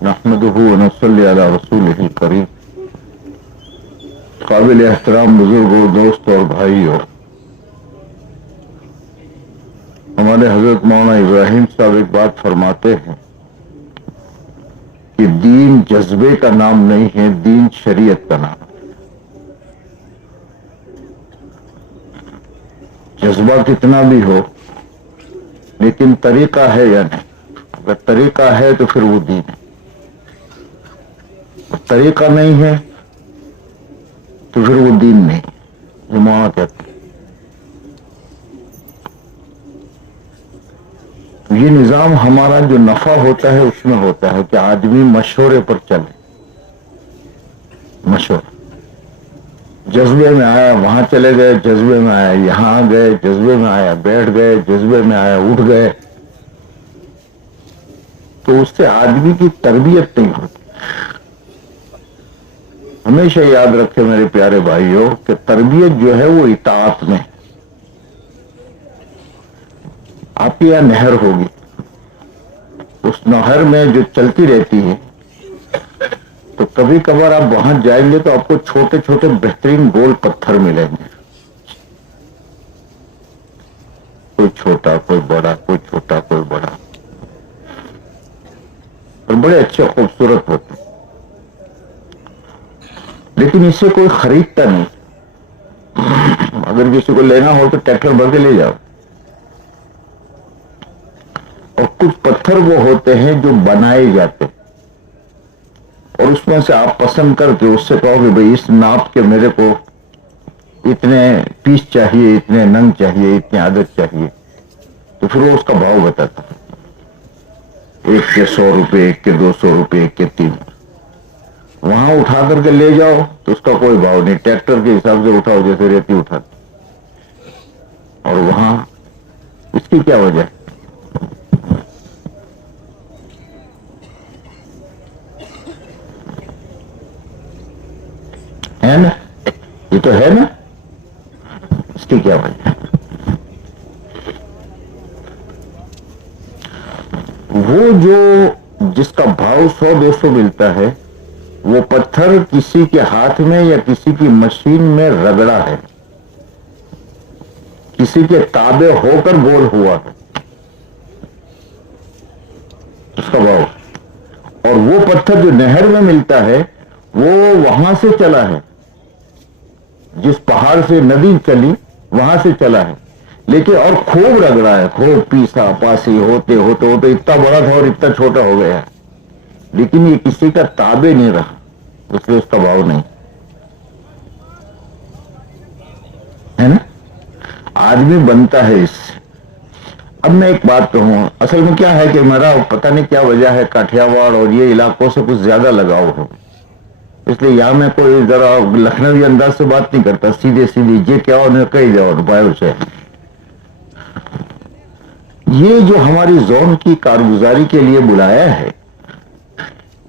नहमदुहु व नसल्ली अला रसूलिहिल करीम। काबिल एहतराम बुजुर्गों, दोस्तों और भाइयों, हमारे हजरत मौलाना इब्राहिम साहब एक बात फरमाते हैं कि दीन जज्बे का नाम नहीं है, दीन शरीयत का नाम है। जज्बा कितना भी हो, लेकिन तरीका है या नहीं। अगर तरीका है तो फिर वो दीन है, तरीका नहीं है तो फिर वो दीन नहीं। ये मौलाना कहते हैं। ये निजाम हमारा जो नफा होता है उसमें होता है कि आदमी मशवरे पर चले। मशवरा जज्बे में आया वहां चले गए, जज्बे में आया यहां आ गए, जज्बे में आया बैठ गए, जज्बे में आया उठ गए, तो उससे आदमी की तरबियत नहीं होती। हमेशा याद रखे मेरे प्यारे भाइयों कि तरबियत जो है वो इताअत में। आपके यहाँ नहर होगी, उस नहर में जो चलती रहती है, तो कभी कभार आप वहां जाएंगे तो आपको छोटे छोटे बेहतरीन गोल पत्थर मिलेंगे। कोई छोटा, कोई बड़ा, कोई छोटा, कोई बड़ा, और बड़े अच्छे खूबसूरत होते हैं। लेकिन इससे कोई खरीदता नहीं। अगर किसी को लेना हो तो ट्रैक्टर भर के ले जाओ। और कुछ पत्थर वो होते हैं जो बनाए जाते हैं, और उसमें से आप पसंद करके उससे कहो कि भाई इस नाप के मेरे को इतने पीस चाहिए, इतने नंग चाहिए, इतनी आदत चाहिए, तो फिर वो उसका भाव बताता है। एक के 100 रुपए, एक के 200 रुपए, एक के 3। वहां उठा करके ले जाओ तो उसका कोई भाव नहीं। ट्रैक्टर के हिसाब से उठाओ जैसे रेती उठाते। और वहां इसकी क्या वजह है ना? ये तो है ना, इसकी क्या वजह? वो जो जिसका भाव 100-200 मिलता है, वो पत्थर किसी के हाथ में या किसी की मशीन में रगड़ा है, किसी के ताबे होकर गोल हुआ है, उसका भाव। और वो पत्थर जो नहर में मिलता है वो वहां से चला है, जिस पहाड़ से नदी चली वहां से चला है, लेकिन और खूब रगड़ा है, खूब पीसा पासी होते होते होते इतना बड़ा था और इतना छोटा हो गया है। लेकिन ये किसी का ताबे नहीं रहा, इसलिए उसका भाव नहीं है ना। आदमी बनता है इससे। अब मैं एक बात कहूं, असल में क्या है कि मेरा पता नहीं क्या वजह है, काठियावाड़ और ये इलाकों से कुछ ज्यादा लगाव है, इसलिए यहां मैं कोई जरा लखनवी अंदाज से बात नहीं करता, सीधे सीधी जे क्या हो कही जाओ भाई से। ये जो हमारी जोन की कारगुजारी के लिए बुलाया है,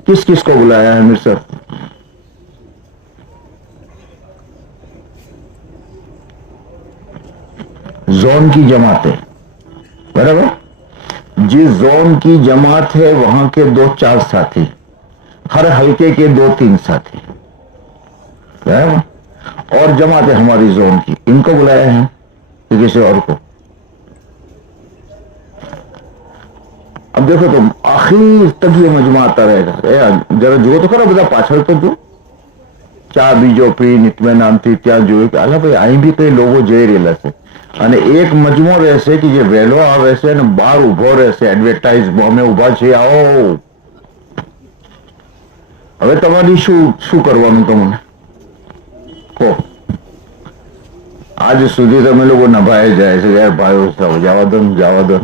किस किस को बुलाया है मिर्जा? जोन की जमातें, बराबर। जिस जोन की जमात है वहां के 2-4 साथी, हर हल्के के 2-3 साथी, बराबर। और जमात है हमारी जोन की, इनको बुलाया है कि किसी और को? अब देखो तुम आखिर तक ये मजमा आता रहेगा। जरा जो तो करो બધા પાછળ તો જો ચા બીજો પીને ઇત્મીનાન થી ત્યાં જોયું કે આલા ભાઈ અહીં બી કઈ લોકો જઈ રહેલા છે, અને એક મજમો રહેશે કે જે વહેલો આવે છે અને બહાર ઉભો રહેશે એડવર્ટાઇઝ, અમે ઉભા છીએ આવો. હવે તમારી શું કરવાનું તમને કહો? આજ સુધી તમે લોકો નભાઈ જાય છે, યાર ભાઈઓ જવા દો જવા દો.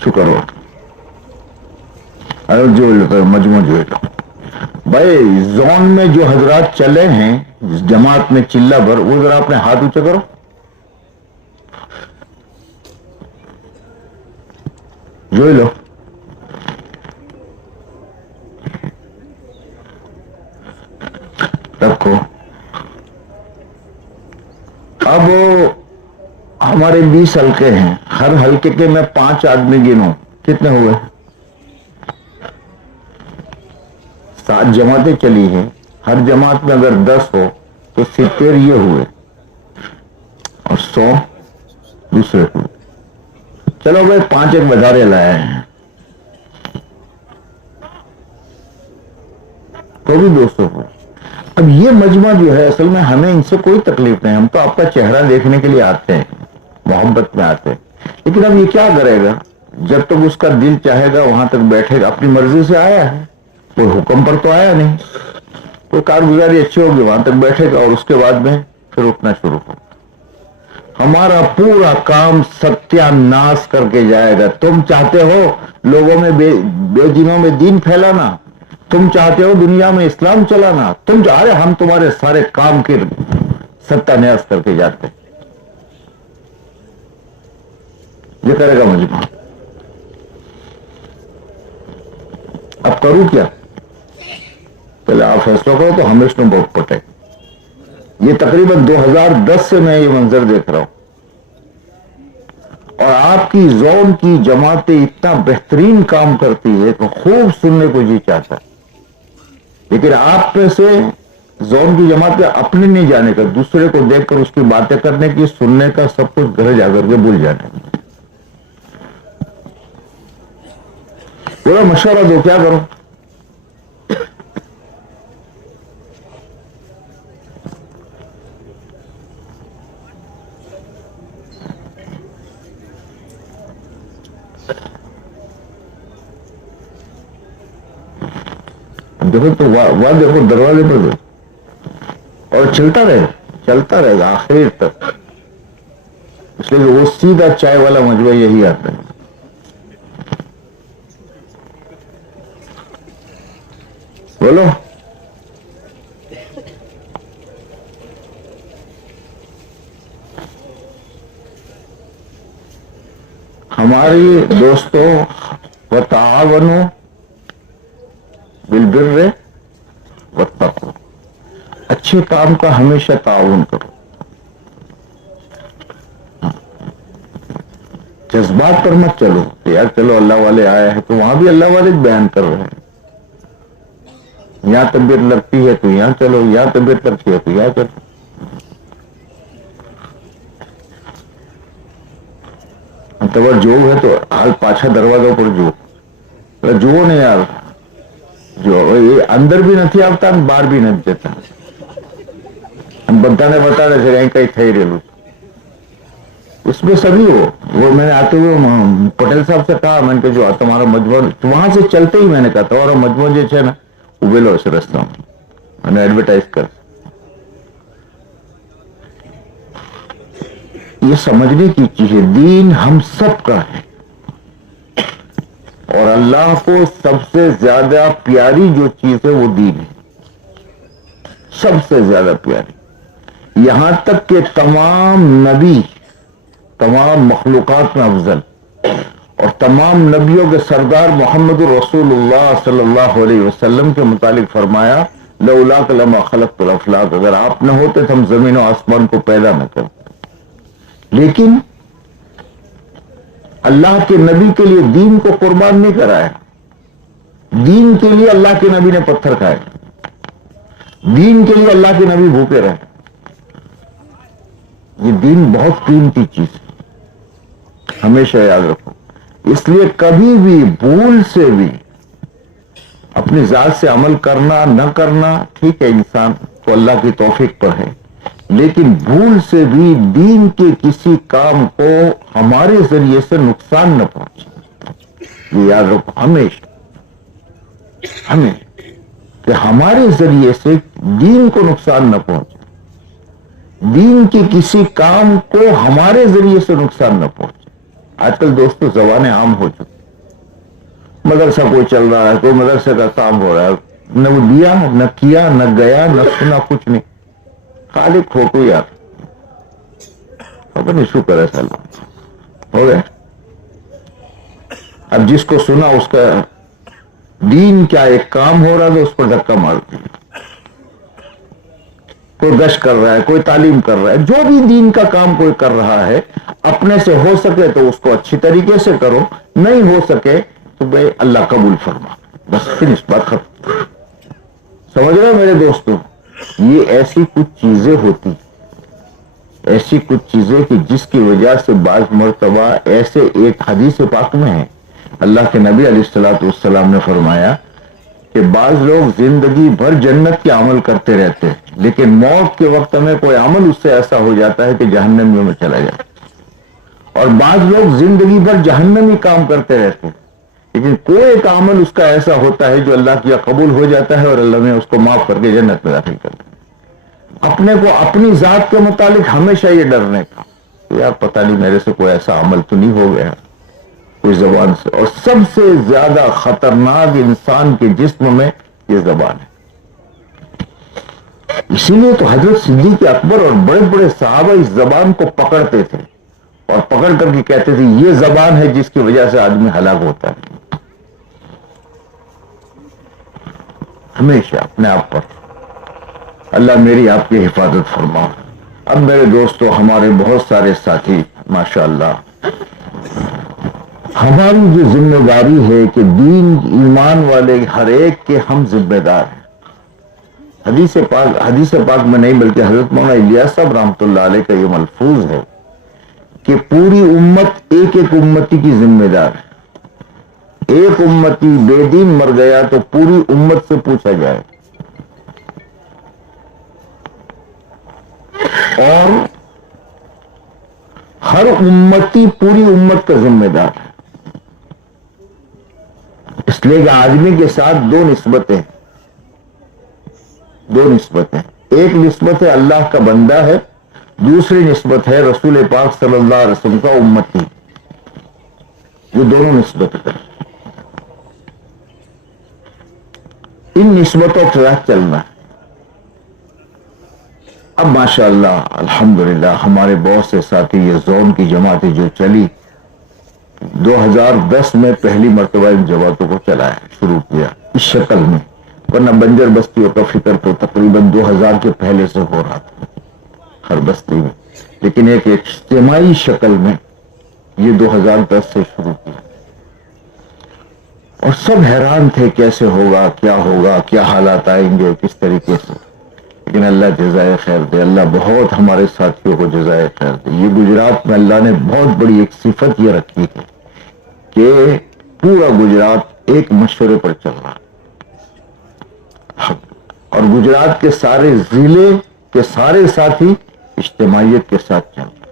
શું કરો? अरे जो मजमू जो है भाई, जोन में जो हजरात चले हैं जमात में चिल्ला भर, वो जरा अपने हाथ ऊंचे करो. जो लो रखो. अब हम ہمارے 20 حلقے ہیں، ہر حلقے کے میں 5 آدمی گنوں، کتنے ہوئے؟ 7 جماعتیں چلی ہیں، ہر جماعت میں اگر 10 ہو تو 70 یہ ہوئے اور 100 دوسرے ہوئے۔ چلو بھائی 5 ایک بدارے لائے ہیں، تو بھی 200 ہو۔ اب یہ مجمع جو ہے اصل میں ہمیں ان سے کوئی تکلیف نہیں، ہم تو آپ کا چہرہ دیکھنے کے لیے آتے ہیں، محبت میں آتے ہیں، لیکن اب یہ کیا کرے گا؟ جب تک اس کا دل چاہے گا وہاں تک بیٹھے گا، اپنی مرضی سے آیا ہے، کوئی حکم پر تو آیا نہیں، کوئی کارگزاری اچھی ہوگی وہاں تک بیٹھے گا اور اس کے بعد میں پھر اٹھنا شروع ہوگا۔ ہمارا پورا کام ستیہ ناش کر کے جائے گا۔ تم چاہتے ہو لوگوں میں بے دینوں میں دین پھیلانا، تم چاہتے ہو دنیا میں اسلام چلانا، تم چاہ رہے ہم تمہارے سارے کام کے ستیہ ناش کر کے جاتے ہیں۔ یہ کرے گا مجمع۔ اب کروں کیا؟ پہلے آپ فیصلہ کرو تو ہم اس میں بہت پٹے۔ یہ تقریباً 2010 سے میں یہ منظر دیکھ رہا ہوں، اور آپ کی زون کی جماعتیں اتنا بہترین کام کرتی ہے کہ خوب سننے کو جی چاہتا ہے، لیکن آپ میں سے زون کی جماعتیں اپنے نہیں جانے کا، دوسرے کو دیکھ کر اس کی باتیں کرنے کی، سننے کا، سب کچھ گھر جا کر کے بھول جانے کا۔ تھوڑا مشورہ دو، کیا کرو؟ دیکھو تو وہاں دیکھو دروازے پر دو، اور چلتا رہے گا آخر تک، اس لیے وہ سیدھا چائے والا مجمع یہی آتا ہے۔ بولو۔ ہماری دوستوں، وتعاونوا بالبر والتقوی، اچھے کام کا ہمیشہ تعاون کرو، جذبات پر مت چلو کہ یار چلو اللہ والے آئے ہیں تو وہاں بھی اللہ والے بیان کر رہے ہیں، یہاں طبیعت لگتی ہے تو یہاں چلو، یہاں طبیعت لگتی ہے تو یہاں چلو۔ توجہ ہے تو حال پاچھا دروازوں پر جو نہیں یار، جو اندر بھی نہیں آتا باہر بھی نہیں دیتا، ہم بتانے سے کہیں تھے ریلو اس میں سبھی ہو۔ وہ میں نے آتے ہوئے پٹیل صاحب سے کہا، میں نے کہا جو تمہارا مجموعہ، وہاں سے چلتے ہی میں نے کہا تمہارا مجموعہ جو ہے نا ابھیلو اس رستہ میں نے ایڈورٹائز کر۔ یہ سمجھنے کی چیز ہے، دین ہم سب کا ہے، اور اللہ کو سب سے زیادہ پیاری جو چیز ہے وہ دین ہے، سب سے زیادہ پیاری، یہاں تک کہ تمام نبی، تمام مخلوقات میں افضل، اور تمام نبیوں کے سردار محمد رسول اللہ صلی اللہ علیہ وسلم کے متعلق فرمایا لولاک لما خلقت الافلاک، اگر آپ نہ ہوتے تو ہم زمین و آسمان کو پیدا نہ کرتے۔ لیکن اللہ کے نبی کے لیے دین کو قربان نہیں کرایا، دین کے لیے اللہ کے نبی نے پتھر کھائے، دین کے لیے اللہ کے نبی بھوکے رہے۔ یہ دین بہت قیمتی چیز ہے، ہمیشہ یاد رکھو۔ اس لیے کبھی بھی بھول سے بھی اپنی ذات سے عمل کرنا نہ کرنا ٹھیک ہے، انسان کو اللہ کی توفیق پر ہے، لیکن بھول سے بھی دین کے کسی کام کو ہمارے ذریعے سے نقصان نہ پہنچے، یہ یاد رکھو ہمیشہ، ہمیں کہ ہمارے ذریعے سے دین کو نقصان نہ پہنچے، دین کے کسی کام کو ہمارے ذریعے سے نقصان نہ پہنچے۔ آج کل دوستو زبانیں عام ہو چکی، مدرسہ کوئی چل رہا ہے، کوئی مدرسے کا کام ہو رہا ہے، نہ وہ دیا نہ کیا نہ گیا نہ سنا، کچھ نہیں، خالی کھوٹو یار، پتہ نہیں شو کرے سال ہو گئے۔ اب جس کو سنا اس کا دین کیا ایک کام ہو رہا ہے تو اس پر دھکا مارتی، کوئی گشت کر رہا ہے، کوئی تعلیم کر رہا ہے، جو بھی دین کا کام کوئی کر رہا ہے، اپنے سے ہو سکے تو اس کو اچھی طریقے سے کرو، نہیں ہو سکے تو بھائی اللہ قبول فرما، بس پھر اس بات ختم۔ سمجھ رہے میرے دوستوں، یہ ایسی کچھ چیزیں ہوتی، ایسی کچھ چیزیں کہ جس کی وجہ سے بعض مرتبہ ایسے ایک حدیث پاک میں ہے، اللہ کے نبی علیہ الصلوۃ والسلام نے فرمایا کہ بعض لوگ زندگی بھر جنت کے عمل کرتے رہتے ہیں، لیکن موت کے وقت میں کوئی عمل اس سے ایسا ہو جاتا ہے کہ جہنم میں چلا جاتا ہے، اور بعض لوگ زندگی بھر جہنمی کام کرتے رہتے ہیں، لیکن کوئی ایک عمل اس کا ایسا ہوتا ہے جو اللہ کیا قبول ہو جاتا ہے اور اللہ نے اس کو معاف کر کے جنت میں داخل کر دیا۔ اپنے کو اپنی ذات کے متعلق ہمیشہ یہ ڈرنے کا، یار پتہ نہیں میرے سے کوئی ایسا عمل تو نہیں ہو گیا کوئی زبان سے، اور سب سے زیادہ خطرناک انسان کے جسم میں یہ زبان ہے۔ اسی لیے تو حضرت صدیق اکبر اور بڑے بڑے صحابہ اس زبان کو پکڑتے تھے اور پکڑ کر کے کہتے تھے یہ زبان ہے جس کی وجہ سے آدمی ہلاک ہوتا ہے۔ ہمیشہ اپنے آپ پر اللہ میری آپ کی حفاظت فرما۔ اب میرے دوستو، ہمارے بہت سارے ساتھی ماشاءاللہ، ہماری جو ذمہ داری ہے کہ دین ایمان والے ہر ایک کے ہم ذمہ دار ہیں۔ حدیث پاک میں نہیں بلکہ حضرت مولانا الیاس صاحب رحمۃ اللہ علیہ کا یہ ملفوظ ہے کہ پوری امت ایک ایک امتی کی ذمہ دار ہے۔ ایک امتی بے دین مر گیا تو پوری امت سے پوچھا جائے، اور ہر امتی پوری امت کا ذمہ دار ہے۔ اس لیے کہ آدمی کے ساتھ دو نسبتیں، ایک نسبت ہے اللہ کا بندہ ہے، دوسری نسبت ہے رسول پاک صلی اللہ علیہ وسلم کا امتی۔ یہ دونوں نسبتیں ہیں، ان نسبتوں کے ساتھ چلنا ہے۔ اب ماشاءاللہ الحمدللہ ہمارے بہت سے ساتھی، یہ زون کی جماعتیں جو چلی 2010 میں پہلی مرتبہ ان جماعتوں کو چلایا شروع کیا اس شکل میں، ورنہ بنجر بستیوں کا فکر تو تقریباً 2000 کے پہلے سے ہو رہا تھا ہر بستی میں، لیکن ایک اجتماعی شکل میں یہ 2010 سے شروع کیا، اور سب حیران تھے کیسے ہوگا، کیا حالات آئیں گے، کس طریقے سے، لیکن اللہ جزائے خیر دے، اللہ بہت ہمارے ساتھیوں کو جزائے خیر دے۔ یہ گجرات میں اللہ نے بہت بڑی ایک صفت یہ رکھی ہے کہ پورا گجرات ایک مشورے پر چل رہا ہے، اور گجرات کے سارے ضلع کے سارے ساتھی اجتماعیت کے ساتھ چل رہے ہیں،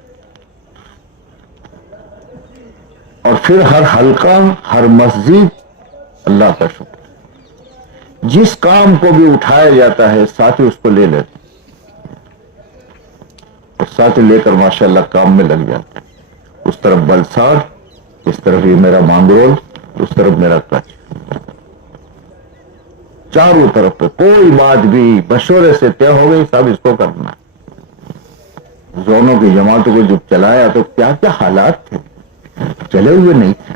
اور پھر ہر حلقہ، ہر مسجد، اللہ کا شکر، جس کام کو بھی اٹھایا جاتا ہے ساتھی اس کو لے لیتے اور ساتھی لے کر ماشاءاللہ کام میں لگ جاتے ہیں۔ اس طرف بلساڑ، اس طرف یہ میرا مانگرول، اس طرف میرا کچھ، چاروں طرف پہ کوئی بات بھی مشورے سے طے ہو گئی، سب اس کو کرنا ہے۔ زونوں کی جماعتوں کو جب چلایا تو کیا کیا حالات تھے، چلے ہوئے نہیں تھے،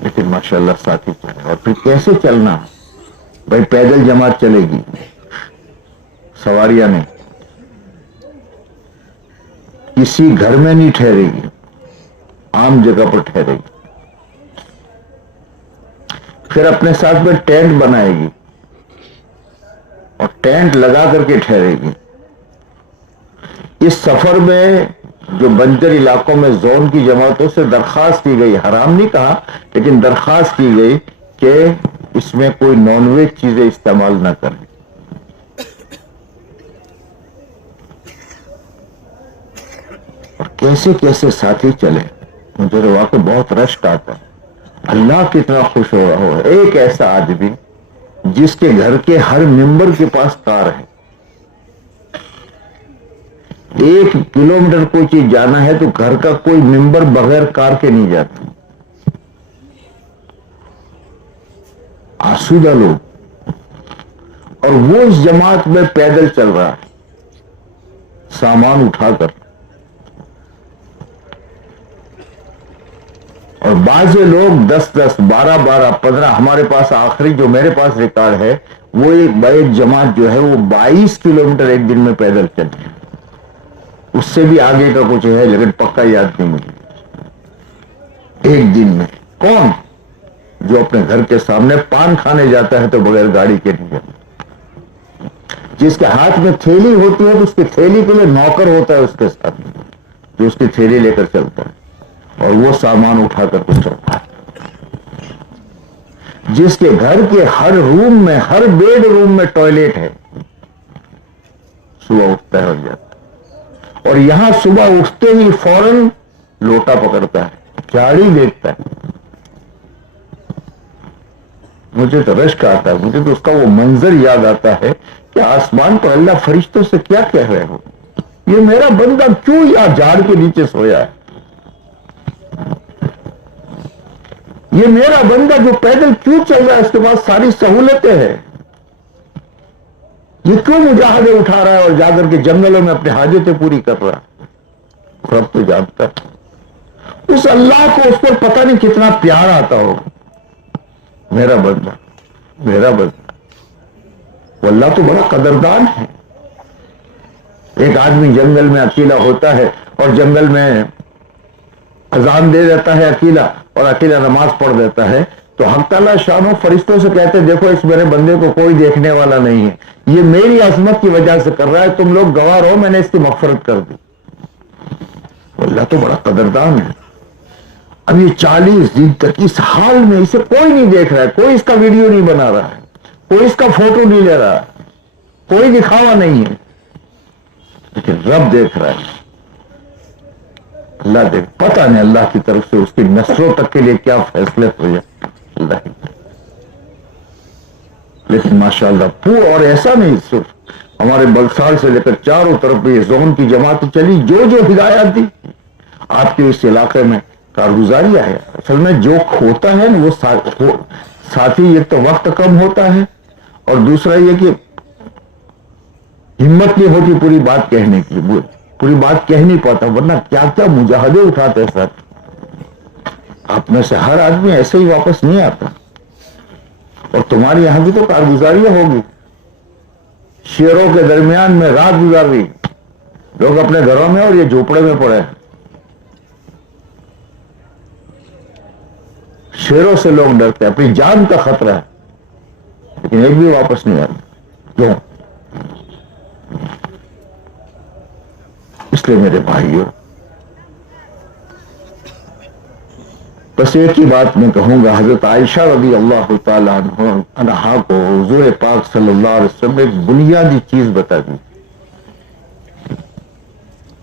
لیکن ماشاءاللہ ساتھی چلے۔ اور پھر کیسے چلنا، بھائی پیدل جماعت چلے گی، سواریاں نہیں، کسی گھر میں نہیں ٹھہرے گی، عام جگہ پر ٹھہرے گی، پھر اپنے ساتھ میں ٹینٹ بنائے گی اور ٹینٹ لگا کر کے ٹھہرے گی۔ اس سفر میں جو بنجر علاقوں میں زون کی جماعتوں سے درخواست کی گئی، حرام نہیں کہا لیکن درخواست کی گئی کہ اس میں کوئی نان ویج چیزیں استعمال نہ کریں، اور کیسے کیسے ساتھی چلے، مجھے واقعی بہت رشک آتا ہے۔ اللہ کتنا خوش ہو رہا ہے، ایک ایسا آدمی جس کے گھر کے ہر ممبر کے پاس کار ہے، 1 کلومیٹر کوئی چیز جانا ہے تو گھر کا کوئی ممبر بغیر کار کے نہیں جاتا۔ آسودہ لوگ، اور وہ اس جماعت میں پیدل چل رہا ہے سامان اٹھا کر، اور بعض لوگ 10-10 12-12 15، ہمارے پاس آخری جو میرے پاس ریکارڈ ہے وہ ایک جماعت جو ہے وہ 22 کلومیٹر ایک دن میں پیدل چل رہی ہے۔ اس سے بھی آگے کا کچھ ہے لیکن پکا یاد نہیں مجھے. ایک دن میں کون جو اپنے گھر کے سامنے پان کھانے جاتا ہے تو بغیر گاڑی کے نہیں جاتا. جس کے ہاتھ میں تھیلی ہوتی ہے تو اس کی تھیلی کے لیے نوکر ہوتا ہے اس کے ساتھ جو اس کی تھیلی لے کر چلتا ہے اور وہ سامان اٹھا کر کے چلتا ہے. جس کے گھر کے ہر روم میں ہر بیڈ روم میں ٹوائلٹ ہے صبح اٹھتا ہے اور جاتا ہے. اور یہاں صبح اٹھتے ہی فوراً لوٹا پکڑتا ہے جھاڑی دیکھتا ہے. مجھے تو رشک آتا ہے, مجھے تو اس کا وہ منظر یاد آتا ہے کہ آسمان پر اللہ فرشتوں سے کیا کہہ رہے ہو, یہ میرا بندہ کیوں یہاں جھاڑ کے نیچے سویا ہے, یہ میرا بندہ جو پیدل کیوں چل رہا ہے, اس کے پاس ساری سہولتیں ہیں, یہ کیوں مجاہدے اٹھا رہا ہے اور جا کر کے جنگلوں میں اپنی حاجتیں پوری کر رہا ہے. رب تو جانتا ہے اس اللہ کو اس پر پتہ نہیں کتنا پیار آتا ہوگا. میرا بندہ میرا بندہ, وہ اللہ تو بڑا قدردان ہے. ایک آدمی جنگل میں اکیلا ہوتا ہے اور جنگل میں اذان دے دیتا ہے اکیلا اور اکیلا نماز پڑھ دیتا ہے تو حق تعالیٰ شان و فرشتوں سے کہتے ہیں دیکھو اس میرے بندے کو کوئی دیکھنے والا نہیں ہے, یہ میری عظمت کی وجہ سے کر رہا ہے, تم لوگ گواہ رہو, میں نے اس کی مغفرت کر دی. اللہ تو بڑا قدردان ہے. اب یہ 40 دن تک اس حال میں اسے کوئی نہیں دیکھ رہا ہے, کوئی اس کا ویڈیو نہیں بنا رہا ہے, کوئی اس کا فوٹو نہیں لے رہا, کوئی دکھاوا نہیں ہے, لیکن رب دیکھ رہا ہے. اللہ دیکھ, پتہ نہیں اللہ کی طرف سے اس کی نسلوں تک کے لیے کیا فیصلے ہو جائے اللہ. لیکن ماشاءاللہ اور ایسا نہیں, صرف ہمارے بلسال سے لے کر چاروں طرف یہ زون کی جماعت چلی, جو ہدایات دی آپ کے اس علاقے میں کارگزاری ہے. اصل میں جو ہوتا ہے وہ ساتھی ایک تو وقت کم ہوتا ہے اور دوسرا یہ کہ ہمت نہیں ہوتی پوری بات کہنے کی, پوری بات کہہ نہیں پاتا, ورنہ کیا کیا مجاہدے اٹھاتے ساتھ. آپ میں سے ہر آدمی ایسے ہی واپس نہیں آتا, اور تمہاری یہاں بھی تو کارگزاریاں ہوگی. شیروں کے درمیان میں رات گزار رہی, لوگ اپنے گھروں میں اور یہ جھوپڑے میں پڑے. شیروں سے لوگ ڈرتے ہیں, اپنی جان کا خطرہ ہے, لیکن ایک بھی واپس نہیں آتا. کیوں؟ اس لیے میرے بھائیوں, بس ایک ہی بات میں کہوں گا, حضرت عائشہ رضی اللہ تعالیٰ عنہا کو حضور پاک صلی اللہ علیہ وسلم نے ایک بنیادی چیز بتا دی.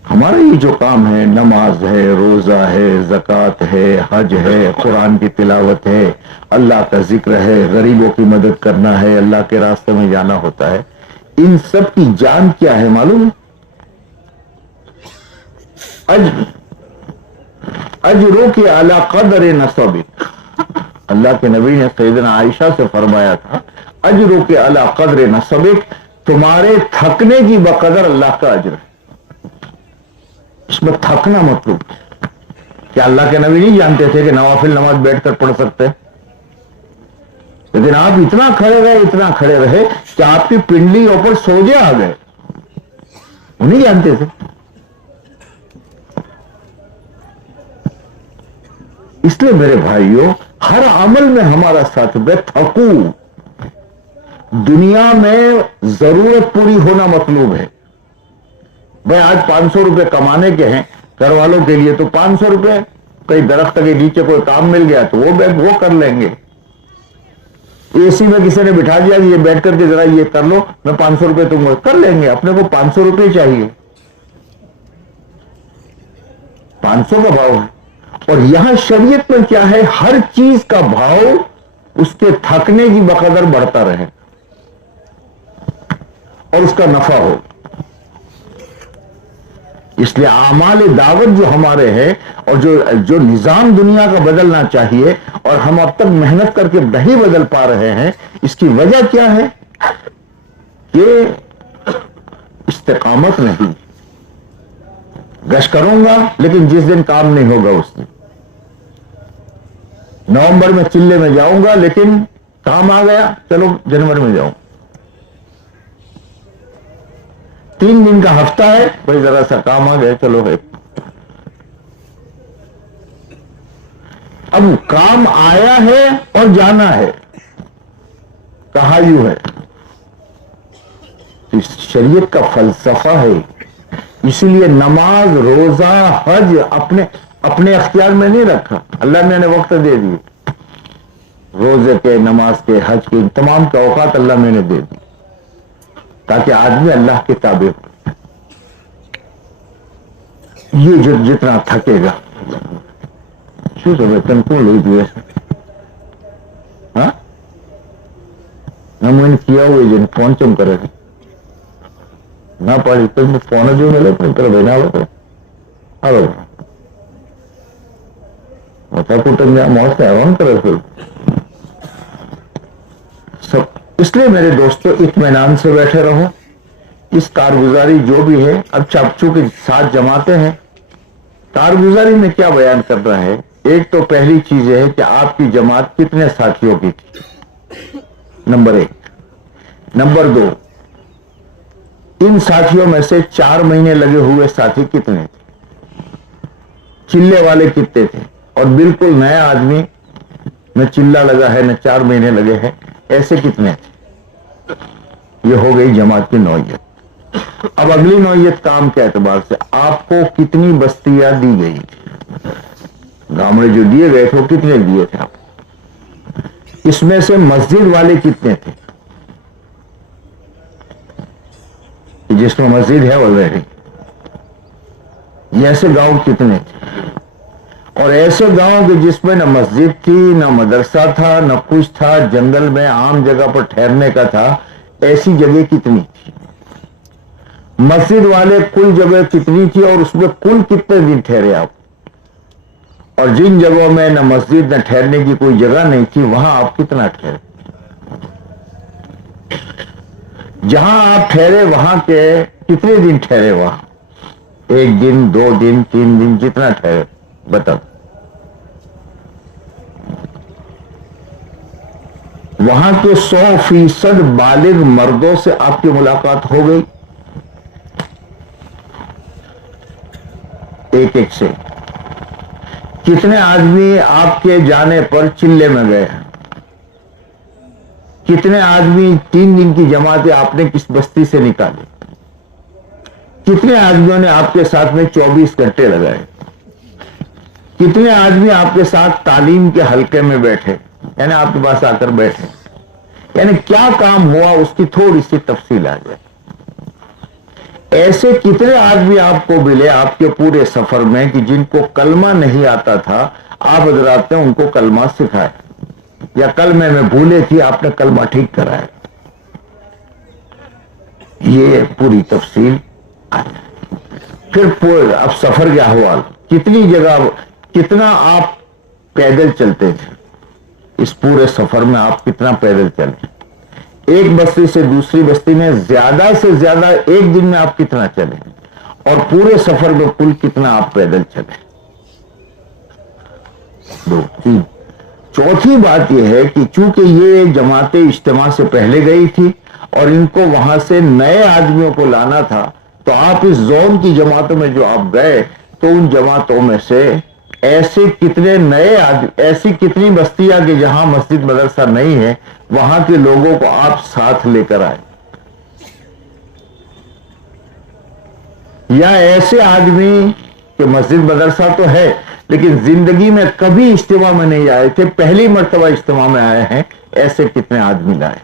ہمارا یہ جو کام ہے, نماز ہے, روزہ ہے, زکوٰۃ ہے, حج ہے, قرآن کی تلاوت ہے, اللہ کا ذکر ہے, غریبوں کی مدد کرنا ہے, اللہ کے راستے میں جانا ہوتا ہے, ان سب کی جان کیا ہے معلوم ہے؟ اجرو کی اعلی قدر نصبک. اللہ کے نبی نے سیدنا عائشہ سے فرمایا تھا, اجرو کے اعلی قدر نصبک, تمہارے تھکنے کی بقدر اللہ کا اجر ہے. اس میں تھکنا مطلوب. کیا اللہ کے نبی نہیں جانتے تھے کہ نوافل نماز بیٹھ کر پڑھ سکتے ہیں؟ لیکن آپ اتنا کھڑے رہے کہ آپ کی پنڈلی اوپر سوجے آ گئے, وہ نہیں جانتے تھے. اس لیے میرے بھائیوں, ہر عمل میں ہمارا ساتھ دے. تھکو, دنیا میں ضرورت پوری ہونا مطلوب ہے. بھائی آج 500 روپے کمانے کے ہیں گھر والوں کے لیے, تو 500 روپے کئی درخت کے نیچے کوئی کام مل گیا تو وہ کر لیں گے. اے سی میں کسی نے بٹھا دیا کہ یہ بیٹھ کر کے ذرا یہ کر لو, میں 500 روپے تم کو کر لیں گے. اپنے کو 500 روپے چاہیے, 500 کا بھاؤ ہے. اور یہاں شریعت میں کیا ہے, ہر چیز کا بھاؤ اس کے تھکنے کی بقدر بڑھتا رہے اور اس کا نفع ہو. اس لیے اعمال دعوت جو ہمارے ہیں اور جو نظام دنیا کا بدلنا چاہیے اور ہم اب تک محنت کر کے نہیں بدل پا رہے ہیں, اس کی وجہ کیا ہے؟ کہ استقامت نہیں. گشت کروں گا لیکن جس دن کام نہیں ہوگا اس دن. نومبر میں چلے میں جاؤں گا لیکن کام آ گیا, چلو جنوری میں جاؤں. 3 दिन का हफ्ता है, भाई जरा सा काम आ गया, चलो है। अब काम आया है और जाना है, कहा यूं है, इस शरीयत का फलसफा है। इसीलिए नमाज, रोजा, हज अपने अख्तियार में नहीं रखा, अल्लाह ने वक्त दे दिए। रोजे के, नमाज के, हज के तमाम के औकात अल्लाह मैंने दे दी, ताकि आदमी अल्लाह के ताबे हो। ये जितना थकेगा, શું તમે તને કોણ લઈ જોઈએ? હા, મને કિયા હોય છે ફોન ચમ કરે છે, ના પાડી તો ફોન જ મળે પણ પેલા ભાઈ ના આવે, હાલો મોટા કુટુંબ मौत से हैरान करे थे सब। इसलिए मेरे दोस्तों, इत्मीनान से बैठे रहो। इस कारगुजारी जो भी है, अब चापचू के साथ जमाते हैं। कारगुजारी में क्या बयान कर रहा है? एक तो पहली चीज है कि आपकी जमात कितने साथियों की थी, नंबर 1। नंबर 2, इन साथियों में से 4 महीने लगे हुए साथी कितने थे, चिल्ले वाले कितने थे, और बिल्कुल नया आदमी, न चिल्ला लगा है न 4 महीने लगे हैं, ऐसे कितने थे? ये हो गई जमात की नौयत। अब अगली नौयत काम के एतबार से आपको कितनी बस्तियां दी गई थी, गामड़े जो दिए गए थे वो कितने दिए थे आप? इसमें से मस्जिद वाले कितने थे, जिसमें मस्जिद है ऑलरेडी, ऐसे गांव कितने थे? और ऐसे गांव के जिसमें न मस्जिद थी, न मदरसा था, न कुछ था, जंगल में आम जगह पर ठहरने का था, ऐसी जगह कितनी थी? मस्जिद वाले कुल जगह कितनी थी और उसमें कुल कितने दिन ठहरे आप? और जिन जगहों में न मस्जिद न ठहरने की कोई जगह नहीं थी, वहां आप कितना ठहरे? जहां आप ठहरे वहां के कितने दिन ठहरे? वहां 1 दिन, 2 दिन, 3 दिन, जितना ठहरे बताओ। वहां के 100% बालिग मर्दों से आपकी मुलाकात हो गई, एक से। कितने आदमी आपके जाने पर चिल्ले में गए? कितने आदमी 3 दिन की जमातें आपने किस बस्ती से निकाली? कितने आदमियों ने आपके साथ में 24 घंटे लगाए? कितने आदमी आपके साथ तालीम के हलके में बैठे, यानी आपके पास आकर बैठे? यानी क्या काम हुआ, उसकी थोड़ी सी तफसील आ जाए। ऐसे कितने आदमी आपको मिले आपके पूरे सफर में कि जिनको कलमा नहीं आता था, आप हजरात ने उनको कलमा सिखाया, या कलमे में भूले थी, आपने कलमा ठीक कराया? ये पूरी तफसील आ जाए। फिर अब सफर क्या हुआ, कितनी जगह, कितना आप पैदल चलते थे? इस पूरे सफर में आप कितना पैदल चले? एक बस्ती से दूसरी बस्ती में ज्यादा से ज्यादा 1 दिन में आप कितना चले? और पूरे सफर में कुल कितना आप पैदल चले? 2, 3। चौथी बात यह है कि चूंकि ये जमातें इज्तिमा से पहले गई थी और इनको वहां से नए आदमियों को लाना था, तो आप इस जोन की जमातों में जो आप गए, तो उन जमातों में से ऐसे कितने नए आदमी, ऐसी कितनी बस्तियां कि जहां मस्जिद मदरसा नहीं है, वहां के लोगों को आप साथ लेकर आए? या ऐसे आदमी कि मस्जिद मदरसा तो है लेकिन जिंदगी में कभी इज्तिमा में नहीं आए थे, पहली मर्तबा इज्तिमा में आए हैं, ऐसे कितने आदमी लाए?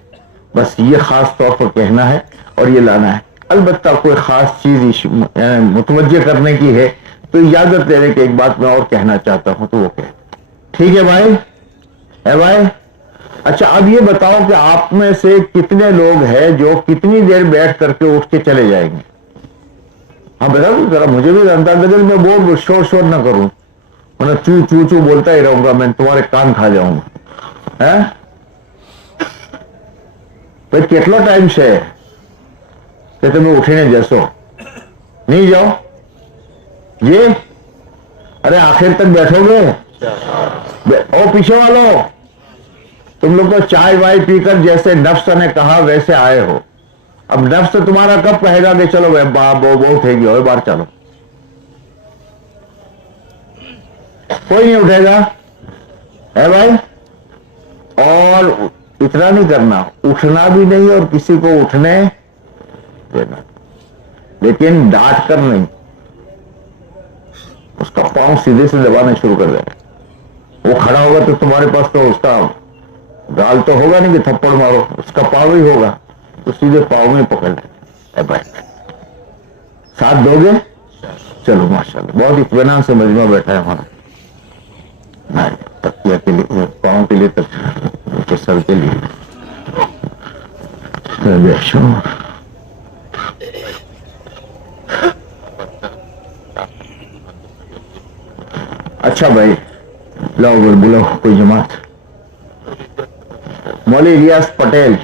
बस ये खास तौर पर कहना है और ये लाना है। अलबत्ता कोई खास चीज मुतवज्जे करने की है तो इजाजत लेने की एक बात मैं और कहना चाहता हूं, तो वो कह, ठीक है भाई? है भाई? अच्छा, अब ये बताओ कि आप में से कितने लोग हैं जो कितनी देर बैठ करके उठ के चले जाएंगे? हाँ बताओ जरा, मुझे भी अंदाजा, मैं बोल शोर ना करूं, वरना चू चू चू बोलता ही रहूंगा, मैं तुम्हारे कान खा जाऊंगा। है भाई, કેટલો ટાઈમ છે કે તમે ઉઠીને જશો? नहीं जाओ ये? अरे आखिर तक बैठोगे? ओ पीछे वालों, तुम लोग तो चाय वाय पीकर जैसे नफ्स ने कहा वैसे आए हो, اب نفس تمہارا کب کہے گا کہ چلو بہت ہے گی اور بار چلو؟ کوئی نہیں اٹھے گا ہے بھائی. اور اتنا نہیں کرنا، اٹھنا بھی نہیں اور کسی کو اٹھنے دینا، لیکن ڈانٹ کر نہیں. اس کا پاؤں سیدھے سے دبانا شروع کر دے. وہ کھڑا ہوگا تو تمہارے پاس تو اس کا گال تو ہوگا نہیں کہ تھپڑ مارو، اس کا پاؤں ہی ہوگا، تو سیدھے پاؤں میں پکڑ لے. بھائی ساتھ دو گے؟ چلو ماشاءاللہ، بہت اطمینان سے مجمع بیٹھا ہے ہمارا. تکیہ کے لیے، پاؤں کے لیے، تو سر کے لیے. اچھا بھائی، لاؤ بلاؤ کوئی جماعت. مولوی الیاس پٹیل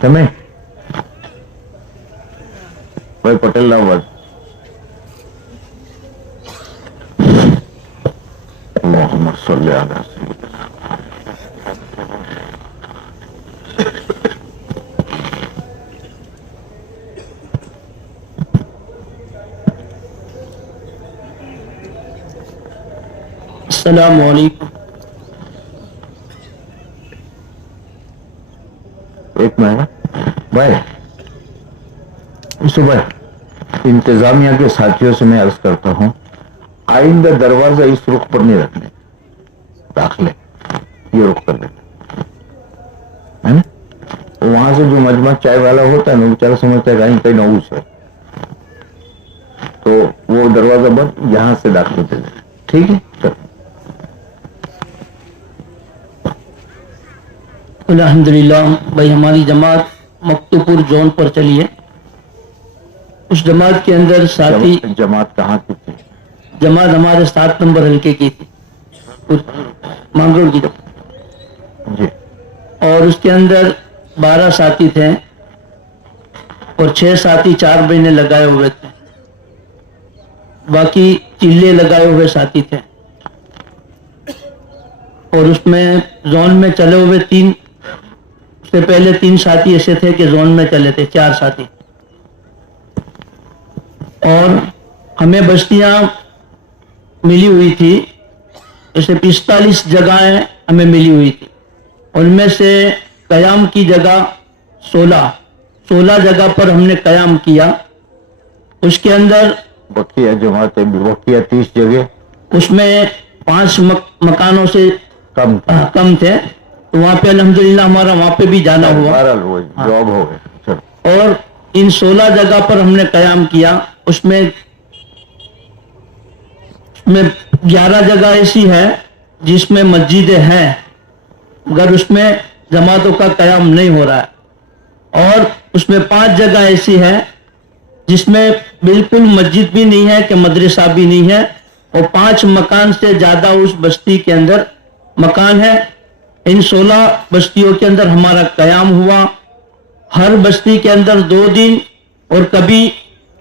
تمہیں بھائی پٹیل لاؤ بات. اللہم صلی علی سیدنا. السلام علیکم. ایک مہینہ بھائی صبح انتظامیہ کے ساتھیوں سے میں عرض کرتا ہوں، آئندہ دروازہ اس رخ پر نہیں رکھنے، داخلے یہ رخ کر دینا ہے نا. وہاں سے جو مجمع چائے والا ہوتا ہے نا، بیچارہ سمجھتا ہے کہیں نوز ہے، تو وہ دروازہ بند، یہاں سے داخلے دے دینا. ٹھیک ہے؟ الحمدللہ. بھائی ہماری جماعت مکتوپور زون پر چلی ہے. اس جماعت کے اندر ساتھی، جماعت کہاں کی تھی؟ جماعت ہمارے 7 نمبر حلقے کی تھی، مانگروڑ کی. جی. اور اس کے اندر 12 ساتھی تھے اور 6 ساتھی 4 مہینے لگائے ہوئے تھے، باقی چلے لگائے ہوئے ساتھی تھے. اور اس میں زون میں چلے ہوئے اس سے پہلے 3 ساتھی ایسے تھے کہ زون میں چلے تھے، 4 ساتھی. اور ہمیں بستیاں ملی ہوئی تھی، جیسے 45 جگہیں ہمیں ملی ہوئی تھی. ان میں سے قیام کی جگہ 16 جگہ پر ہم نے قیام کیا. اس کے اندر بقیہ جماعتیں بقیہ 30 جگہ، اس میں 5 مکانوں سے کم تھے. تو وہاں پہ الحمدللہ ہمارا وہاں پہ بھی جانا ہوا. جواب ہو گئے. اور ان 16 جگہ پر ہم نے قیام کیا. اس میں 11 جگہ ایسی ہے جس میں مسجدیں ہیں مگر اس میں جماعتوں کا قیام نہیں ہو رہا ہے. اور اس میں 5 جگہ ایسی ہے جس میں بالکل مسجد بھی نہیں ہے کہ مدرسہ بھی نہیں ہے، اور 5 مکان سے زیادہ اس بستی کے اندر مکان ہے. ان 16 بستیوں کے اندر ہمارا قیام ہوا. ہر بستی کے اندر 2 دن، اور کبھی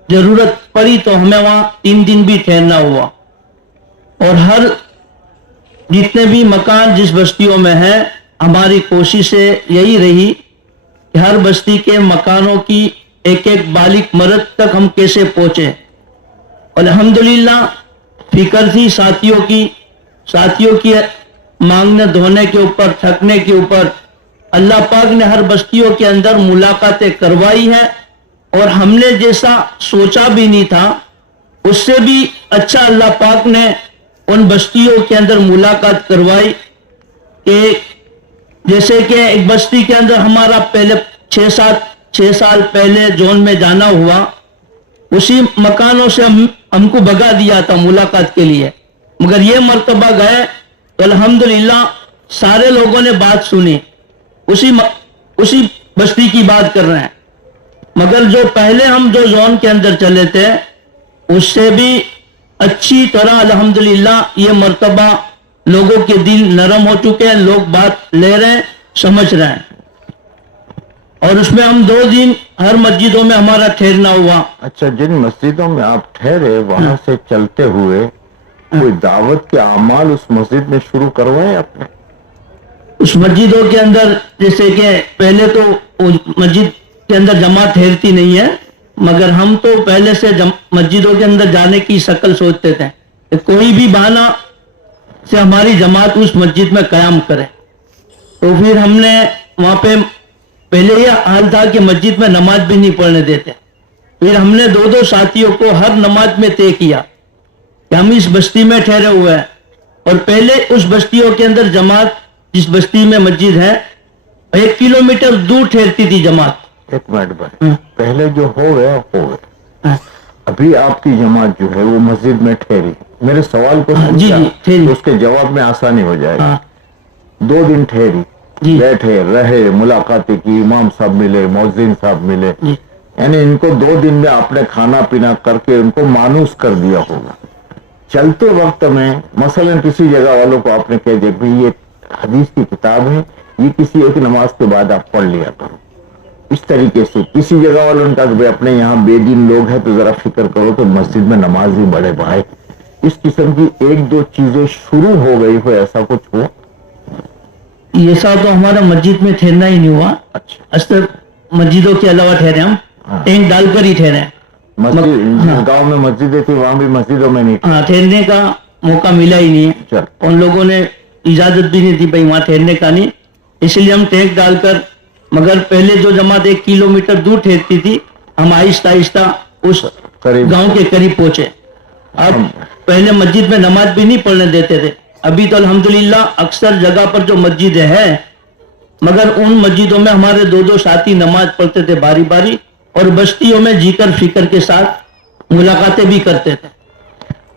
ضرورت پڑی تو ہمیں وہاں 3 دن بھی ٹھہرنا ہوا. اور ہر جتنے بھی مکان جس بستیوں میں ہیں، ہماری کوشش یہی رہی کہ ہر بستی کے مکانوں کی ایک بالغ مرد تک ہم کیسے پہنچے. الحمدللہ فکر تھی ساتھیوں کی مانگنے دھونے کے اوپر، تھکنے کے اوپر. اللہ پاک نے ہر بستیوں کے اندر ملاقاتیں کروائی ہیں، اور ہم نے جیسا سوچا بھی نہیں تھا اس سے بھی اچھا اللہ پاک نے ان بستیوں کے اندر ملاقات کروائی. کہ جیسے کہ ایک بستی کے اندر ہمارا پہلے 6 سال پہلے زون میں جانا ہوا، اسی مکانوں سے ہم کو بھگا دیا تھا ملاقات کے لیے. مگر یہ مرتبہ گئے تو الحمدللہ سارے لوگوں نے بات سنی، اسی بستی کی بات کر رہے ہیں. مگر جو پہلے ہم جو زون کے اندر چلے تھے اس سے بھی اچھی طرح الحمدللہ یہ مرتبہ لوگوں کے دل نرم ہو چکے ہیں، لوگ بات لے رہے ہیں، سمجھ رہے ہیں. اور اس میں ہم 2 دن ہر مسجدوں میں ہمارا ٹھہرنا ہوا. اچھا، جن مسجدوں میں آپ ٹھہرے وہاں سے چلتے ہوئے کوئی دعوت کے اعمال اس مسجد میں شروع کروائے آپ نے؟ اس مسجدوں کے اندر جیسے کہ پہلے تو वो मस्जिद के अंदर जमात ठहरती नहीं है, मगर हम तो पहले से मस्जिदों के अंदर जाने की शक्ल सोचते थे कि कोई भी बहाना से हमारी जमात उस मस्जिद में कयाम करे। तो फिर हमने वहां पे पहले ये हाल था कि मस्जिद में नमाज भी नहीं पढ़ने देते। फिर हमने दो दो साथियों को हर नमाज में तय किया कि हम इस बस्ती में ठहरे हुए हैं, और पहले उस बस्तियों के अंदर जमात, जिस बस्ती में मस्जिद है, 1 किलोमीटर दूर ठहरती थी जमात। एक मिनट भाई, पहले जो हो गए अभी आपकी जमात जो है वो मस्जिद में ठहरी। मेरे सवाल को जी, समझा, ठहरी। तो उसके जवाब में आसानी हो जाएगी। हाँ 2 दिन ठहरी, जी बैठे रहे, मुलाकातें की, इमाम साहब मिले, मौज़िन साहब मिले, जी यानी इनको 2 दिन में आपने खाना पीना करके उनको मानूस कर दिया होगा। चलते वक्त में मसलन किसी जगह वालों को आपने कह दिया भाई ये हदीस की किताब है, ये किसी एक नमाज के बाद आप पढ़ लिया करो। इस तरीके से किसी जगह वालों ने कहा कि भाई अपने यहाँ बेदीन लोग हैं तो जरा फिक्र करो तो मस्जिद में नमाज ही बढ़े भाई। इस किस्म की 1-2 चीजें शुरू हो गई हो, ऐसा कुछ हो? ये सब तो हमारा मस्जिद में ठहरना ही नहीं हुआ। अच्छा, अक्सर मस्जिदों के अलावा ठहरे हम, हाँ। टेंट डालकर ही ठहरे हैं। मस्जिद हाँ। गांव में मस्जिदें थी, वहां भी मस्जिदों में नहीं। हाँ, ठहरने का मौका मिला ही नहीं है। चल, उन लोगों ने इजाजत भी नहीं दी भाई वहां ठहरने का नहीं, इसलिए हम टेंट डालकर, मगर पहले जो जमात 1 किलोमीटर दूर ठहरती थी, हम आहिस्ता आहिस्ता उस करीब गांव के करीब पहुंचे। अब पहले मस्जिद में नमाज भी नहीं पढ़ने देते थे, अभी तो अल्हम्दुलिल्लाह अक्सर जगह पर जो मस्जिद है, मगर उन मस्जिदों में हमारे 2-2 साथी नमाज पढ़ते थे बारी बारी, और बस्तियों में जीकर फिक्र के साथ मुलाकातें भी करते थे।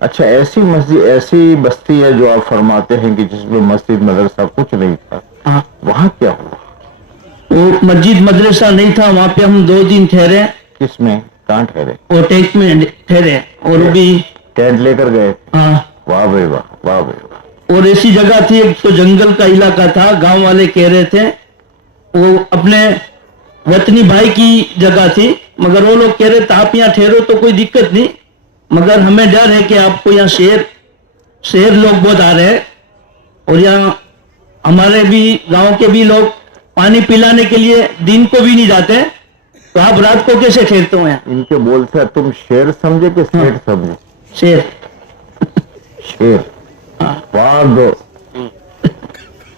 अच्छा, ऐसी मस्जिद, ऐसी बस्ती है जो आप फरमाते हैं कि जिसमें मस्जिद मदरसा कुछ नहीं था, हाँ, वहां क्या हुआ? वो मस्जिद मदरसा नहीं था, वहां पे हम 2 दिन ठहरे किसमें, कहाँ ठहरे? और टेंट में ठहरे, और भी टेंट लेकर गए? हाँ, वाह भाई वाह, वाह भाई वाह। और ऐसी जगह थी, एक तो जंगल का इलाका था, गांव वाले कह रहे थे वो अपने वतनी भाई की जगह थी, मगर वो लोग कह रहे थे आप यहाँ ठहरो तो कोई दिक्कत नहीं, मगर हमें डर है कि आपको यहाँ शेर लोग बहुत आ रहे हैं, और यहाँ हमारे भी गांव के भी लोग पानी पिलाने के लिए दिन को भी नहीं जाते, तो आप रात को कैसे ठहरते हो यहाँ? इनके बोल से तुम शेर समझे कि सेठ समझे? शेर। शेर, वाह दो।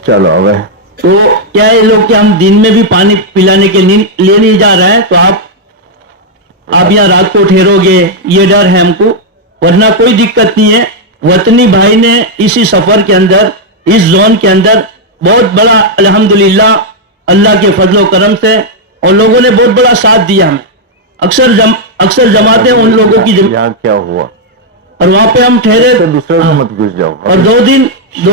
चलो अब तो क्या है लोग कि हम दिन में भी पानी पिलाने के लिए नहीं जा रहे हैं, तो आप यहाँ रात को ठहरोगे, ये डर है हमको, वरना कोई दिक्कत नहीं है। वतनी भाई ने इसी सफर के अंदर, इस जोन के अंदर बहुत बड़ा अल्हम्दुलिल्लाह अल्लाह के फजलो करम से, और लोगों ने बहुत बड़ा साथ दिया हमें। अक्सर जमाते उन लोगों की यहाँ क्या हुआ? और वहां पे हम ठहरे, तो दूसरे को मत घुस जाओ। और 2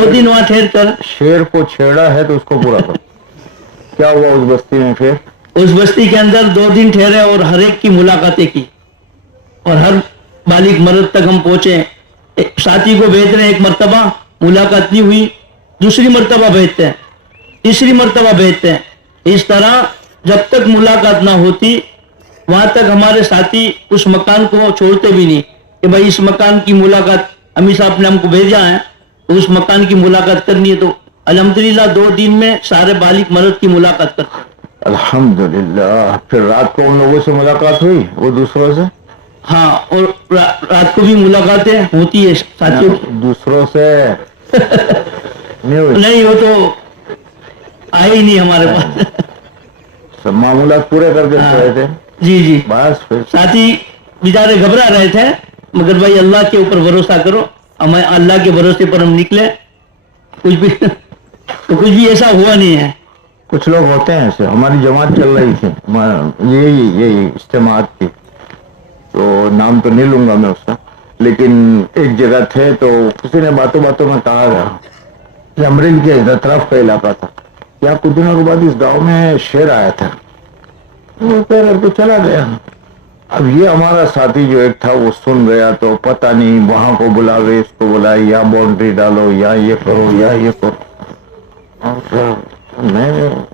दिन वहां ठहर कर शेर को छेड़ा है तो उसको पूरा करो। क्या हुआ उस बस्ती में फिर? उस बस्ती के अंदर 2 दिन ठहरे और हर एक की मुलाकातें की, और हर बालिग मर्द तक हम पहुंचे। एक साथी को भेज रहे हैं, 1 मरतबा मुलाकात नहीं हुई, दूसरी मरतबा भेजते हैं, तीसरी मरतबा भेजते हैं। इस तरह जब तक मुलाकात ना होती वहां तक हमारे साथी उस मकान को छोड़ते भी नहीं कि भाई इस मकान की मुलाकात अमीर साहब ने हमको भेजा है, तो उस मकान की मुलाकात करनी है। तो अल्हम्दुलिल्लाह 2 दिन में सारे बालिग मर्द की मुलाकात करते हैं। अल्हम्दुलिल्लाह। फिर रात को उन लोगों से मुलाकात हुई, वो दूसरों से? हाँ, और रात को भी मुलाकातें होती है साथियों की। दूसरों से नहीं हुई? नहीं, वो तो आए ही नहीं हमारे पास। सब मामूलात पूरे करके हाँ। सोए थे? जी जी, बस फिर साथी बेचारे घबरा रहे थे, मगर भाई अल्लाह के ऊपर भरोसा करो, हमें अल्लाह के भरोसे पर हम निकले। कुछ भी ऐसा हुआ नहीं है। कुछ लोग होते हैं ऐसे। हमारी जमात चल रही थी, यही इज्तिमात की, तो नाम तो नहीं लूंगा मैं उसका, लेकिन एक जगह थे तो किसी ने बातों बातों में कहा कि अमरील के इधर तरफ का इलाका था, क्या कुछ दिनों के बाद इस गांव में शेर आया था, वो कह करके चला गया। अब ये हमारा साथी जो एक था वो सुन गया, तो पता नहीं वहां को बुलावे, इसको बुलाए, या बाउंड्री डालो, या ये करो, या ये करो। और फिर मैं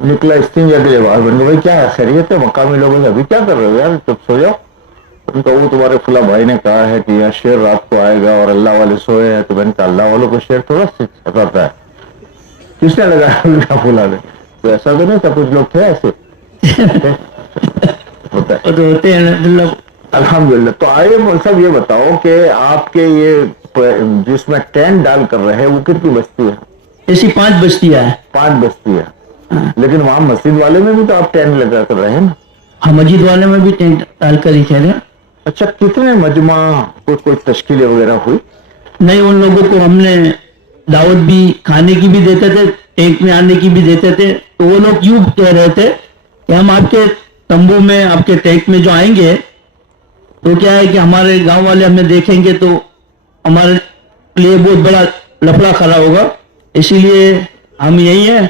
निकला इस्तिंजा के लिए बाहर, मैंने भाई क्या खैरियत है? मकामी लोगों से अभी क्या कर रहे हो यार, चुप सो जाओ। उनका वो तुम्हारे फुला भाई ने कहा है कि यहाँ शेर रात को आएगा और अल्लाह वाले सोए हैं। तो मैंने कहा अल्लाह वालों को शेर थोड़ा सताता है, किसने लगाया उनका फुला ने? तो ऐसा तो नहीं था, कुछ लोग थे ऐसे। होता है। वो तो होते हैं मतलब। अल्हम्दुलिल्लाह। तो आइए मौलवी साहब ये बताओ कि आपके ये जिसमें टेंट डाल कर रहे हैं वो कितनी बस्ती है? ऐसी 5 बस्तियां हैं। 5 बस्ती है, लेकिन वहाँ मस्जिद वाले में भी तो आप टेंट लगा कर रहे हैं ना? हाँ, मस्जिद वाले में भी टेंट डालकर ही ठहरे। अच्छा, कितने मजमा कुछ तश्कीलें वगैरह हुई? नहीं, उन लोगों को हमने दावत भी, खाने की भी देते थे, टेंट में आने की भी देते थे। तो वो लोग यूं कह रहे थे कि हम आपके तंबू में, आपके टेंट में जो आएंगे तो क्या है कि हमारे गांव वाले हमें देखेंगे तो हमारे लिए बहुत बड़ा लफड़ा खड़ा होगा, इसीलिए हम यही है,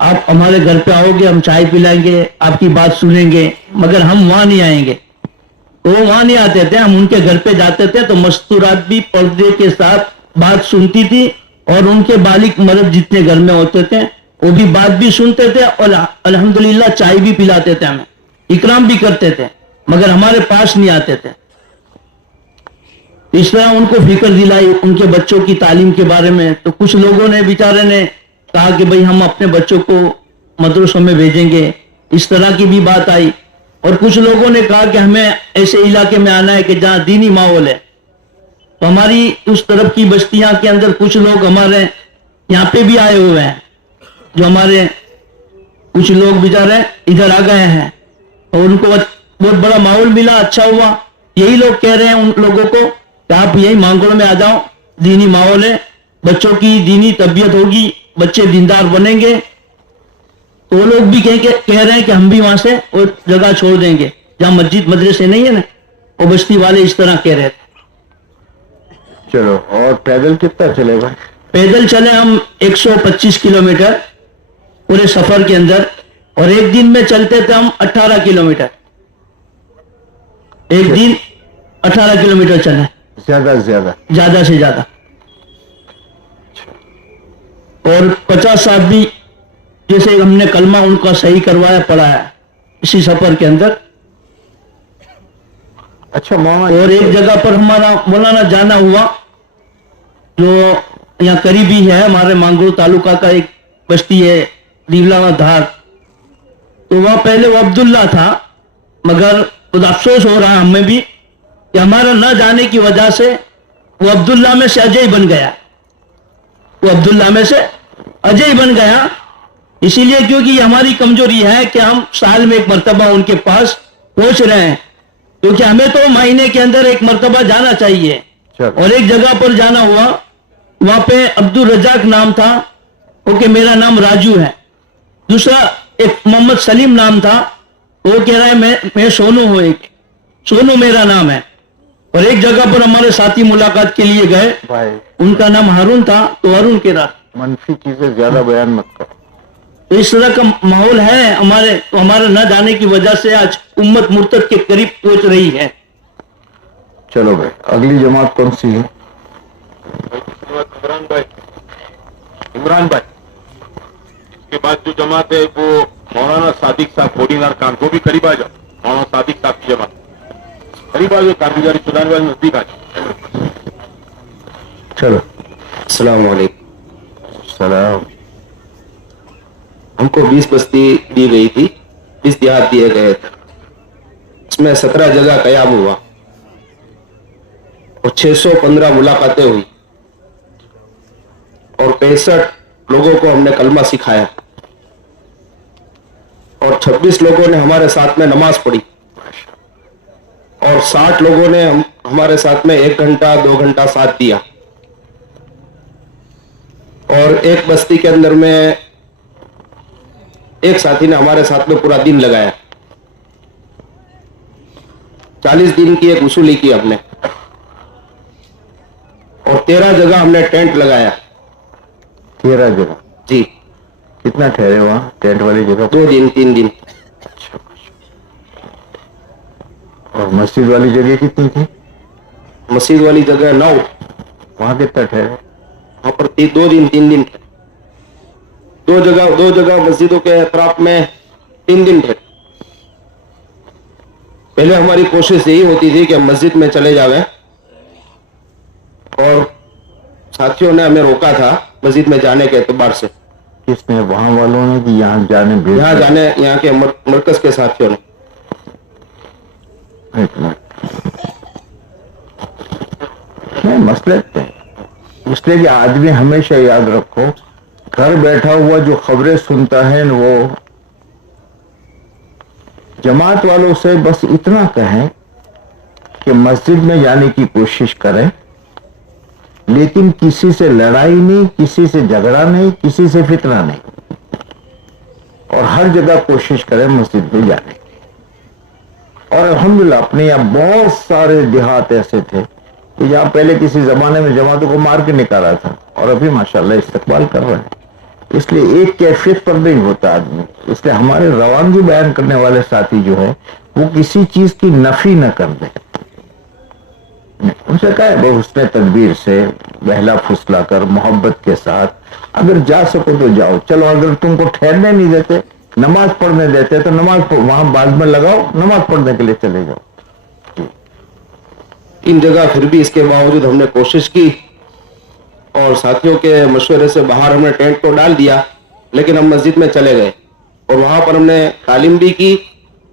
आप हमारे घर पे आओगे, हम चाय पिलाएंगे, आपकी बात सुनेंगे, मगर हम वहां नहीं आएंगे। तो वो वहां नहीं आते थे, हम उनके घर पे जाते थे। तो मस्तूरात भी पर्दे के साथ बात सुनती थी, और उनके बालिक मर्द जितने घर में होते थे वो भी बात भी सुनते थे, और अल्हम्दुलिल्लाह चाय भी पिलाते थे, हमें इकराम भी करते थे, मगर हमारे पास नहीं आते थे। इस तरह उनको फिक्र दिलाई उनके बच्चों की तालीम के बारे में। तो कुछ लोगों ने, बेचारे ने कहा कि भाई हम अपने बच्चों को मदरसों में भेजेंगे, इस तरह की भी बात आई। और कुछ लोगों ने कहा कि हमें ऐसे इलाके में आना है कि जहाँ दीनी माहौल है। तो हमारी उस तरफ की बस्तियां के अंदर कुछ लोग हमारे यहाँ पे भी आए हुए हैं, जो हमारे कुछ लोग बेचारे इधर आ गए हैं, और उनको बहुत बड़ा माहौल मिला, अच्छा हुआ। यही लोग कह रहे हैं उन लोगों को कि आप यही मांगोड़ में आ जाओ, दीनी माहौल है, बच्चों की दीनी तबीयत होगी, बच्चे दीनदार बनेंगे। तो वो लोग भी कह रहे हैं कि हम भी वहां से वो जगह छोड़ देंगे जहां मस्जिद मदरसे नहीं है ना, वो बस्ती वाले इस तरह कह रहे थे। चलो, और पैदल कितना चलेगा? पैदल चले हम 125 किलोमीटर पूरे सफर के अंदर, और एक दिन में चलते थे हम 18 किलोमीटर। एक दिन 18 किलोमीटर चले, ज्यादा से ज्यादा। ज्यादा से ज्यादा। और 50 भी जैसे हमने कलमा उनका सही करवाया, पढ़ाया इसी सफर के अंदर। अच्छा मामा, और एक जगह पर हमारा मौलाना जाना हुआ, जो यहाँ करीबी है, हमारे मांगरोळ तालुका का एक बस्ती है दीवलाना धार। तो वहां पहले वो अब्दुल्ला था, मगर खुद अफसोस हो रहा है हमें भी कि हमारा न जाने की वजह से वो अब्दुल्ला में से अजय बन गया। वो अब्दुल्ला में से अजय बन गया इसीलिए क्योंकि ये हमारी कमजोरी है कि हम साल में एक मर्तबा उनके पास पहुंच रहे हैं, क्योंकि हमें तो महीने के अंदर एक मर्तबा जाना चाहिए। और एक जगह पर जाना हुआ, वहां पे अब्दुल रजाक नाम था, ओके मेरा नाम राजू है। दूसरा एक मोहम्मद सलीम नाम था, वो कह रहा है मैं सोनू हूं, एक सोनू मेरा नाम है। और एक जगह पर हमारे साथी मुलाकात के लिए गए, भाई उनका नाम हारून था, तो हारून कह रहा मनफी चीजें ज्यादा बयान मत करो। तो इस तरह का माहौल है हमारे, तो हमारे न जाने की वजह से आज उम्मत मुर्तद के करीब पहुंच रही है। चलो भाई, अगली जमात कौन सी है? इमरान भाई, इसके बाद जो जमात है वो मौलाना सादिक साहब कोडीनार कानपुर, भी करीब आ जाओ। मौलाना सादिक साहब की जमात करीब आ जाओ, कामगुजारी सुधार वाले नजदीक आ जाओ। चलो। अस्सलाम वालेकुम। सलाम। हमको 20 बस्ती दी गई थी, 20 देहात दिए गए थे। इसमें 17 जगह कयाम हुआ और 615 मुलाकातें हुई, और 65 लोगों को हमने कलमा सिखाया, और 26 लोगों ने हमारे साथ में नमाज पढ़ी, और 60 लोगों ने हमारे साथ में 1 घंटा 2 घंटा साथ दिया। और एक बस्ती के अंदर में एक साथी ने हमारे साथ में पूरा दिन लगाया। 40 दिन की एक वसूली की हमने, और 13 जगह हमने टेंट लगाया। 13 जगह? जी। कितना ठहरे वहाँ टेंट वाली जगह? 2 दिन 3 दिन। और मस्जिद वाली जगह कितनी थी? मस्जिद वाली जगह 9। वहाँ कितना ठहरे? वहां पर 2 दिन 3 दिन थे। दो जगह मस्जिदों के अतराफ में 3 दिन थे। पहले हमारी कोशिश यही होती थी कि हम मस्जिद में चले जावें, और साथियों ने हमें रोका था मस्जिद में जाने के एतबार से, کس نے, وہاں والوں نے کہ یہاں جانے بھیج یہاں دیا؟ جانے یہاں کے مرکز کے ساتھیوں نے. ایک منٹ. نہیں, مسئلہ اس لیے کہ آدمی ہمیشہ یاد رکھو, گھر بیٹھا ہوا جو خبریں سنتا ہے وہ جماعت والوں سے بس اتنا کہیں کہ مسجد میں جانے کی کوشش کریں, لیکن کسی سے لڑائی نہیں, کسی سے جھگڑا نہیں, کسی سے فتنہ نہیں, اور ہر جگہ کوشش کریں مسجد میں جانے کی. اور الحمدللہ اپنے یہاں بہت سارے دیہات ایسے تھے کہ جہاں پہلے کسی زمانے میں جماعتوں کو مار کے نکالا تھا, اور ابھی ماشاءاللہ استقبال کر رہے ہیں. اس لیے ایک کیفیت پر نہیں ہوتا آدمی. اس لیے ہمارے روانگی بیان کرنے والے ساتھی جو ہے وہ کسی چیز کی نفی نہ کر دیں. ان سے کہا ہے حسن تدبیر سے, بہلا پھسلا کر, محبت کے ساتھ, اگر جا سکو تو جاؤ. چلو اگر تم کو ٹھہرنے نہیں دیتے, نماز پڑھنے دیتے تو نماز وہاں بعد میں لگاؤ, نماز پڑھنے کے لیے چلے جاؤ. ان جگہ پھر بھی اس کے باوجود ہم نے کوشش کی, اور ساتھیوں کے مشورے سے باہر ہم نے ٹینٹ کو ڈال دیا, لیکن ہم مسجد میں چلے گئے اور وہاں پر ہم نے تعلیم بھی کی.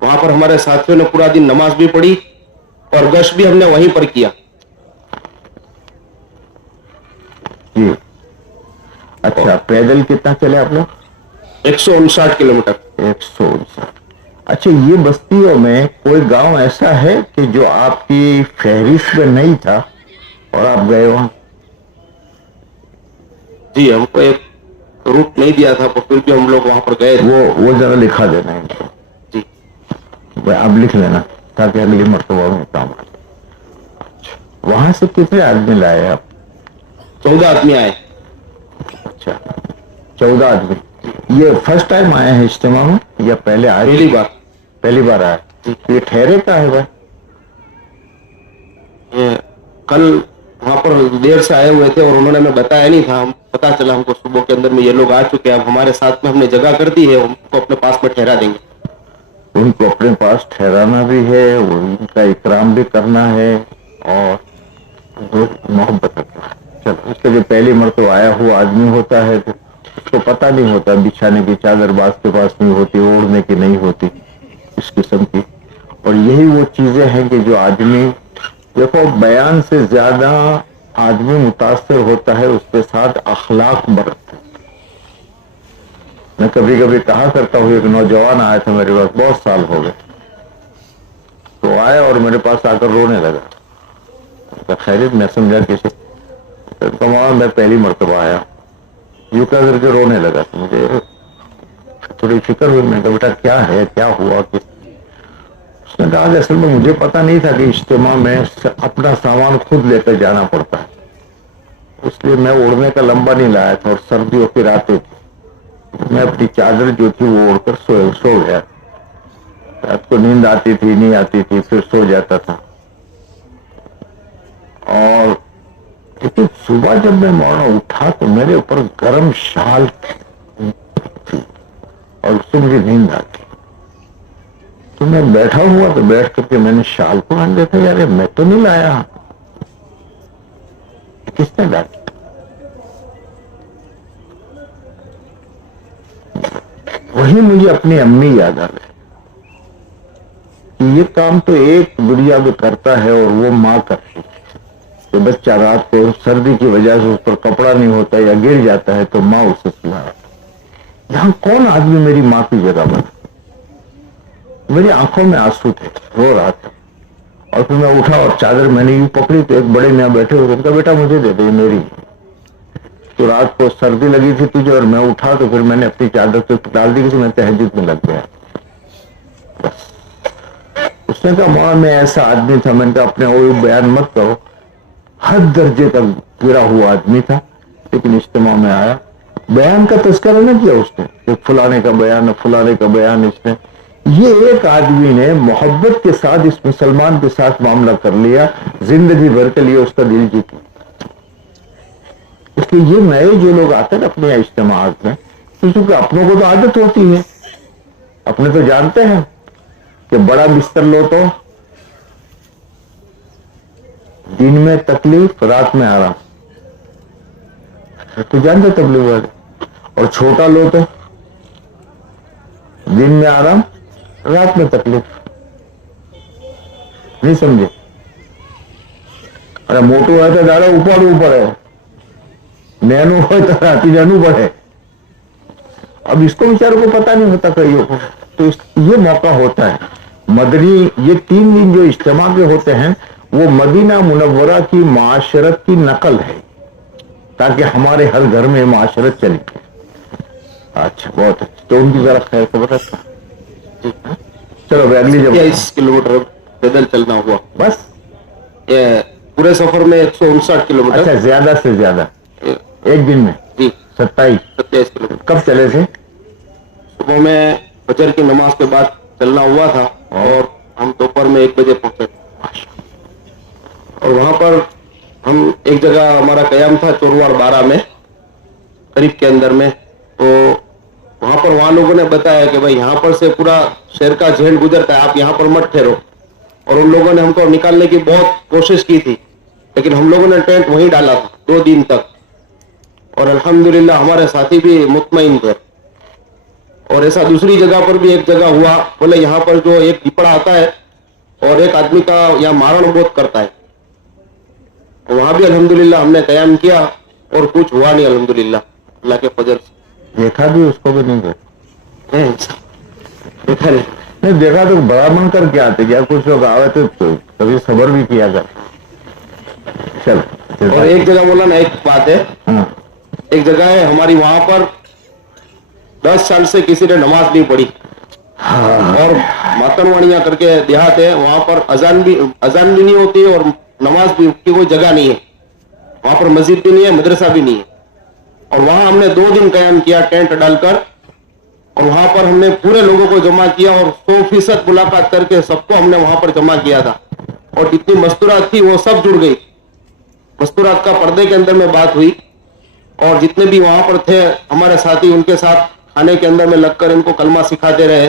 وہاں پر ہمارے ساتھیوں نے پورا دن نماز بھی پڑھی اور گشت بھی ہم نے وہیں پر کیا. جی اچھا, پیدل کتنا چلے آپ لوگ؟ 159 کلومیٹر. 159. اچھا, یہ بستیوں میں کوئی گاؤں ایسا ہے کہ جو آپ کی فہرست میں نہیں تھا اور آپ گئے وہاں؟ جی, ہم کو ایک روٹ نہیں دیا تھا, پھر بھی ہم لوگ وہاں پر گئے. وہ ذرا لکھا دینا ہے. جی اب لکھ لینا تاکہ اگلی مرتبہ میں کام آ جائے. وہاں سے کتنے آدمی لائے آپ؟ 14 آدمی آئے. اچھا, 14 آدمی. یہ فرسٹ ٹائم آئے ہیں اجتماع میں یا پہلے آئے؟ پہلی بار. پہلی بار آئے. یہ ٹھہرے کا ہے بھائی؟ کل وہاں پر دیر سے آئے ہوئے تھے اور انہوں نے ہمیں بتایا نہیں تھا. ہم پتا چلا ہم کو صبح کے اندر میں یہ لوگ آ چکے ہیں, اب ہمارے ساتھ میں ہم نے جگہ کر دی ہے, ان کو اپنے پاس میں ٹھہرا دیں گے. ان کو اپنے پاس ٹھہرانا بھی ہے, ان کا اکرام بھی کرنا ہے, اور محبت رکھنا ہے. چلو, اس کے جو پہلی مرتبہ آیا ہوا آدمی ہوتا ہے تو اس کو پتہ نہیں ہوتا, بچھانے کی چادر باز کے پاس نہیں ہوتی, اوڑھنے کی نہیں ہوتی, اس قسم کی. اور یہی وہ چیزیں ہیں کہ جو آدمی, دیکھو بیان سے زیادہ آدمی متاثر ہوتا ہے اس کے ساتھ اخلاق برتتے. میں کبھی کبھی کہا کرتا ہوں, ایک نوجوان آیا تھا میرے پاس, بہت سال ہو گئے, تو آیا اور میرے پاس آ کر رونے لگا. خیریت؟ میں سمجھا کسی تمام, میں پہلی مرتبہ آیا, یوں کہہ کر کے رونے لگا. مجھے تھوڑی فکر ہوئی, میں کہا بیٹا کیا ہے, کیا ہوا؟ اس نے کہا کہ اصل میں مجھے پتا نہیں تھا کہ اجتماع میں اپنا سامان خود لے کر جانا پڑتا ہے, اس لیے میں اوڑھنے کا لمبا نہیں لایا تھا, اور سردیوں کی راتیں تھی, میں اپنی چادر جو تھی وہ اوڑھ کر سو گیا. رات کو نیند آتی تھی, نہیں آتی تھی, پھر سو جاتا تھا. اور لیکن صبح جب میں مولانا اٹھا تو میرے اوپر گرم شال تھی اور اس سے مجھے نیند آتی. تو میں بیٹھا ہوا تو بیٹھ کر کے میں نے شال کو آن دیکھا, یار میں تو نہیں لایا, کس نے لایا؟ وہی مجھے اپنی امی یاد آ گئی کہ یہ کام تو ایک دنیا میں کرتا ہے, اور وہ ماں کرتی ہے. کہ بچہ رات کو سردی کی وجہ سے اس پر کپڑا نہیں ہوتا یا گر جاتا ہے تو ماں اسے سلاتا. یہاں کون آدمی میری ماں کی جگہ بنا؟ میری آنکھوں میں آنسو تھے, رو رہا تھا. اور پھر میں اٹھا اور چادر میں نے یوں پکڑی تو ایک بڑے میاں بیٹھے ہوئے, ان کا بیٹا مجھے دے دے, میری. تو رات کو سردی لگی تھی تجھے, اور میں اٹھا تو پھر میں نے اپنی چادر تو ڈال دی کہ میں تہجد میں لگ گیا. اس نے کہا ماں میں ایسا آدمی تھا, میں نے کہا اپنے وہ بیان مت کرو, حد درجے تک گرا ہوا آدمی تھا, لیکن اجتماع میں آیا. بیان کا تذکرہ نہ کیا اس نے کہ فلانے کا بیان, فلانے کا بیان. اس نے, یہ ایک آدمی نے محبت کے ساتھ اس مسلمان کے ساتھ معاملہ کر لیا, زندگی بھر کے لیے اس کا دل جیت. اس لیے یہ نئے جو لوگ آتے ہیں اپنے اجتماعات میں, کیونکہ اپنوں کو تو عادت ہوتی ہے, اپنے تو جانتے ہیں کہ بڑا بستر لو تو دن میں تکلیف, رات میں آرام, تو جانتے تبلیغ والے. और छोटा लो तो दिन में आराम, रात में तकलीफ। नहीं समझे? अरे मोटू है तो दादा उपाड़વું પડે, नैनू हो तो राती नैनू पड़े। अब इसको बेचारों को पता नहीं होता कईयों को, तो ये मौका होता है। मदनी ये 3 दिन जो इज्तिमा के होते हैं वो मदीना मुनव्वरा की माशरत की नकल है, ताकि हमारे हर घर में माशरत चले। अच्छा, बहुत अच्छा। तो उनकी जरा खैर खबर रखना। चलो अगली जगह। 23 किलोमीटर पैदल चलना हुआ बस ये पूरे सफर में 159 किलोमीटर। अच्छा, ज्यादा से ज्यादा एक दिन में जी 27 किलोमीटर। कब चले थे? सुबह में फजर की नमाज के बाद चलना हुआ था और हम दोपहर में 1 बजे पहुंचे। और वहां पर हम एक जगह हमारा कयाम था चोरवाड़ 12 में करीब के अंदर में, तो वहां पर वहां लोगों ने बताया कि भाई यहाँ पर से पूरा शहर का झेल गुजरता है, आप यहाँ पर मत ठहरो। और उन लोगों ने हमको निकालने की बहुत कोशिश की थी, लेकिन हम लोगों ने टेंट वहीं डाला था 2 दिन तक, और अल्हम्दुलिल्लाह हमारे साथी भी मुतमईन थे। और ऐसा दूसरी जगह पर भी एक जगह हुआ, बोले यहाँ पर जो एक दीपड़ा आता है और एक आदमी का यहाँ मारण बहुत करता है, तो वहां भी अल्हम्दुलिल्लाह हमने कयाम किया और कुछ हुआ नहीं अल्हम्दुलिल्लाह अल्लाह के फजल से। देखा भी उसको भी नहीं देखा। देखा नहीं, नहीं देखा तो बड़ा मन करके आते क्या, कुछ लोग आवे तो कभी सबर भी किया कर। चल और एक जगह बोला ना, एक बात है, हाँ, एक जगह है हमारी वहां पर 10 साल से किसी ने नमाज नहीं पढ़ी, और मातनवाड़िया करके देहात है, वहां पर अजान भी नहीं होती और नमाज भी की कोई जगह नहीं है, वहां पर मस्जिद भी नहीं है, मदरसा भी नहीं है। और वहां हमने 2 दिन कयाम किया टेंट डालकर, और वहां पर हमने पूरे लोगों को जमा किया और 100% मुलाकात करके सबको हमने वहां पर जमा किया था। और जितनी मस्तूरात थी वो सब जुड़ गई, मस्तूरात का पर्दे के अंदर में बात हुई, और जितने भी वहां पर थे हमारे साथी उनके साथ खाने के अंदर में लगकर इनको कलमा सिखाते रहे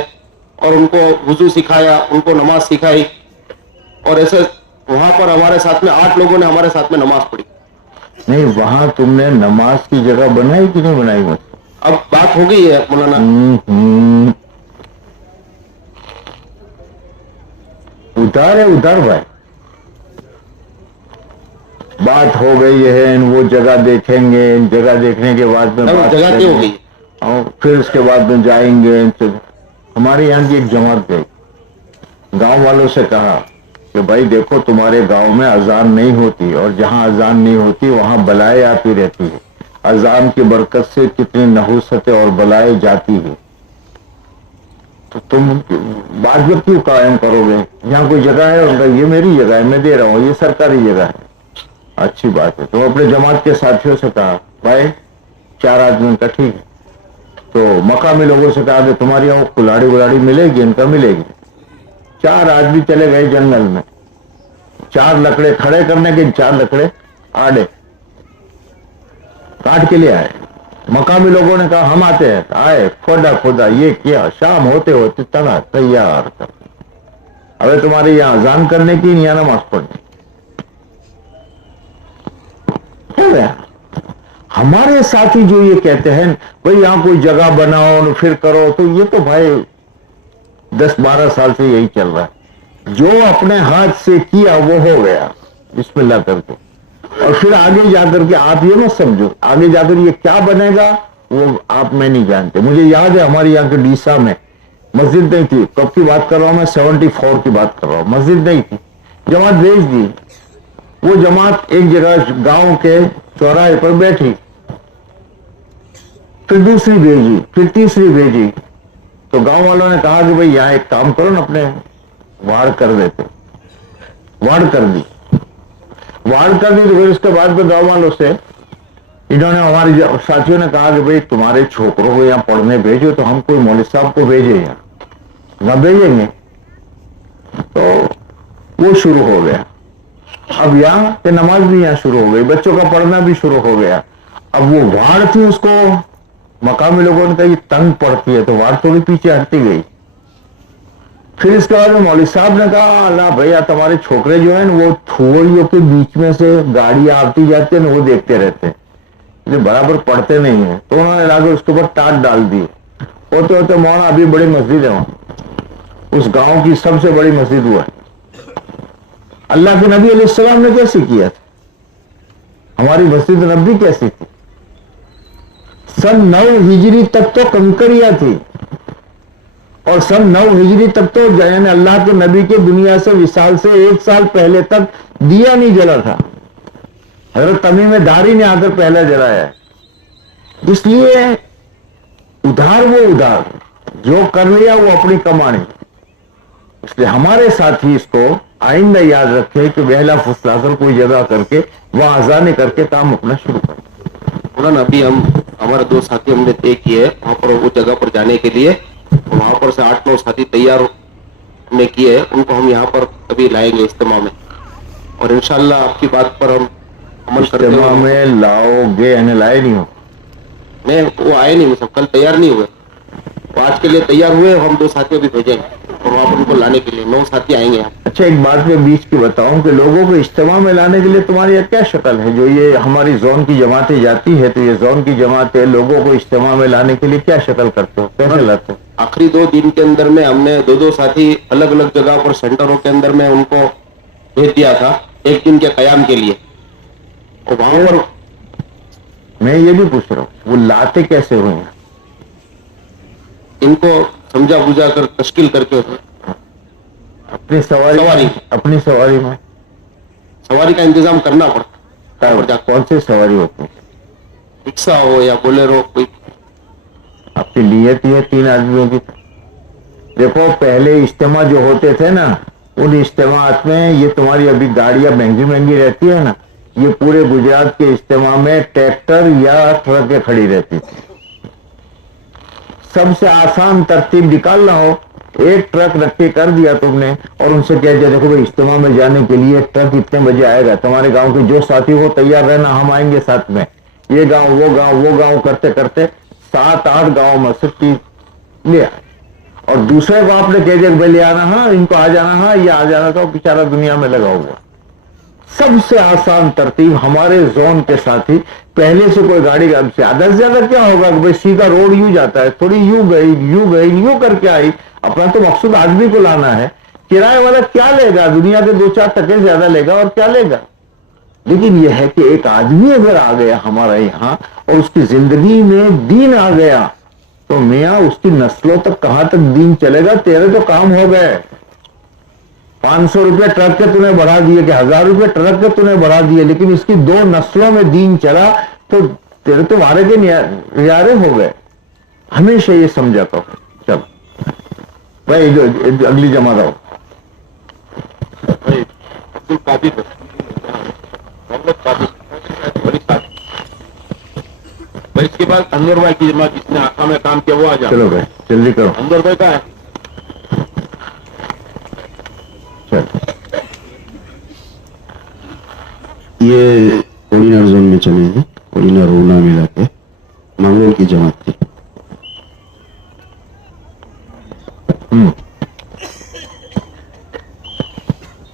और उनको वुजू सिखाया, उनको नमाज सिखाई। और ऐसे वहां पर हमारे साथ में 8 लोगों ने हमारे साथ में नमाज पढ़ी। नहीं वहां तुमने नमाज की जगह बनाई कि नहीं बनाई? मुझे अब बात हो गई है मौलाना, उधार है, उधार भाई, बात हो गई है, वो जगह देखेंगे, जगह देखने के बाद में बात जगह क्यों हो गई, और फिर उसके बाद में जाएंगे। तो हमारे यहाँ की एक जमात गई, गांव वालों से कहा कि भाई देखो तुम्हारे गांव में अजान नहीं होती, और जहां अजान नहीं होती वहां बलाएं आती रहती है, अजान की बरकत से कितनी नहुसतें और बलाएं जाती है, तो तुम बात जब क्यों कायम करोगे? यहाँ कोई जगह है, उनका ये मेरी जगह है, मैं दे रहा हूँ, ये सरकारी जगह है। अच्छी बात है। तो अपने जमात के साथियों से कहा भाई 4 आदमी का ठीक है, तो मकामी लोगों से कहा कि तुम्हारी यहाँ कुल्हाड़ी वुलाड़ी मिलेगी? इनका मिलेगी। 4 आदमी चले गए जंगल में, 4 लकड़े खड़े करने के, 4 लकड़े आड़े काट के लिए आए। मकामी लोगों ने कहा हम आते हैं, आए, खोदा ये किया, शाम होते होते तना तैयार कर, अबे तुम्हारे यहाँ अजान करने की या नमाज पढ़ने। हमारे साथी जो ये कहते हैं भाई यहाँ कोई जगह बनाओ फिर करो, तो ये तो भाई 10-12 साल से यही चल रहा है। जो अपने हाथ से किया वो हो गया बिस्मिल्लाह करके, और फिर आगे जाकर के आप ये मत समझो आगे जाकर ये क्या बनेगा वो आप मैं नहीं जानते। मुझे याद है हमारे यहाँ के डीसा में मस्जिद नहीं थी, कब की बात कर रहा हूं मैं, 74 की बात कर रहा हूं, मस्जिद नहीं थी, जमात भेज दी। वो जमात एक जगह गांव के चौराहे पर बैठी, फिर दूसरी भेजी, फिर तीसरी भेजी, तो गांव वालों ने कहा कि भाई यहाँ एक काम करो ना, अपने वाड़ कर देते, वाड़ कर दी, तो फिर उसके बाद में गांव वालों से इन्होंने हमारे साथियों ने कहा कि भाई तुम्हारे छोकरों को यहाँ पढ़ने भेजो, तो हम कोई मौलवी साहब को भेजे, यहाँ न भेजेंगे। तो वो शुरू हो गया, अब यहाँ पे नमाज भी यहाँ शुरू हो गई, बच्चों का पढ़ना भी शुरू हो गया। अब वो वाड़ थी, उसको मकामी लोगों ने कहा ये तंग पड़ती है, तो वाड़ थोड़ी पीछे हटती गई। फिर इसके बाद में मौलवी साहब ने कहा अल्लाह भैया तुम्हारे छोकरे जो है वो थोड़ियों के बीच में से गाड़ियां आती जाती है ना, वो देखते रहते हैं, जो बराबर पढ़ते नहीं है, तो उन्होंने लाकर उसके ऊपर टाट डाल दिए। होते होते मौलाना अभी बड़ी मस्जिद है वहां, उस गांव की सबसे बड़ी मस्जिद हुआ है। अल्लाह के नबी अलैहिस्सलाम ने कैसे किया था? हमारी मस्जिद नबी कैसी थी? सन 9 हिजरी तक तो कंकरिया थी, और सन 9 हिजरी तक तो यानी अल्लाह के नबी के दुनिया से विशाल से 1 साल पहले तक दिया नहीं जला था। हजरत तमीम दारी ने आकर पहला जलाया है। इसलिए उधार वो उधार, जो कर लिया वो अपनी कमानी। इसलिए हमारे साथी इसको आइंदा याद रखे कि बहला फुसला कर कोई जगह करके वहां अजाने करके काम अपना शुरू करें। मौलाना अभी हम हमारे 2 साथी हमने तय किए वहाँ पर वो जगह पर जाने के लिए, और वहाँ पर से 8-9 साथी तैयार हमने किए, उनको हम यहाँ पर अभी लाएंगे इज्तिमा में, और इंशाल्लाह आपकी बात पर हम अमल करते इज्तिमा हुए। में लाओगे यानी लाए नहीं हो? नहीं, वो आए नहीं, सब कल तैयार नहीं हुए, वो आज के लिए तैयार हुए, हम 2 साथियों भी भेजेंगे और वहाँ पर उनको लाने के लिए 9 साथी आएंगे यहाँ। अच्छा, एक बात मैं बीच की बताऊं कि लोगों को इज्तिमा में लाने के लिए तुम्हारी क्या शक्ल है? जो ये हमारी जोन की जमातें जाती है, तो ये जोन की जमातें लोगों को इज्तिमा में लाने के लिए क्या शक्ल करते हो, कैसे लाते हो? आखिरी 2 दिन के अंदर में हमने 2-2 साथी अलग अलग जगह पर सेंटरों के अंदर में उनको भेज दिया था 1 दिन के कयाम के लिए, और वहां पर मैं ये भी पूछ रहा हूँ वो लाते कैसे हुए हैं? इनको समझा बुझा कर तश्कील करके अपनी अपनी सवारी में सवारी का इंतजाम करना पड़ता है। कौन सी सवारी होती है? रिक्शा हो या बोलेरो, कोई आपकी नियत है 3 आदमियों की। देखो पहले इज्तिमा जो होते थे ना, उन इज्तिमात में ये तुम्हारी अभी गाड़ियां महंगी महंगी रहती है ना, ये पूरे गुजरात के इज्तिमा में ट्रैक्टर या ट्रकें खड़ी रहती थी। सबसे आसान तरतीब निकालना हो, एक ट्रक रखे कर दिया तुमने और उनसे कह दिया देखो भाई इज्तिमा में जाने के लिए ट्रक इतने बजे आएगा, तुम्हारे गांव के जो साथी हो तैयार रहना, हम आएंगे साथ में। ये गांव वो गांव करते करते 7-8 गांव में से 3 ले आए, और दूसरे को आपने कह दिया भाई ले आना, हाँ इनको आ जाना, हाँ ये आ जाना, तो बेचारा दुनिया में लगा हुआ। सबसे आसान तरतीब हमारे जोन के साथी पहले से कोई गाड़ी ज्यादा से ज्यादा क्या होगा कि भाई सीधा रोड यूं जाता है, थोड़ी यूं गई यूं करके आई, अपना तो मकसूद आदमी को लाना है। किराए वाला क्या लेगा? दुनिया के 2-4 टके ज्यादा लेगा और क्या लेगा? लेकिन यह है कि एक आदमी अगर आ गया हमारा यहाँ और उसकी जिंदगी में दीन आ गया, तो मियाँ उसकी नस्लों तक कहां तक दीन चलेगा? तेरे तो काम हो गए। 500 रुपये ट्रक के तूने बढ़ा दिए कि 1000 रुपये ट्रक के तूने बढ़ा दिए, लेकिन इसकी 2 नस्लों में दीन चला तो तेरे तो वारे के नियारे हो गए। हमेशा ये समझा करो। चलो भाई अगली जमा दो। भाई अब्दुल कादिर मोहम्मद कादिर बड़ी साथी। भाई इसके बाद अनवर भाई की जमात जिसने आखा में काम किया वो आ जाए। चलो भाई जल्दी करो। अनवर भाई का है ये कोलिनार जोन में चले हैं, कोलिनार रोना मिला के मंगोल की जमात थी।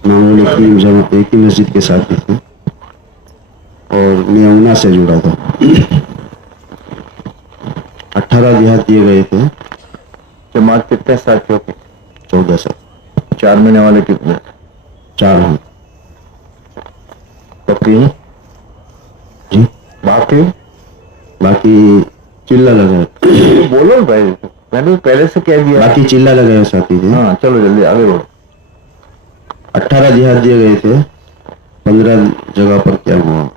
मंगोल एक ही मस्जिद के साथ थे और मैं ऊना से जुड़ा था। 18 देहात दिए गए थे। जमात कितने साथियों के? 14 साथ। 4 महीने वाले कितने? 4 हैं। बाकी जी बाकी बाकी चिल्ला लगा, बोलो भाई, मैंने पहले से कह दिया। बाकी चिल्ला लगाए साथी थे। हाँ चलो जल्दी आगे बढ़ो। 18 देहात दिए गए थे, 15 जगह पर क्या हुआ।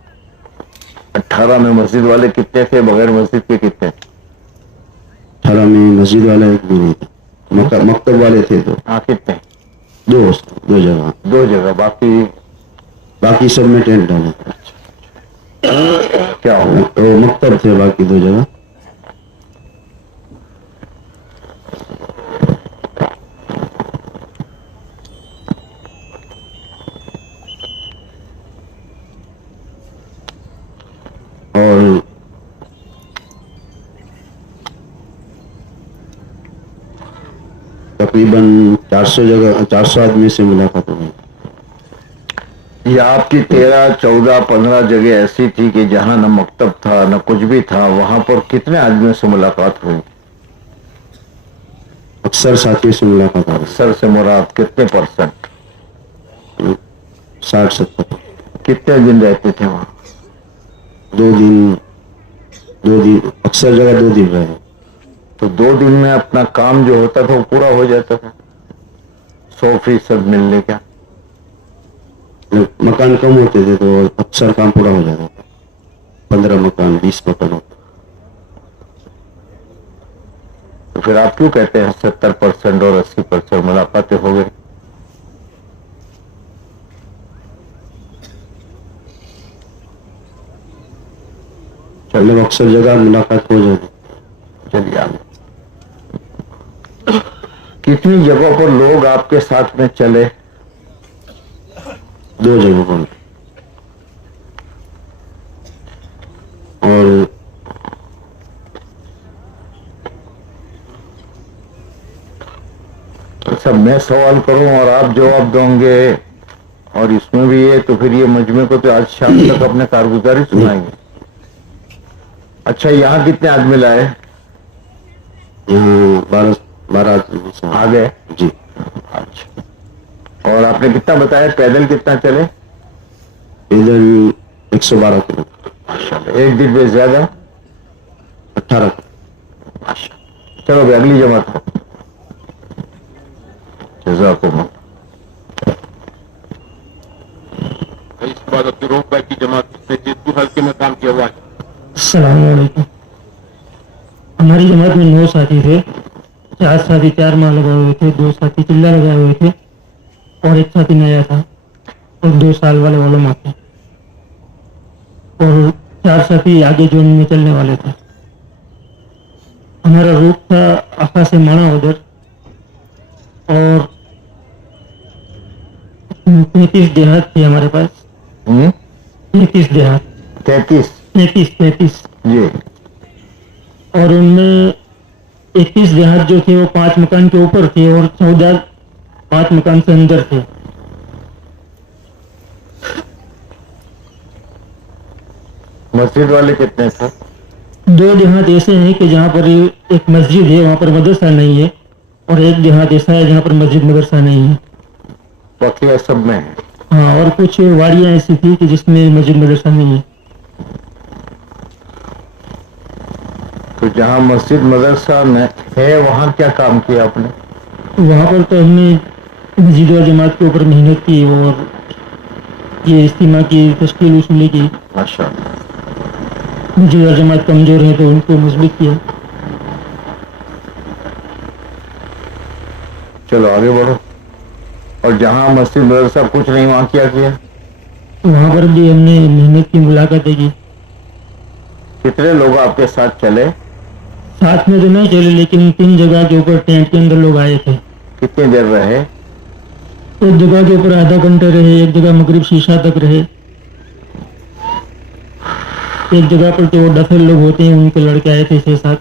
18 में मस्जिद वाले कितने थे? बगैर मस्जिद के कितने? 18 में मस्जिद वाला एक भी नहीं था, मकतब वाले थे तो हाँ कितने? 2 जगह। 2 जगह। बाकी सब में टेंट डाले। क्या हुआ? वो मकतब थे बाकी 2 जगह। और तकरीबन 400 आदमी से मुलाकात हुई। ये आपकी 13, 14, 15 जगह ऐसी थी कि जहां न मकतब था न कुछ भी था, वहां पर कितने आदमियों से मुलाकात हुई? अक्सर साथियों से मुलाकात हो सर से मुराद कितने परसेंट? 60-70। कितने दिन रहते थे वहां? 2 दिन अक्सर जगह 2 दिन रहे। तो 2 दिन में अपना काम जो होता था वो पूरा हो जाता था 100% मिलने का। मकान कम होते थे तो अक्सर काम पूरा हो जाता था। 15 मकान 20 मकान होते। तो फिर आप क्यों कहते हैं 70% और 80% मुलाकातें हो गई? चलो अक्सर जगह मुलाकात हो जाती। चलिए आगे। कितनी जगहों पर लोग आपके साथ में चले? 2 जगहों पर। और अच्छा, मैं सवाल करूं और आप जवाब दोगे और इसमें भी ये, तो फिर ये मजमे को तो आज शाम तक अपने कारगुजारी सुनाएंगे। अच्छा, यहाँ कितने आदमी लाए? यहाँ 12 आदमी से आ गए जी। अच्छा, और आपने कितना बताया, पैदल कितना चले? इधर 112 किलोमीटर। एक दिन में ज्यादा? 18। चलो भाई, अगली जमात को जज़ाकुमुल्लाह। इसके बाद अब्दुल भाई की जमात ने जेतपुर हल्के में काम किया हुआ है। अस्सलामुअलैकुम। हमारी जमात में 9 साथी थे। 4 साथी 4 माह लगाए हुए थे, 2 साथी चिल्ला लगाए हुए थे और एक साथी नया था और 2 साल वाले मालूम थे और 4 साथी आगे जोन में चलने वाले थे। हमारा रूट था आखा से माना उधर और 33 देहात थे हमारे पास। 33 देहात। 33 जी। और उनमें 21 देहात जो थे वो 5 मकान के ऊपर थे और 14 5 मकान से अंदर थे। मस्जिद वाले कितने थे? 2 देहात ऐसे हैं कि जहाँ पर एक मस्जिद है, वहाँ पर मदरसा नहीं है, और एक देहात ऐसा है जहाँ पर मस्जिद मदरसा नहीं है। बकिया सब में है। हाँ, और कुछ वाड़ियाँ ऐसी थी कि जिसमें मस्जिद मदरसा नहीं है। तो जहाँ मस्जिद मदरसा में है वहाँ क्या काम किया आपने? वहाँ पर तो हमने मस्जिद और जमात के ऊपर मेहनत की और ये इज्तिमा की तश्कील उसूली की। माशाअल्लाह। मस्जिद और जमात कमजोर है तो उनको मजबूत किया। चलो आगे बढ़ो। और जहाँ मस्जिद मदरसा कुछ नहीं, वहाँ क्या किया? वहाँ पर भी हमने मेहनत की, मुलाकातें की। कितने लोग आपके साथ चले? साथ में तो नहीं चले, लेकिन 3 जगह के ऊपर टेंट के अंदर लोग आए थे। कितनी देर रहे? एक जगह के ऊपर आधा घंटा रहे, एक जगह मगरिब शीशा तक रहे, एक जगह पर तो वो डफर लोग होते हैं उनके लड़के आए थे 6-7,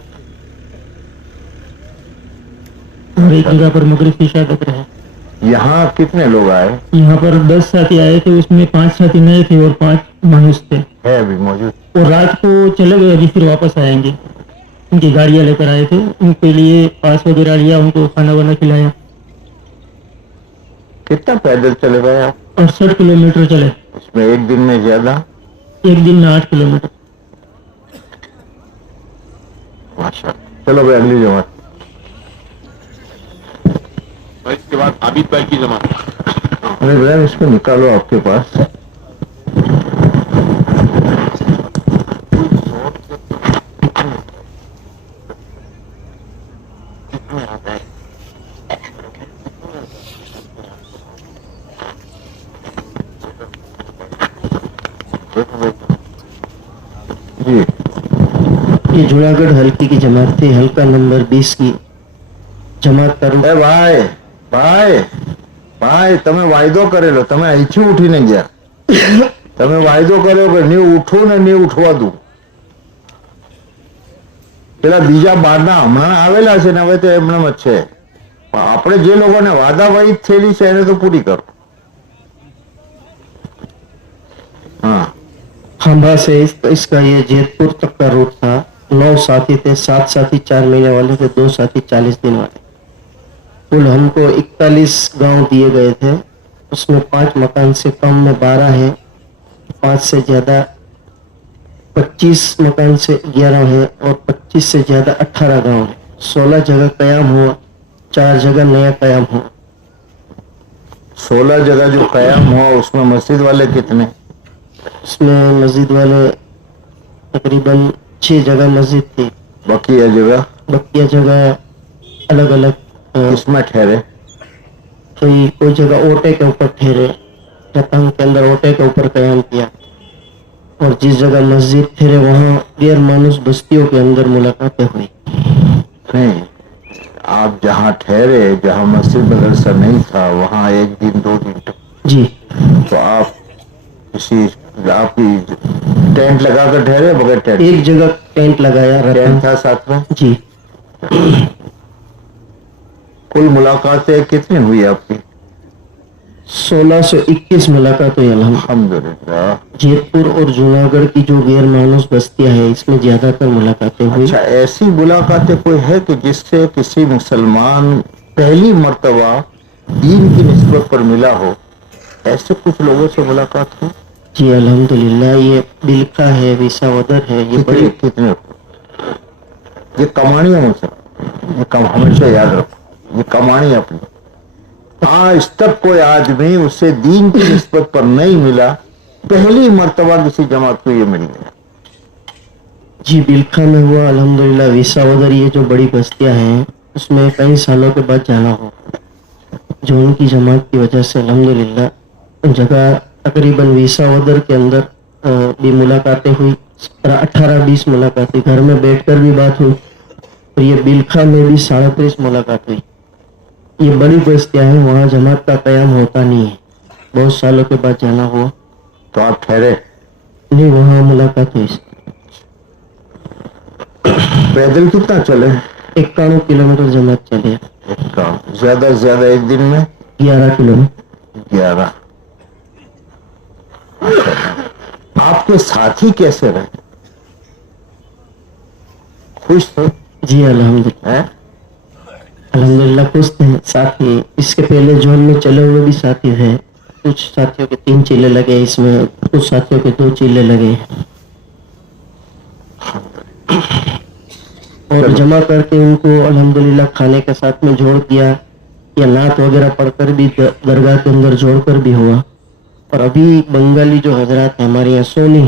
और एक जगह पर मगरिब शीशा तक रहे। यहाँ कितने लोग आए? यहाँ पर 10 साथी आए थे, उसमें 5 साथी नए थे और 5 मानुस थे। है अभी मौजूद? और रात को चले गए, अभी फिर वापस आएंगे। उनकी गाड़ियाँ लेकर आए थे, उनके लिए पास वगैरह लिया, उनको खाना वाना खिलाया। कितना पैदल चले गए आप? 68 किलोमीटर चले। इसमें एक दिन में ज्यादा? एक दिन में 8 किलोमीटर। माशाअल्लाह। चलो भाई, अगली जमात। और इसके बाद आबिद भाई की जमात। अरे भैया, इसको निकालो आपके पास। जी, ये जूनागढ़ हल्के की जमात थी, हल्का नंबर 20 की जमात का रुख। ए भाई भाई भाई, તમે વાયદો કરેલો, તમે અહીંથી ઉઠીને ગયા. તમે વાયદો કર્યો કે નહીં ઉઠું ને નહીં ઉઠવા દઉં. પેલા બીજા બહારના હમણાં આવેલા છે ને હવે તો એમનામ જ છે, પણ આપણે જે લોકોને વાદાવાહિત થયેલી છે એને તો પૂરી કરો. हाँ खंभा से इसका ये जेतपुर तक का रूट था। 9 साथी थे, 7 साथी 4 महीने वाले थे, 2 साथी 40 दिन वाले। कुल हमको 41 गांव दिए गए थे, उसमें 5 मकान से कम में 12 है, 5 से ज्यादा 25 मकान से 11 है, और 25 से ज्यादा 18 गांव है। 16 जगह कयाम हुआ, 4 जगह नया कयाम हुआ। 16 जगह जो कयाम हुआ उसमें मस्जिद वाले कितने? उसमें मस्जिद वाले तकरीबन 6 जगह मस्जिद थी। बकिया जगह बकिया जगह अलग अलग, किसमें ठहरे? कोई जगह ओटे के ऊपर ठहरे, रतंग के अंदर ओटे के ऊपर कयाम किया, और जिस जगह मस्जिद ठहरे वहाँ गैर मानुस बस्तियों के अंदर मुलाकातें हुई। नहीं, आप जहाँ ठहरे, जहाँ मस्जिद मदरसा नहीं था, वहाँ 1 दिन 2 दिन जी, तो आप किसी आपकी टेंट लगा कर ठहरे? बगैर टेंट? एक जगह टेंट लगाया, टेंट रतंग। था साथ में? जी, कुल मुलाकातें कितनी हुई आपकी? 1621 मुलाकात हुई अल्हम्दुलिल्लाह। अल्हम्दुलिल्लाह। जेतपुर और जूनागढ़ की जो गैर मानुस बस्तियां हैं, इसमें ज्यादातर मुलाकातें हुई। अच्छा, ऐसी मुलाकातें कोई है कि जिससे किसी मुसलमान पहली मर्तबा दीन की निस्बत पर मिला हो? ऐसे कुछ लोगों से मुलाकात हुई? जी अल्हम्दुलिल्लाह, ये बिलखा है, विसावदर है, ये कितने बड़ी कितने? ये कमानी है मुझसे, ये हमेशा याद रखो, ये कमानी है अपनी। आज तक कोई आदमी उससे दीन की निस्बत पर नहीं मिला, पहली मर्तबा किसी जमात को ये मिल गया। जी बिलखा में हुआ अल्हम्दुलिल्लाह। विसावदर, ये जो बड़ी बस्तियां हैं, उसमें कई सालों के बाद जाना हो, जो उनकी जमात की वजह से अल्हम्दुलिल्लाह जगह तकरीबन विसावदर के अंदर भी मुलाकातें हुई। 18-20 मुलाकातें, घर में बैठकर भी बात हुई। और ये बिलखा में भी 37 मुलाकात हुई। ये बड़ी बस्तियां हैं, वहाँ जमात का कयाम होता नहीं है, बहुत सालों के बाद जाना हुआ। तो आप ठहरे? नहीं, वहाँ मुलाकात हुई। पैदल कितना चले? 91 किलोमीटर जमात चले। ज्यादा से ज्यादा 1 दिन में 11 किलोमीटर। 11। आपके साथी कैसे रहे? खुश थे? जी अल्हम्दुलिल्लाह, हैं? अल्हम्दुलिल्लाह खुश थे। साथी इसके पहले जोन में चले हुए भी साथी थे। कुछ साथियों के 3 चीले लगे, इसमें कुछ साथियों के 2 चीले लगे, और जमा करके उनको अल्हम्दुलिल्लाह खाने के साथ में जोड़ दिया, या नात वगैरह पढ़कर भी दरगाह के अंदर जोड़कर भी हुआ। और अभी बंगाली जो हजरात है हमारे यहाँ सोनी,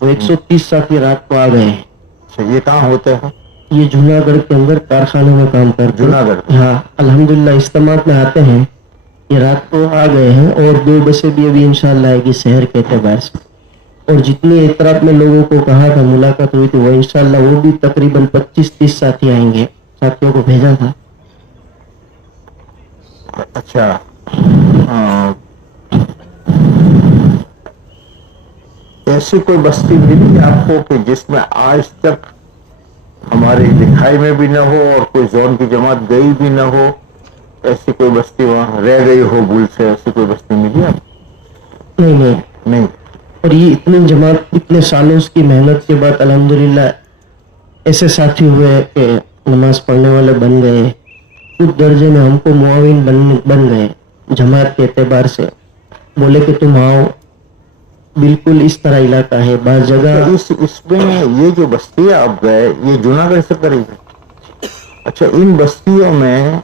वो 130 साथी रात को आ गए हैं। अच्छा, ये कहाँ होते हैं? ये जूनागढ़ के अंदर कारखाने में काम करते हैं। जूनागढ़? हाँ अल्हम्दुलिल्लाह, इस्तेमाल में आते हैं। ये रात को आ गए हैं, और 2 बसें भी अभी इंशाल्लाह आएगी शहर के एतबार से। और जितनी इतरात में लोगों को कहा था, मुलाकात हुई थी, वो इंशाल्लाह वो भी तकरीबन 25-30 साथी आएंगे, साथियों को भेजा था। अच्छा, ऐसी कोई बस्ती मिली आपको कि जिसमें आज तक हमारे दिखाई में भी न हो और कोई जोन की जमात गई भी न हो? ऐसी कोई बस्ती वहां रह गई हो भूल से? ऐसी कोई बस्ती मिली आपको? नहीं। नहीं। और ये इतनी जमात, इतने सालों की मेहनत के बाद अल्हम्दुलिल्लाह ऐसे साथी हुए कि नमाज पढ़ने वाले बन गए। कुछ दर्जे में हमको मुआविन बन गए जमात के एतबार से। बोले कि तुम आओ, बिल्कुल इस तरह इलाका है। बार जगह इसमें ये जो बस्तियां आप गए, ये जूनागढ़ से करीब है? अच्छा, इन बस्तियों में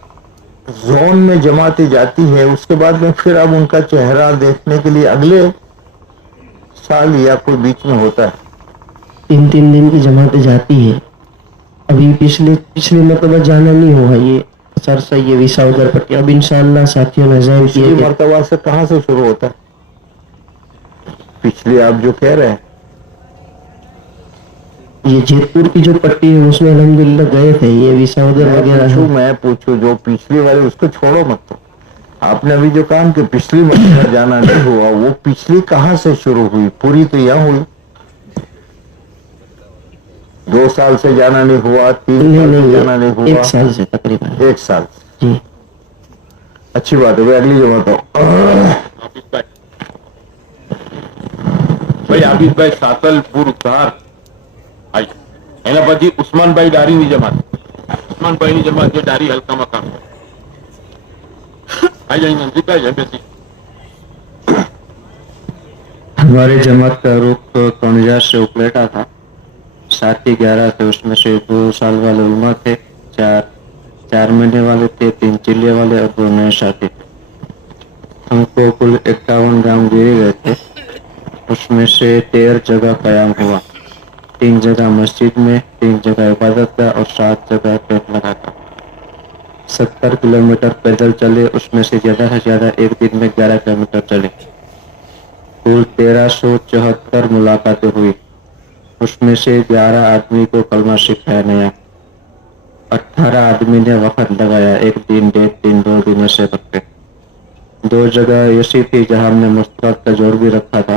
जोन में जमाती जाती है, उसके बाद में फिर अब उनका चेहरा देखने के लिए अगले साल या कोई बीच में होता है? 3-3 दिन की जमातें जाती है। अभी पिछले मतलब जाना नहीं हुआ, ये सरसा, ये विसावदर पट्टी। अब इंशाअल्लाह साथियों ने ज़ाहिर पिछली किया कि मर्तबा से कहाँ से शुरू होता है? पिछली आप जो कह रहे हैं, ये जेतपुर की जो पट्टी है उसमें अल्हम्दुलिल्लाह गए थे, ये विसावदर वगैरह है। मैं पूछूं जो पिछली वाले, उसको छोड़ो मत। तो आपने अभी जो कहा कि पिछली मर्तबा जाना नहीं हुआ, वो पिछली कहाँ से शुरू हुई? पूरी तो यहाँ हुई। 2 साल से जाना नहीं हुआ, 3 साल से जाना नहीं हुआ? 1 साल से तकरीबन। 1 साल से। जी अच्छी बात है। अगली जो बताओ। ભાઈ આબિદભાઈ સાતલપુર ધાર આઈ એના પછી ઉસ્માનભાઈ ડારીની જમાત ઉસ્માનભાઈની જમાત જે ડારી હલકામાં કામ આઈ જાય નજીકાઈ છે બેસી हमारी जमात का रुख तो 3000 से उपलेटा था 7 ही 11 थे उसमें से 2 साल वाले उलमा थे 4 महीने वाले थे 3 चिल्ले वाले और 2 नए साथी थे हमको कुल 51 गांव दिए गए थे उसमें से 13 जगह कयाम हुआ 3 जगह मस्जिद में 3 जगह इबादत का और 7 जगह पेट लगा था 70 किलोमीटर पैदल चले उसमें से ज़्यादा से ज़्यादा एक दिन में 11 किलोमीटर चले कुल 1374 मुलाकातें हुई उसमें से 11 आदमी को कलमा सिखाया नया 18 आदमी ने वक्त लगाया 1 दिन 1.5 दिन 2 दिन ऐसे करके 2 जगह ऐसी थी जहां हमने मुस्तराद का जोड़ भी रखा था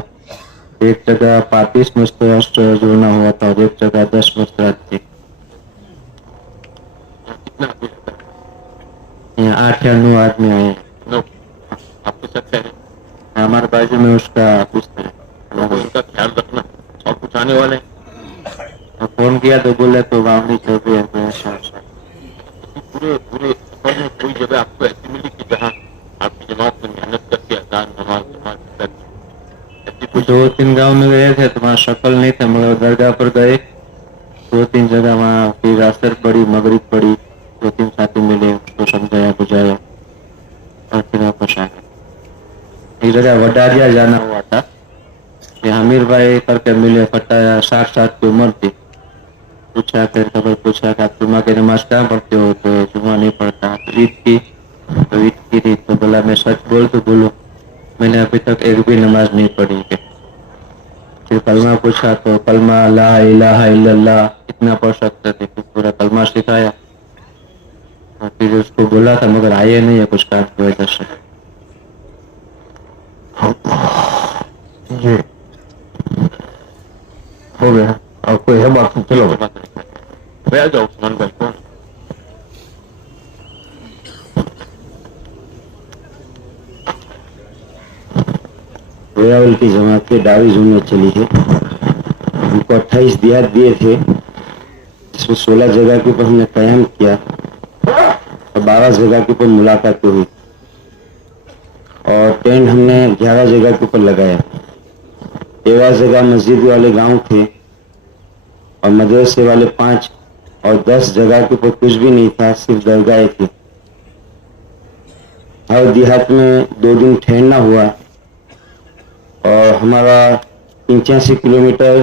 एक जगह 35 मुस्तराद जोड़ना हुआ था और एक जगह 10 मुस्तराद थी कितना आदमी रहता यहाँ 8 या 9 आदमी आए हैं। है? नो आपके साथ है हमारे बाजू में उसका बिस्तर है लोगों इनका ख्याल रखना और कुछ आने वाले फोन किया तो बोले तो गाँव चल रही है पूरे पूरे सफर में कोई जगह आपको ऐसी मिली कि जहाँ आपकी जमात में मेहनत करके अजान नमाज जमात ऐसी कोई 2-3 गांव में गए थे तो वहाँ शक्ल नहीं था मगर दरगाह पर गए 2-3 जगह वहाँ फिर असर पड़ी मगरिब पड़ी 2-3 साथी मिले उसको समझाया बुझाया और फिर वापस आ गए एक जगह वडारिया जाना हुआ था ये हमीर भाई करके मिले फटाया 60 साल की उम्र थी पूछा फिर खबर पूछा कि आप जुम्मा की नमाज कहाँ पढ़ते हो तो जुम्मा नहीं पढ़ता ईद की तो ईद की थी तो बोला मैं सच बोल तो बोलो मैंने अभी तक एक भी नमाज नहीं पढ़ी है फिर कलमा पूछा तो कलमा ला इलाहा इल्लल्लाह कितना पढ़ सकते थे फिर पूरा कलमा सिखाया और फिर उसको बोला था मगर आए नहीं है कुछ काम की वजह से ये हो गया और कोई है बाकी चलो भाई आ जाओ उस्मान भाई कौन वेरावल की जमात के डावी जोन में चली है हमको 28 देहात दिए थे जिसमें 16 जगह के ऊपर हमने कयाम किया और 12 जगह के ऊपर मुलाकातें हुई और टेंट हमने 11 जगह के ऊपर लगाया 13 जगह मस्जिद वाले गांव थे और मदरसे वाले 5 और 10 जगह के ऊपर कुछ भी नहीं था सिर्फ दरगाहें थी हर देहात में 2 दिन ठहरना हुआ और हमारा 85 किलोमीटर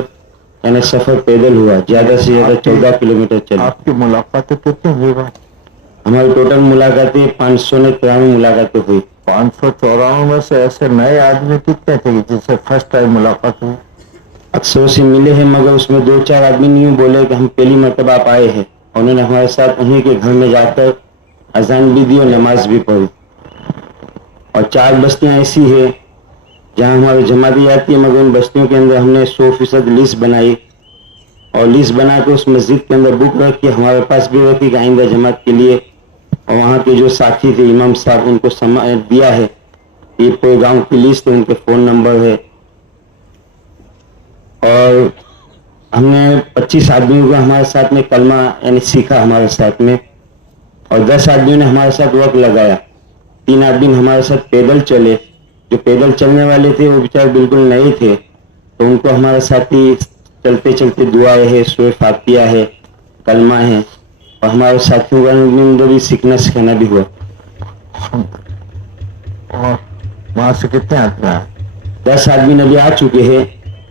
यानी सफर पैदल हुआ ज्यादा से ज्यादा 14 किलोमीटर चले आपकी मुलाकातें कितनी हुई भाई हमारी टोटल मुलाकातें 593 मुलाकातें हुई 594 में से ऐसे नए आदमी कितने थे जिससे फर्स्ट टाइम मुलाकात हुई अक्सरों से मिले हैं मगर उसमें 2-4 आदमी नहीं बोले कि हम पहली मरतबा आप आए हैं उन्होंने हमारे साथ उन्हीं के घर में जाकर अजान भी दी और नमाज भी पढ़ी और 4 बस्तियां ऐसी है जहां हमारी जमा दी जाती है मगर उन बस्तियों के अंदर हमने 100% लिस्ट बनाई और लिस्ट बना के उस मस्जिद के अंदर बुक रखी हमारे पास भी रखी आइंदा जमात के लिए और वहाँ के जो साथी थे इमाम साहब उनको दिया है ये पूरे गांव की लिस्ट है उनके फोन नंबर है और हमने 25 आदमियों को हमारे साथ में कलमा यानी सीखा हमारे साथ में और 10 आदमियों ने हमारे साथ वक्त लगाया 3 आदमी हमारे साथ पैदल चले जो पैदल चलने वाले थे वो बेचारे बिल्कुल नए थे तो उनको हमारे साथी चलते चलते दुआएं है सूरह फातिहा है कलमा है और हमारे साथियों का अंदर भी सीखना सिखाना भी हुआ और वहां से कितने आदमी आए 10 आदमी अभी आ चुके हैं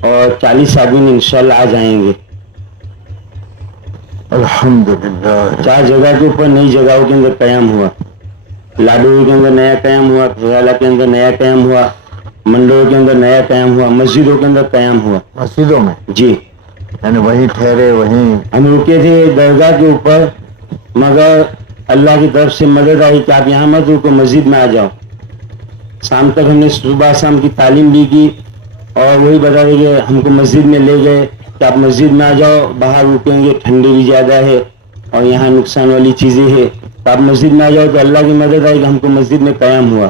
और 40 आदमी इंशाल्लाह आ जाएंगे अल्हम्दुलिल्लाह 4 जगह के ऊपर नई जगहों के अंदर कयाम हुआ लाडोई के अंदर नया कयाम हुआ खेराला के अंदर नया कयाम हुआ मंडोर के अंदर नया कयाम हुआ मस्जिदों के अंदर कयाम हुआ मस्जिदों में जी यानी वहीं ठहरे वहीं हम रुके थे दरगाह के ऊपर मगर अल्लाह की तरफ से मदद आई कि आप यहाँ मत रुको मस्जिद में आ जाओ शाम तक हमने सुबह शाम की तालीम भी की और वही बता रहे कि हमको मस्जिद में ले गए कि आप मस्जिद में आ जाओ बाहर रुकेंगे ठंडी भी ज़्यादा है और यहाँ नुकसान वाली चीज़ें है तो आप मस्जिद में आ जाओ तो अल्लाह की मदद आई कि हमको मस्जिद में कयाम हुआ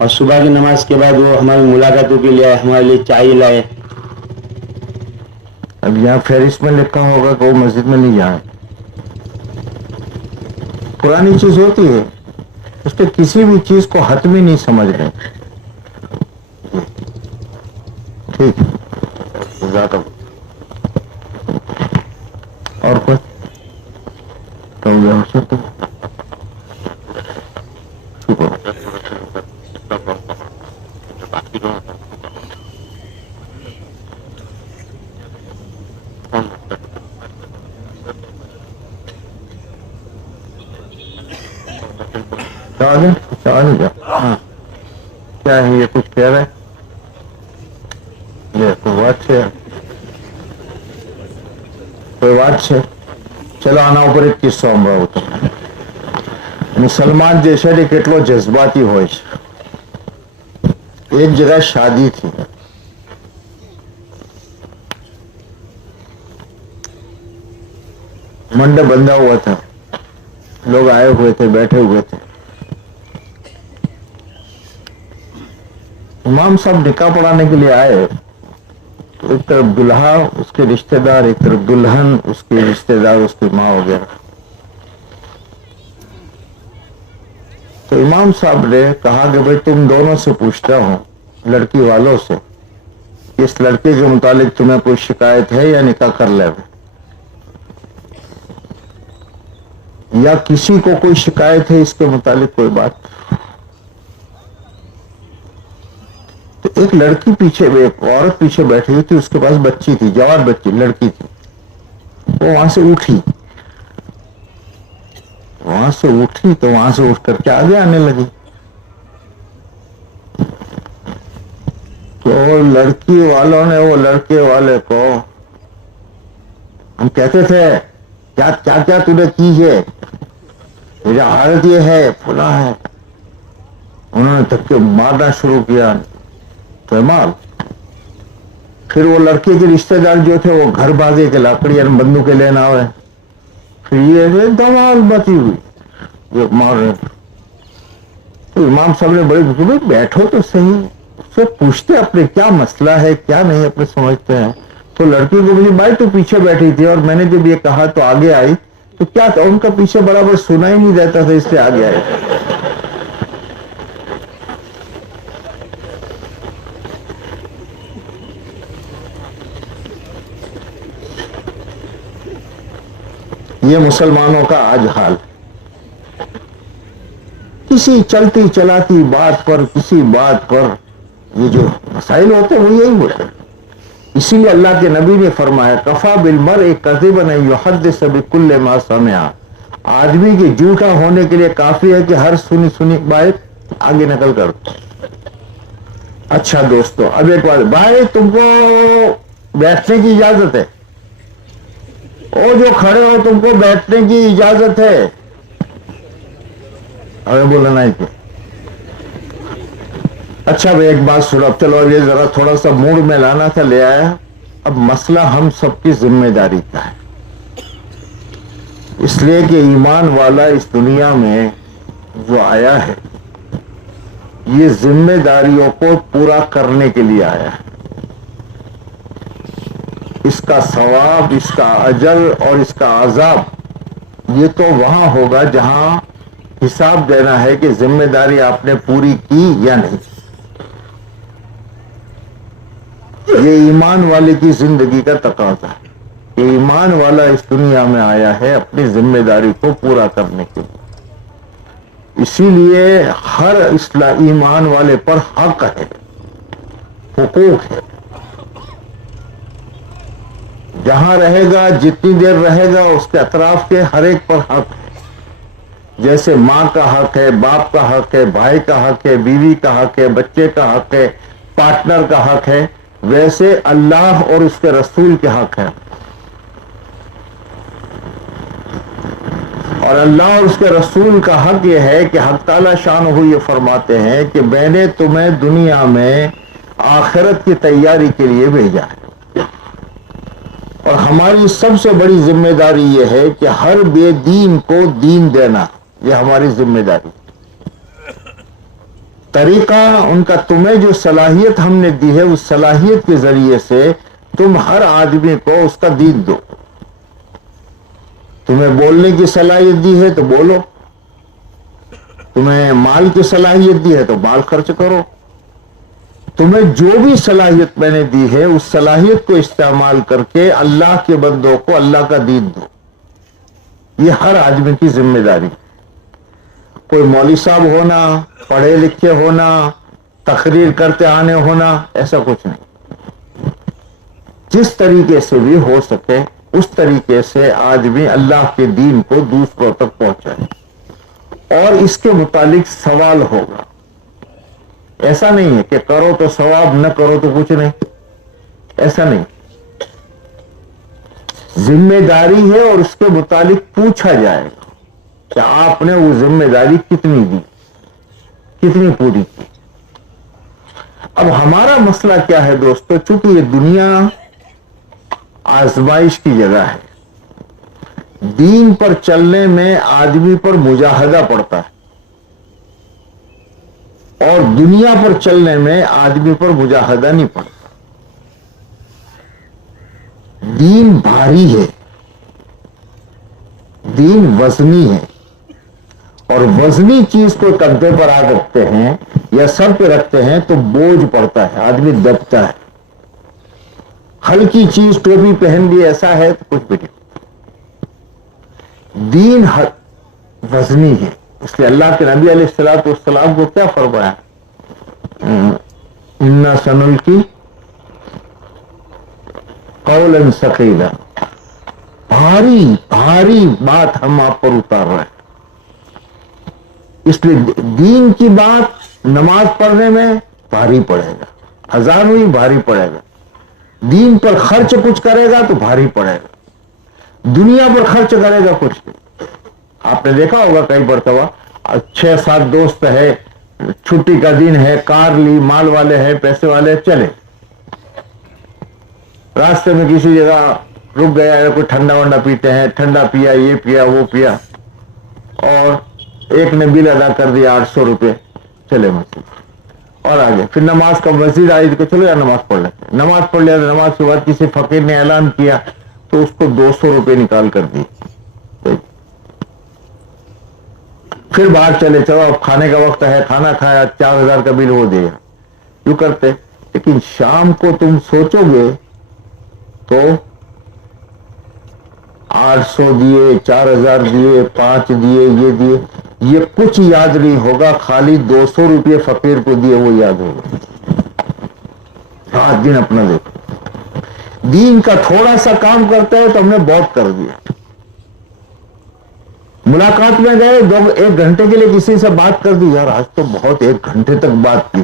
और सुबह की नमाज के बाद वो हमारी मुलाकातों के लिए हमारे लिए चाय लाए اب یہاں فہرست میں لکھا ہوگا کہ وہ مسجد میں نہیں جائیں. پرانی چیز ہوتی ہے اس پہ کسی بھی چیز کو حتمی نہیں سمجھ رہے. ٹھیک ہے. اور کچھ باقی جو کیا ہے یہ کچھ کہہ رہے یہ کوئی بات ہے چلو આના ઉપર એક કિસ્સો સંભળાવું તમને. મુસલમાન જે છે એ કેટલો જજ્બાતી હોય છે. એક જગ્યાએ શાદી थी. मंडप बंधा हुआ था. लोग आए हुए थे, बैठे हुए थे. इमाम साहब निकाह पढ़ाने के लिए आए. एक तरफ दुल्हा उसके रिश्तेदार, एक तरफ दुल्हन उसके रिश्तेदार, उसकी माँ वगैरह. तो इमाम साहब ने कहा कि भाई तुम दोनों से पूछता हूँ, लड़की वालों से, इस लड़के के मुतालिक तुम्हें कोई शिकायत है या निकाह कर ले, या किसी को कोई शिकायत है इसके मुतालिक कोई बात. तो एक लड़की पीछे, एक औरत पीछे बैठी हुई थी, उसके पास बच्ची थी, जवान बच्ची लड़की थी. वो वहां से उठी तो वहां से उठ करके आगे आने लगी. तो लड़की वालों ने वो लड़के वाले को, हम कहते थे क्या क्या क्या तूने की है, मेरी हालत ये है, फुला है. उन्होंने धक्के मारना शुरू किया. तो मार. फिर वो लड़के के रिश्तेदार जो थे वो घर भागे के लाकड़ियां बंदूकें लेना आवे. फिर ये धमाल मची हुई, ये मार रहे. तो इमाम साहब ने बड़े भाई बैठो तो सही, उससे पूछते अपने क्या मसला है, क्या नहीं अपने समझते हैं. तो लड़की को मुझे भाई तो पीछे बैठी थी और मैंने जब ये कहा तो आगे आई. तो क्या था, उनका पीछे बराबर सुना ही नहीं देता था, इसलिए आगे आए. ये मुसलमानों का आज हाल. किसी चलती चलाती बात पर, किसी बात पर ये जो मसाइल होते हैं वो यही होते हैं. इसीलिए अल्लाह के नबी ने फरमाया कफा बिल मरइ कज़िबन युहद्दिस बिकुल्लि मा समिअ. आदमी के झूठा होने के लिए काफी है कि हर सुनी सुनी बात आगे नकल कर. अच्छा दोस्तों, अब एक बात, भाई तुमको बैठने की इजाजत है, वो जो खड़े हो तुमको बैठने की इजाजत है. हमें बोला नहीं कि अच्छा भाई एक बात सुनो. अब चलो ये जरा थोड़ा सा मूड में लाना था, ले आया. अब मसला हम सबकी जिम्मेदारी का है, इसलिए कि ईमान वाला इस दुनिया में जो आया है ये जिम्मेदारियों को पूरा करने के लिए आया है. इसका सवाब, इसका अजर और इसका अजाब ये तो वहां होगा जहां हिसाब देना है कि जिम्मेदारी आपने पूरी की या नहीं. ये ईमान वाले की जिंदगी का तकाजा है. ये ईमान वाला इस दुनिया में आया है अपनी जिम्मेदारी को पूरा करने के लिए. इसीलिए हर ईमान वाले पर हक है, हुकूक है. जहां रहेगा, जितनी देर रहेगा, उसके अतराफ के हर एक पर हक है. जैसे माँ का हक है, बाप का हक है, भाई का हक है, बीवी का हक है, बच्चे का हक है, पार्टनर का हक है, वैसे अल्लाह और उसके रसूल के हक है. और अल्लाह और उसके रसूल का हक यह है कि हक ताला शान हो ये फरमाते हैं कि मैंने तुम्हें दुनिया में आखिरत की तैयारी के लिए भेजा है. और हमारी सबसे बड़ी जिम्मेदारी यह है कि हर बेदीन को दीन देना, यह हमारी जिम्मेदारी. तरीका उनका, तुम्हें जो सलाहियत हमने दी है उस सलाहियत के जरिए से तुम हर आदमी को उसका दीन दो। तुम्हें बोलने की सलाहियत दी है तो बोलो, तुम्हें माल की सलाहियत दी है तो माल खर्च करो। तुम्हें जो भी सलाहियत मैंने दी है उस सलाहियत को इस्तेमाल करके अल्लाह के बंदों को अल्लाह का दीन दो। ये हर आदमी की जिम्मेदारी। कोई मौलवी साहब होना, पढ़े लिखे होना, तकरीर करते आने होना, ऐसा कुछ नहीं। जिस तरीके से भी हो सके उस तरीके से आदमी अल्लाह के दीन को दूसरों तक पहुंचाए और इसके मुतालिक सवाल होगा। ऐसा नहीं है कि करो तो सवाब, न करो तो कुछ नहीं, ऐसा नहीं। जिम्मेदारी है और उसके मुतालिक पूछा जाएगा कि आपने वो जिम्मेदारी कितनी दी, कितनी पूरी की। अब हमारा मसला क्या है दोस्तों, चूंकि ये दुनिया आजमाइश की जगह है, दीन पर चलने में आदमी पर मुजाहदा पड़ता है और दुनिया पर चलने में आदमी पर मुजाहदा नहीं पड़ता। दीन भारी है, दीन वजनी है और वजनी चीज को कंधे पर आ रखते हैं या सर पे रखते हैं तो बोझ पड़ता है, आदमी दबता है। हल्की चीज टोपी पहन ली ऐसा है तो कुछ भी नहीं। दीन वजनी है, इसलिए अल्लाह के नबी अलैहिस्सलाम को क्या फरमाया, इन्ना सनुल्की कौलन सकीला, भारी भारी बात हम आप पर उतार रहे हैं। इसलिए दीन की बात नमाज पढ़ने में भारी पड़ेगा, अज़ान हुई भारी पड़ेगा। दीन पर खर्च कुछ करेगा तो भारी पड़ेगा, दुनिया पर खर्च करेगा कुछ नहीं। आपने देखा होगा कई मरतबा 6-7 दोस्त है, छुट्टी का दिन है, कार ली, माल वाले हैं, पैसे वाले, चले रास्ते में किसी जगह रुक गया है, कोई ठंडा वंडा पीते हैं, ठंडा पिया, ये पिया, वो पिया और एक ने बिल अदा कर दिया 800 रुपये, चले मस्जिद और आगे। फिर नमाज का मस्जिद आई तो चलो यार नमाज पढ़ लेते, नमाज पढ़ लिया तो नमाज के बाद किसी फकीर ने ऐलान किया तो उसको 200 रुपये निकाल कर दिए। फिर बाहर चले, चलो अब खाने का वक्त है, खाना खाया, 4000 का बिल हो दिया, यूं करते। लेकिन शाम को तुम सोचोगे तो 800 दिए, 4000 दिए, 5 दिए, ये दिए, ये कुछ याद नहीं होगा, खाली 200 रुपये फकीर को दिए वो याद होगा। रात दिन अपना देखो, दीन का थोड़ा सा काम करते हैं तो हमने बहुत कर दिया। मुलाकात में गए, 1 घंटे के लिए किसी से बात कर दी, यार आज तो बहुत 1 घंटे तक बात की।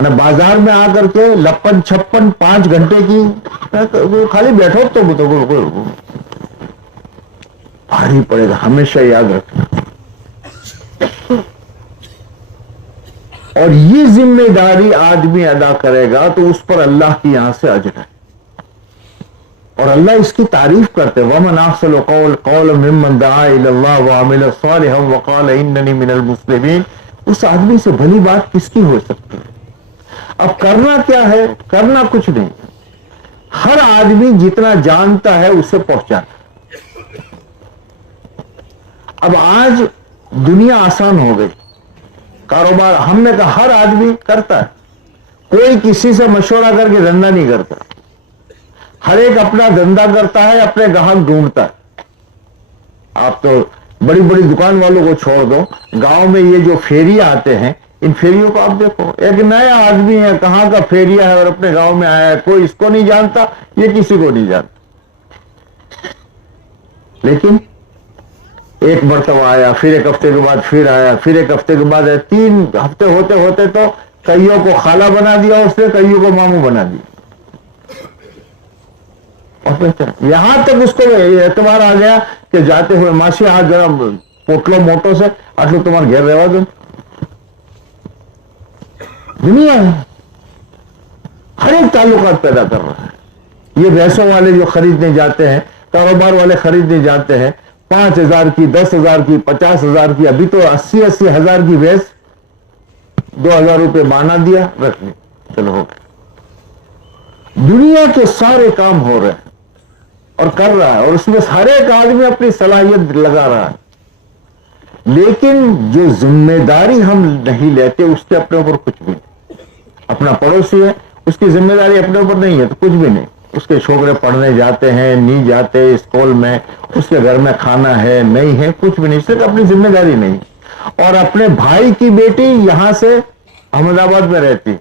बाजार में आकर के लप्पन छप्पन 5 घंटे की, खाली बैठो तो भारी पड़ेगा, हमेशा याद रखना। और ये जिम्मेदारी आदमी अदा करेगा तो उस पर अल्लाह की यहां से अजर है और अल्लाह इसकी तारीफ करते हैं, वमन अहसनु कौलन मिम्मन दआ इलल्लाह व अमिल सालिहन व क़ाल इन्ननी मिनल मुस्लिमीन। उस आदमी से भली बात किसकी हो सकती है। अब करना क्या है, करना कुछ नहीं, हर आदमी जितना जानता है उसे पहुंचाना। अब आज दुनिया आसान हो गई, कारोबार हमने कहा हर आदमी करता है, कोई किसी से मशवरा करके धंधा नहीं करता, हर एक अपना धंधा करता है, अपने ग्राहक ढूंढता है। आप तो बड़ी बड़ी दुकान वालों को छोड़ दो, गांव में ये जो फेरिया आते हैं, इन फेरियों को आप देखो, एक नया आदमी है, कहां का फेरिया है और अपने गांव में आया है, कोई इसको नहीं जानता, ये किसी को नहीं जानता। लेकिन एक मरतबा आया, फिर 1 हफ्ते के बाद फिर आया, फिर 1 हफ्ते के बाद आया, 3 हफ्ते होते होते तो कईयों को खाला बना दिया उसने, कईयों को मामू बना दिया। और यहां तक उसको एतबार आ गया कि जाते हुए मासी हाथ जरा पोटलो मोटो से आटलो तुम्हारे घेर रहवा दो। दुनिया है, हर एक ताल्लुकात पैदा कर रहा है। ये भैंसों वाले जो खरीदने जाते हैं, कारोबार वाले खरीदने जाते हैं, 5000 की, 10,000 की, 50,000 की, अभी तो 80-80 हजार की भैंस, 2000 रुपये बाना दिया, रख ली, चलो हो गया। दुनिया के सारे काम हो रहे हैं और कर रहा है, और उसमें हर एक आदमी अपनी सलाहियत लगा रहा है, लेकिन जो जिम्मेदारी हम नहीं लेते उसके अपने ऊपर कुछ भी नहीं। अपना पड़ोसी है, उसकी जिम्मेदारी अपने ऊपर नहीं है तो कुछ भी नहीं। उसके छोकरे पढ़ने जाते हैं नहीं जाते स्कूल में, उसके घर में खाना है नहीं है, कुछ भी नहीं, सिर्फ अपनी जिम्मेदारी नहीं। और अपने भाई की बेटी यहां से अहमदाबाद में रहती,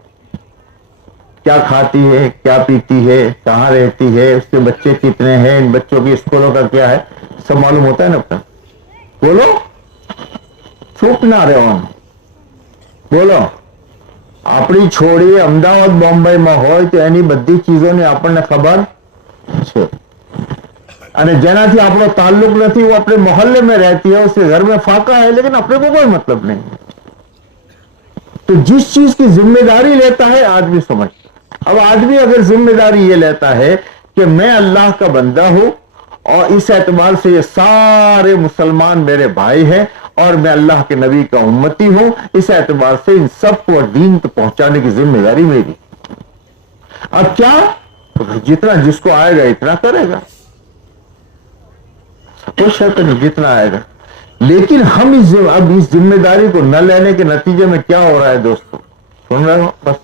क्या खाती है, क्या पीती है, कहाँ रहती है, उसके बच्चे कितने हैं, इन बच्चों की स्कूलों का क्या है, सब मालूम होता है ना अपना। बोलो, चुप ना रहो, બોલો આપણી છોડી અમદાવાદ બોમ્બેમાં હોય તો એની બધી ચીજોની આપણને ખબર છે, અને જેનાથી આપણો તાલ્લુક નથી, वो अपने मोहल्ले में रहती है, उसके घर में फाका है, लेकिन अपने को कोई मतलब नहीं। तो जिस चीज की जिम्मेदारी लेता है आदमी समझता। अब आदमी अगर जिम्मेदारी ये लेता है कि मैं अल्लाह का बंदा हूं और इस एतबार से ये सारे मुसलमान मेरे भाई हैं और मैं अल्लाह के नबी का उम्मती हूं, इस एतबार से इन सबको दीन तक पहुंचाने की जिम्मेदारी मेरी। अब क्या, जितना जिसको आएगा इतना करेगा, कोई शर्त नहीं, जितना आएगा। लेकिन हम अब इस जिम्मेदारी को न लेने के नतीजे में क्या हो रहा है दोस्तों, सुन रहे हो? बस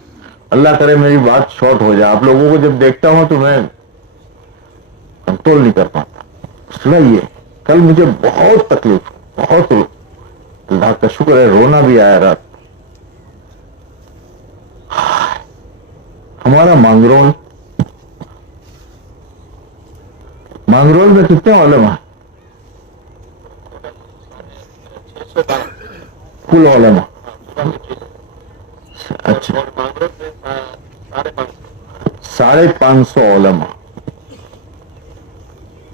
अल्लाह करे मेरी बात शॉर्ट हो जाए। आप लोगों को जब देखता हूं तो मैं कंट्रोल नहीं कर पाता, इसलिए कल मुझे बहुत तकलीफ, बहुत, अल्लाह का शुक्र है रोना भी आया रात। हमारा मांगरोल में कितने उलेमा, कुल उलेमा? अच्छा, 550 उलेमा,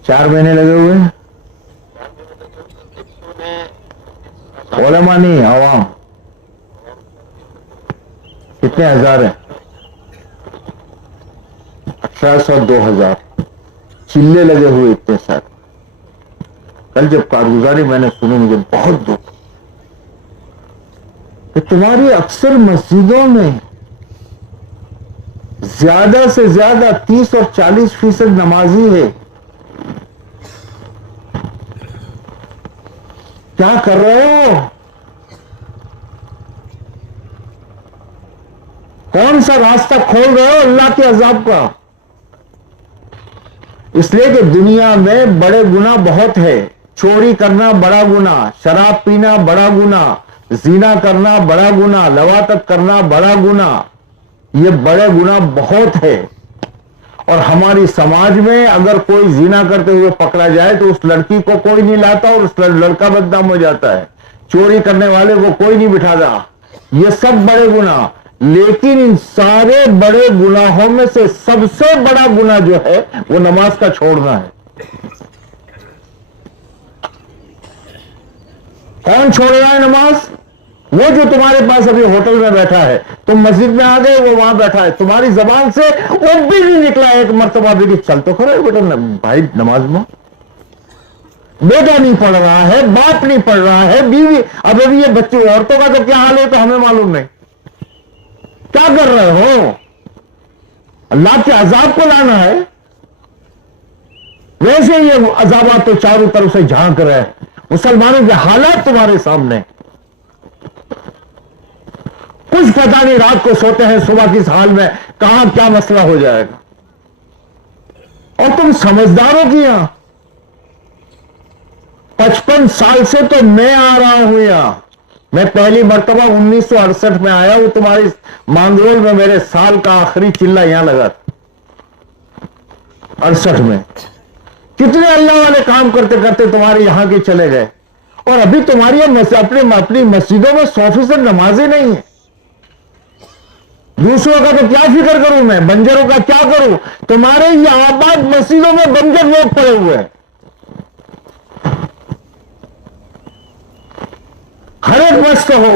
4 महीने लगे हुए हैं। उलेमा नहीं, आवाम कितने हजार है? 1800, 2000 चिल्ले लगे हुए इतने सारे। कल जब कारगुजारी मैंने सुनी मुझे बहुत दुख कि तुम्हारी अक्सर मस्जिदों में ज्यादा से ज्यादा 30 और 40% नमाजी है। क्या कर रहे हो? कौन सा रास्ता खोल रहे हो अल्लाह के अजाब का? इसलिए कि दुनिया में बड़े गुनाह बहुत है। चोरी करना बड़ा गुनाह, शराब पीना बड़ा गुनाह, जीना करना बड़ा गुनाह, लवातत करना बड़ा गुनाह, ये बड़े गुनाह बहुत है। और हमारी समाज में अगर कोई जीना करते हुए पकड़ा जाए तो उस लड़की को कोई नहीं लाता और उस लड़का बदनाम हो जाता है। चोरी करने वाले को कोई नहीं बिठाता। ये सब बड़े गुनाह, लेकिन इन सारे बड़े गुनाहों में से सबसे बड़ा गुनाह जो है वो नमाज का छोड़ना है। कौन छोड़ रहा है नमाज? वो जो तुम्हारे पास अभी होटल में बैठा है, तुम मस्जिद में आ गए, वो वहां बैठा है, तुम्हारी जबान से वो भी नहीं निकला एक मर्तबा भी कि चल तो खड़ा है बेटा भाई नमाज में। बेटा नहीं पढ़ रहा है, बाप नहीं पढ़ रहा है, बीवी, अब अभी ये बच्चों औरतों का तो क्या हाल है तो हमें मालूम नहीं। क्या कर रहे हो? अल्लाह के अजाब को लाना है। वैसे ये अजाबात तो चारों तरफ से झांक रहे हैं। मुसलमानों के हालात तुम्हारे सामने, कुछ पता नहीं, रात को सोते हैं सुबह किस हाल में कहां क्या मसला हो जाएगा। और तुम समझदारों की यहां 55 साल से तो मैं आ रहा हूं यहां। मैं पहली मर्तबा 1968 में आया हूं तुम्हारी मांगरोल में, मेरे साल का आखिरी चिल्ला यहां लगा था 68 में। कितने अल्लाह वाले काम करते करते तुम्हारे यहां के चले गए, और अभी तुम्हारी अपनी मस्जिदों में 100% नमाजें नहीं है। दूसरों का तो क्या फिक्र करूं मैं, बंजरों का क्या करूं? तुम्हारे ये आबाद मस्जिदों में बंजर लोग पड़े हुए हैं। हर एक मस्त हो,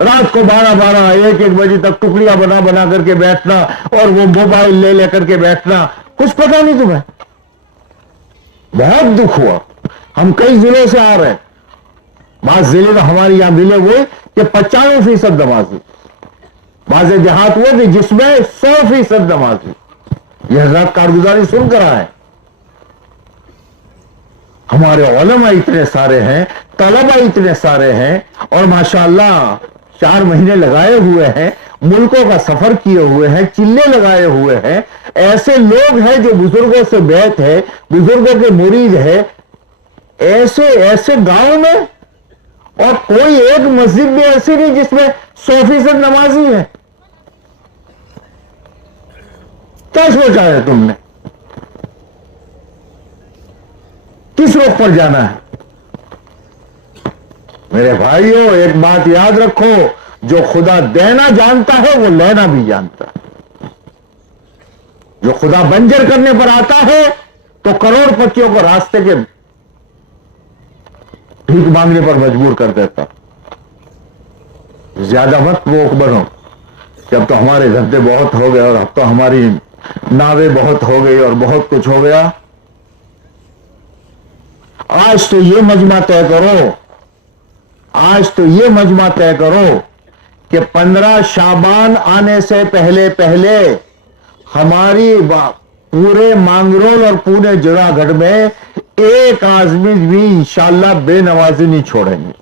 रात को 12-12, 1-1 बजे तक टुकड़ियां बना बना करके बैठना और वो मोबाइल ले लेकर के बैठना, कुछ पता नहीं तुम्हें। बहुत दुख हुआ। हम कई जिलों से आ रहे हैं, बाज जिले तो हमारे यहां मिले हुए कि 95% नमाजी, बाज़ देहात हुए कि जिसमें 100% नमाजी। ये हजरत कारगुजारी सुनकर आए। हमारे उलमा इतने सारे हैं, तलबा इतने सारे हैं, और माशाअल्लाह 4 महीने लगाए हुए हैं, मुल्कों का सफर किए हुए हैं, चिल्ले लगाए हुए हैं। ऐसे लोग हैं जो बुजुर्गों से बैत है, बुजुर्गों के मुरीद है, ऐसे ऐसे गांव में, और कोई एक मस्जिद भी ऐसी नहीं जिसमें 100% नमाजी है। क्या सोचा है तुमने? किस रुख पर जाना है? मेरे भाइयों, एक बात याद रखो, जो खुदा देना जानता है वो लेना भी जानता है। जो खुदा बंजर करने पर आता है तो करोड़पतियों को रास्ते के भीख मांगने पर मजबूर कर देता। ज्यादा मत वो बनो, जब तो हमारे धंधे बहुत हो गए और अब तो हमारी नावें बहुत हो गई और बहुत कुछ हो गया। आज तो ये मजमा तय करो, आज तो ये मजमा तय करो कि 15 शाबान आने से पहले पहले हमारी पूरे मांगरोल और पूरे जुनागढ़ में एक आदमी भी इंशाअल्लाह बेनमाजी नहीं छोड़ेंगे।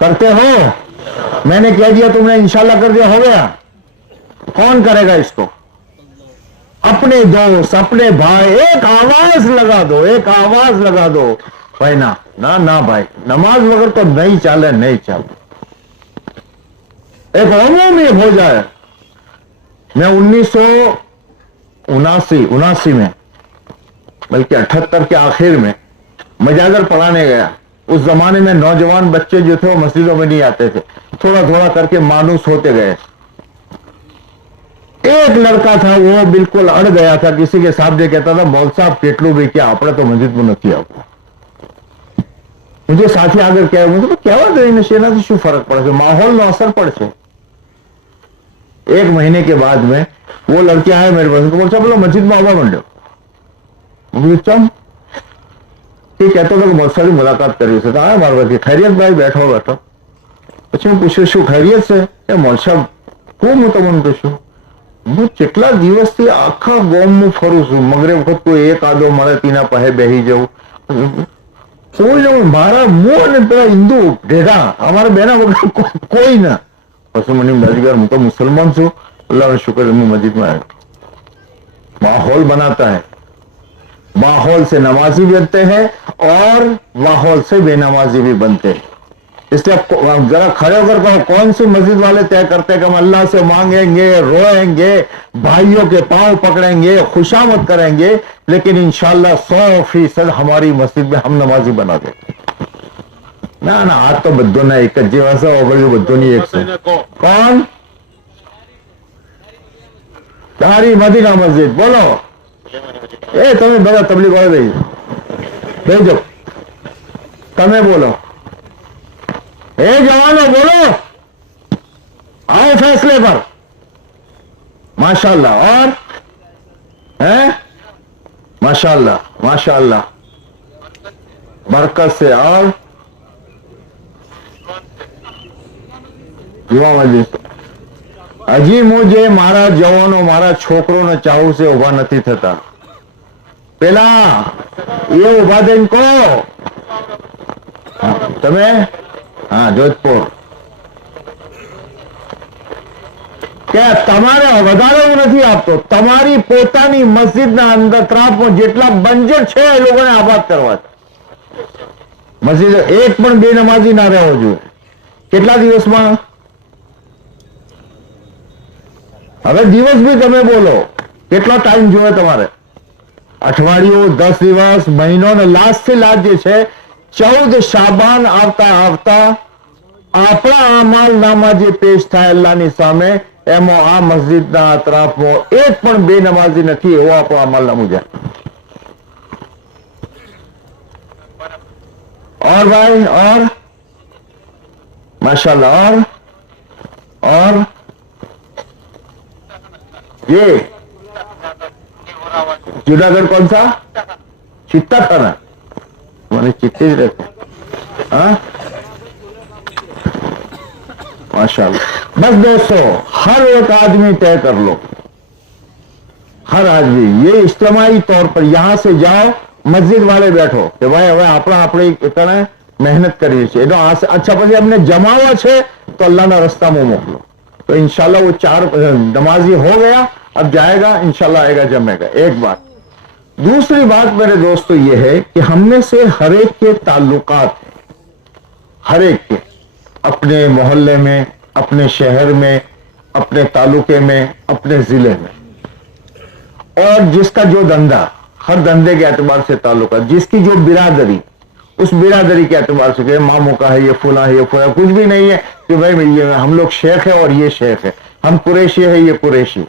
करते हो? मैंने कह दिया, तुमने इंशाअल्लाह कर दिया, हो गया। कौन करेगा इसको? अपने दोस्त, अपने भाई, एक आवाज लगा दो, एक आवाज लगा दो भाई। ना ना ना भाई, नमाज वगैरह तो नहीं चले, नहीं चले। एक अमूमी हो जाए। मैं 1979 में, बल्कि 78 के आखिर में मजागर पढ़ाने गया। उस जमाने में नौजवान बच्चे जो थे वो मस्जिदों में नहीं आते थे, थोड़ा थोड़ा करके मानूस होते गए। एक लड़का था, वो बिल्कुल अड़ गया था, किसी के सामने कहता था, मौल साहब केटलू भी क्या अपने तो मस्जिद में नहीं आपको। मुझे साथी आगे क्या मुझे क्या बात है, नशेना से शू फर्क पड़े छे, माहौल में असर पड़े छे। 1 महीने के बाद में वो लड़के आए मेरे पास, बोल बोलो मस्जिद में आवा मंडो। चम ठीक कहते तो बहुत सारी मुलाकात करी से आया मार बाकी खैरियत भाई, बैठो बैठो। પછી પૂછ્યું શું ખૈરિયત છે? એ મોલસાબ હું તમને પૂછું, હું કેટલા દિવસથી આખા ગામમાં ફરું છું, મગરે વખત કોઈ એક આદો મળે તેના પાસે બેસી જવું, કોઈ નહીં, મારા મું અને પેલા હિન્દુ ભેગા, અમારા બેના વગર કોઈ ના। પછી મને મજગર, હું તો મુસલમાન છું, અલ્લાહ શુક્ર હું મસ્જિદમાં આવ્યો। माहौल बनाता है, माहौल से नमाजी बनते हैं और माहौल से बेनमाजी भी बनते हैं। इसलिए जरा खड़े होकर कहो, कौन सी मस्जिद वाले तय करते हैं कि हम अल्लाह से मांगेंगे, रोएंगे, भाइयों के पांव पकड़ेंगे, खुशामद करेंगे, लेकिन इंशाअल्लाह 100% हमारी मस्जिद में हम नमाजी बना देंगे। ना ना, आज तो बद्दो ना एक जीवासा होगा, बद्दो नहीं एक से। कौन? तारी मदीना मस्जिद बोलो। ए तुम्हें बड़ा तबलीग वाले भेजो, तुम्हें बोलो, ए जवानों बोलो, आओ फैसले पर। माशाअल्लाह। और है माशाअल्लाह माशाअल्लाह, बरकत से। और युवा मस्जिद હજી મુજે મારા જવાનો, મારા છોકરોને ચાહું છે, ઉભા નથી થતા। પેલા એ ઉભા થઈને કહો, તમે? હા, જોધપુર કે તમારે વધારે હું નથી આપતો, તમારી પોતાની મસ્જિદના અંદર ત્રાપમાં જેટલા બંજર છે એ લોકોને આબાદ કરવા છે। મસ્જિદ એક પણ બેનમાજી ના રહેવો જોઈએ। કેટલા દિવસમાં? હવે દિવસ બી તમે બોલો, કેટલો ટાઈમ જોઈએ તમારે? અઠવાડિયું, 10 દિવસ, મહિનો, ને લાસ્ટ થી લાસ્ટ જે છે 14 શાબાન આવતા આવતા આપણા અમલનામા જે પેશ થાય અલ્લાહની સામે, એમાં આ મસ્જિદના અતરાફમાં એક પણ બેનમાજી નથી એવો આપણો અમલનામું જાય। और भाई, और माशाल्लाह। और ये जूनागढ़ कौन सा? चित्ता खाना, मैंने चित्ते ही रहते। हाँ, माशाल्लाह। बस दोस्तों, हर एक आदमी तय कर लो, हर आदमी ये इज्तिमाई तौर पर यहां से जाओ, मस्जिद वाले बैठो कि भाई હવે આપણે इतना મહેનત કરીએ છીએ એનો अच्छा પછી અમને જમાવા છે તો અલ્લાહના રસ્તામાં મોકલો. तो इंशाल्लाह वो 4 नमाजी हो गया, अब जाएगा इंशाल्लाह, आएगा जमेगा. एक बात. दूसरी बात मेरे दोस्तों ये है कि हम में से हर एक के ताल्लुकात, हर एक के अपने मोहल्ले में, अपने शहर में, अपने तालुके में, अपने जिले में, और जिसका जो धंधा, हर धंधे के एतबार से ताल्लुका, जिसकी जो बिरादरी, उस बिरादरी के एतबार से, मामू का है, ये फुला है, ये फुला, कुछ भी नहीं है कि भाई ये हम लोग शेख है और ये शेख है, हम कुरैशी है, ये कुरैशी,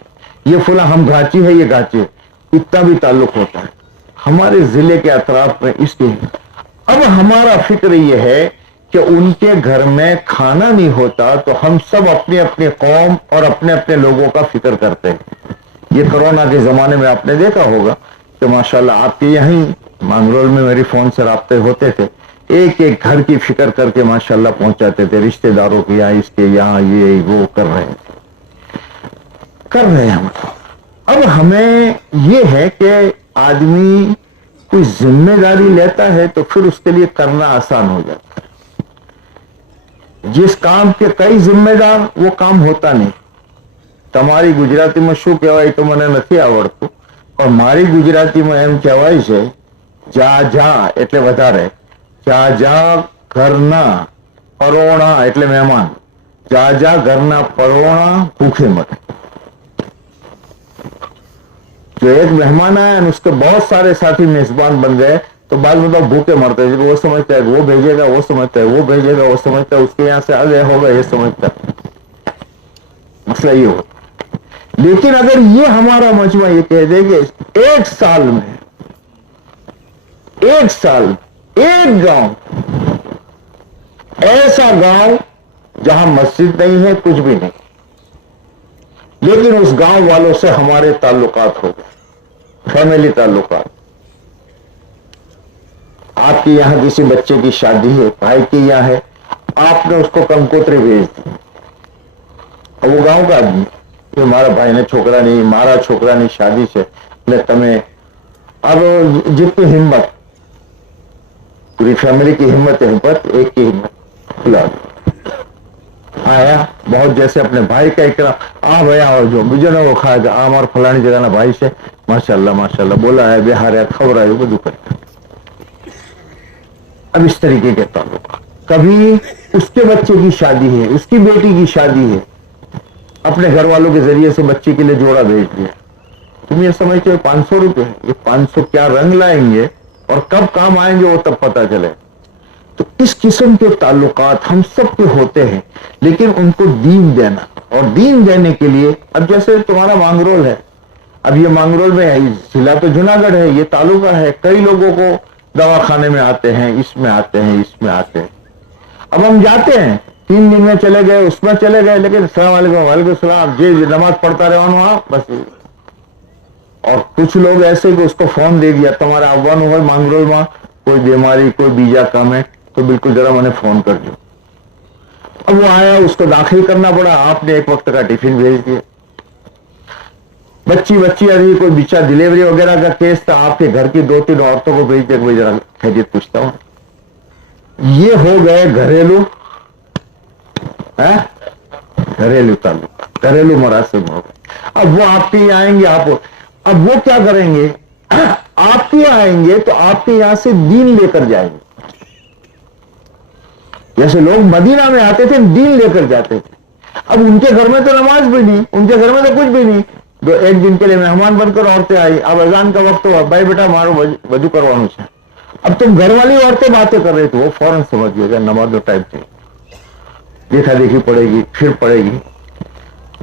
ये फुला, हम घाची है, ये घाची है. इतना भी ताल्लुक होता है हमारे जिले के अतराफ में. इसलिए अब हमारा फिक्र ये है कि उनके घर में खाना नहीं होता तो हम सब अपनी अपनी कौम और अपने अपने लोगों का फिक्र करते हैं. ये कोरोना के जमाने में आपने देखा होगा कि माशाल्लाह आपके यहीं मांगरोल में मेरी फोन से राब्ते होते थे, एक एक घर की फिक्र करके माशाल्लाह पहुंचाते थे, रिश्तेदारों के यहाँ, इसके यहाँ, ये वो कर रहे हैं हम. अब हमें ये है कि आदमी कोई जिम्मेदारी लेता है तो फिर उसके लिए करना आसान हो जाता है. जिस काम के कई जिम्मेदार वो काम होता नहीं. તમારી ગુજરાતીમાં શું કહેવાય તો મને નથી આવડતું, પણ મારી ગુજરાતીમાં એમ કહેવાય છે જા જા એટલે વધારે, જા જા ઘરના પરોણા એટલે મહેમાન, જા જા ઘરના પરોણા ભૂખે મરે. जो एक मेहमान आया और उसके बहुत सारे साथी मेजबान बन गए तो बाद में तो भूखे मरते हैं. वो समझता है वो भेजेगा, वो समझता है वो भेजेगा, वो समझता है उसके यहाँ से आ गए होगा, ये समझता है. मसला ये हो. लेकिन अगर ये हमारा मजमा ये कह दे कि एक साल में एक गांव, ऐसा गांव जहां मस्जिद नहीं है, कुछ भी नहीं, लेकिन उस गांव वालों से हमारे ताल्लुकात हो गए, फैमिली ताल्लुकात. आपके यहां किसी बच्चे की शादी है, भाई की यहाँ है, आपने उसको कंकोत्री भेज दी, और वो गांव का आदमी कि मारा भाई ने छोकरा नहीं, मारा छोकरा नहीं शादी છે એટલે તમે अब जितनी हिम्मत, पूरी फैमिली की हिम्मत है, हिम्मत एक की हिम्मत खुला आया, बहुत जैसे अपने भाई का इकराम, आ भैया आओ जो बीजो ने वो खाएगा, आ हमारे फलानी जगह ना भाई से माशाल्लाह माशाल्लाह बोला है, बिहार है, खबर है, वो दुख है. अब इस तरीके के ताल्लुक, कभी उसके बच्चे की शादी है, उसकी बेटी की शादी है, अपने घर वालों के जरिए से बच्चे के लिए जोड़ा भेज दिया. तुम ये समझते हो 500 रुपए, ये 500 क्या रंग लाएंगे और कब काम आएंगे वो तब पता चले. तो इस किस्म के ताल्लुकात हम सब के होते हैं, लेकिन उनको दीन देना, और दीन देने के लिए, अब जैसे तुम्हारा मांगरोल है, अब ये मांगरोल में है, जिला तो जूनागढ़ है, ये तालुका है, कई लोगों को दवाखाने में आते हैं, इसमें आते हैं, इसमें आते हैं. अब हम जाते हैं 3 दिन में चले गए, उसमें चले गए, लेकिन अस्सलाम वालेकुम वालेकुम सलाम जी नमाज पढ़ता रहे वहां बस. और कुछ लोग ऐसे कि उसको फोन दे दिया, तुम्हारे आह्वान हो मांगरोल में कोई बीमारी, कोई बीजा कम है तो बिल्कुल जरा मैंने फोन कर दो. अब वो आया, उसको दाखिल करना पड़ा, आपने एक वक्त का टिफिन भेज दिया. बच्ची अभी कोई बिचा डिलीवरी वगैरह का केस था, आपके घर की 2-3 औरतों को भेज दिया, जरा खैरियत पूछता हूं. ये हो गए घरेलू ताल्लुक, घरेलू मरासिम हो गए. अब वो आपके यहाँ आएंगे, आप अब वो क्या करेंगे, आपके यहाँ आएंगे तो आपके यहां से दीन लेकर जाएंगे. जैसे लोग मदीना में आते थे दीन लेकर जाते थे, अब उनके घर में तो नमाज भी नहीं, उनके घर में तो कुछ भी नहीं. दो एक दिन के लिए मेहमान बनकर औरतें आई, अब अजान का वक्त हुआ, भाई बेटा मारो वजू करवाना है. अब तुम घर वाली औरतें बातें कर रहे थे, वो फौरन समझ गए नमाज टाइम चाहिए, देखा देखी पड़ेगी, फिर पड़ेगी.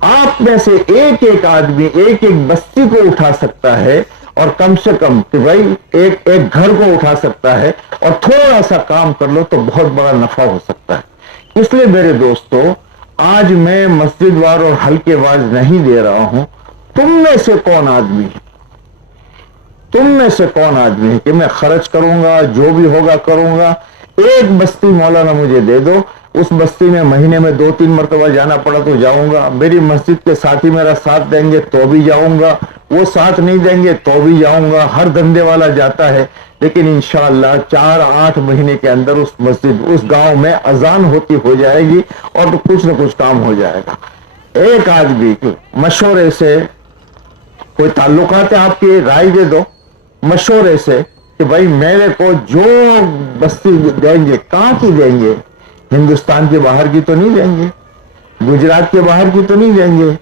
आप में से एक एक आदमी एक एक बस्ती को उठा सकता है, और कम से कम कि भाई एक एक घर को उठा सकता है, और थोड़ा सा काम कर लो तो बहुत बड़ा नफा हो सकता है. इसलिए मेरे दोस्तों, आज मैं मस्जिदवार और हल्केबाज नहीं दे रहा हूं. तुम में से कौन आदमी है, तुम में से कौन आदमी है कि मैं खर्च करूंगा, जो भी होगा करूंगा. एक बस्ती मौलाना मुझे दे दो, उस बस्ती में महीने में 2-3 मरतबा जाना पड़ा तो जाऊंगा, मेरी मस्जिद के साथी मेरा साथ देंगे तो भी जाऊंगा, वो साथ नहीं देंगे तो भी जाऊंगा, हर धंधे वाला जाता है, लेकिन इंशाअल्लाह 4-8 महीने के अंदर उस मस्जिद, उस गांव में अजान होती हो जाएगी और तो कुछ न कुछ काम हो जाएगा। एक आदमी के मशवरे से, कोई ताल्लुकात है आपकी, राय दे दो मशवरे से कि भाई मेरे को जो बस्ती देंगे, कहाँ की देंगे, हिंदुस्तान के बाहर की तो नहीं देंगे, गुजरात के बाहर की तो नहीं देंगे,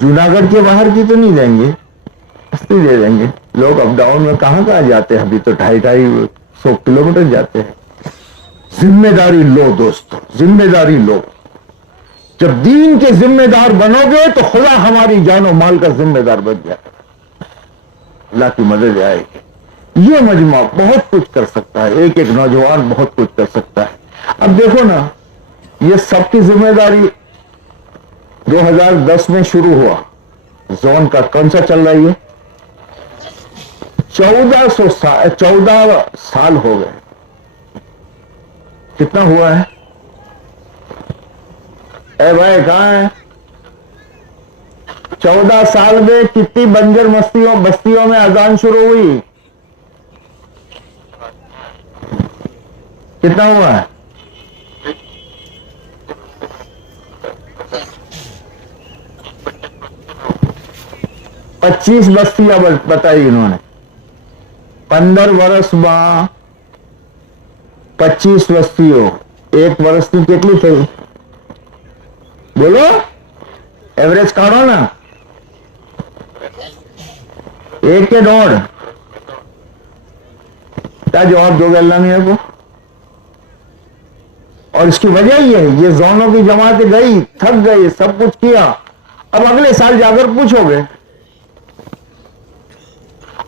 जूनागढ़ के बाहर की तो नहीं देंगे, बस्ती दे देंगे। लोग अप डाउन में कहाँ जाते हैं, अभी तो 250-250 किलोमीटर जाते हैं। जिम्मेदारी लो दोस्तों, जिम्मेदारी लो। जब दीन के जिम्मेदार बनोगे तो खुदा हमारी जानो माल का जिम्मेदार बन जाएगा, अल्लाह की मदद आएगी। ये मजमा बहुत कुछ कर सकता है, एक एक नौजवान बहुत कुछ कर सकता है। अब देखो ना, ये सबकी जिम्मेदारी 2010 में शुरू हुआ, जोन का कौन सा चल रहा है, 14 साल हो गए। कितना हुआ है? ए भाई कहां है? 14 साल में कितनी बंजर बस्तियों में अजान शुरू हुई? कितना हुआ है? 25 बस्तियां बताई इन्होंने। 15 वर्ष में 25 बस्तियों, एक वर्ष की कितनी थी बोलो, एवरेज काढो ना, 1 के 1.5। क्या जवाब दोगे अल्लाह मियां को? और इसकी वजह ही है, ये जोनों की जमातें गई, थक गई, सब कुछ किया। अब अगले साल जाकर पूछोगे,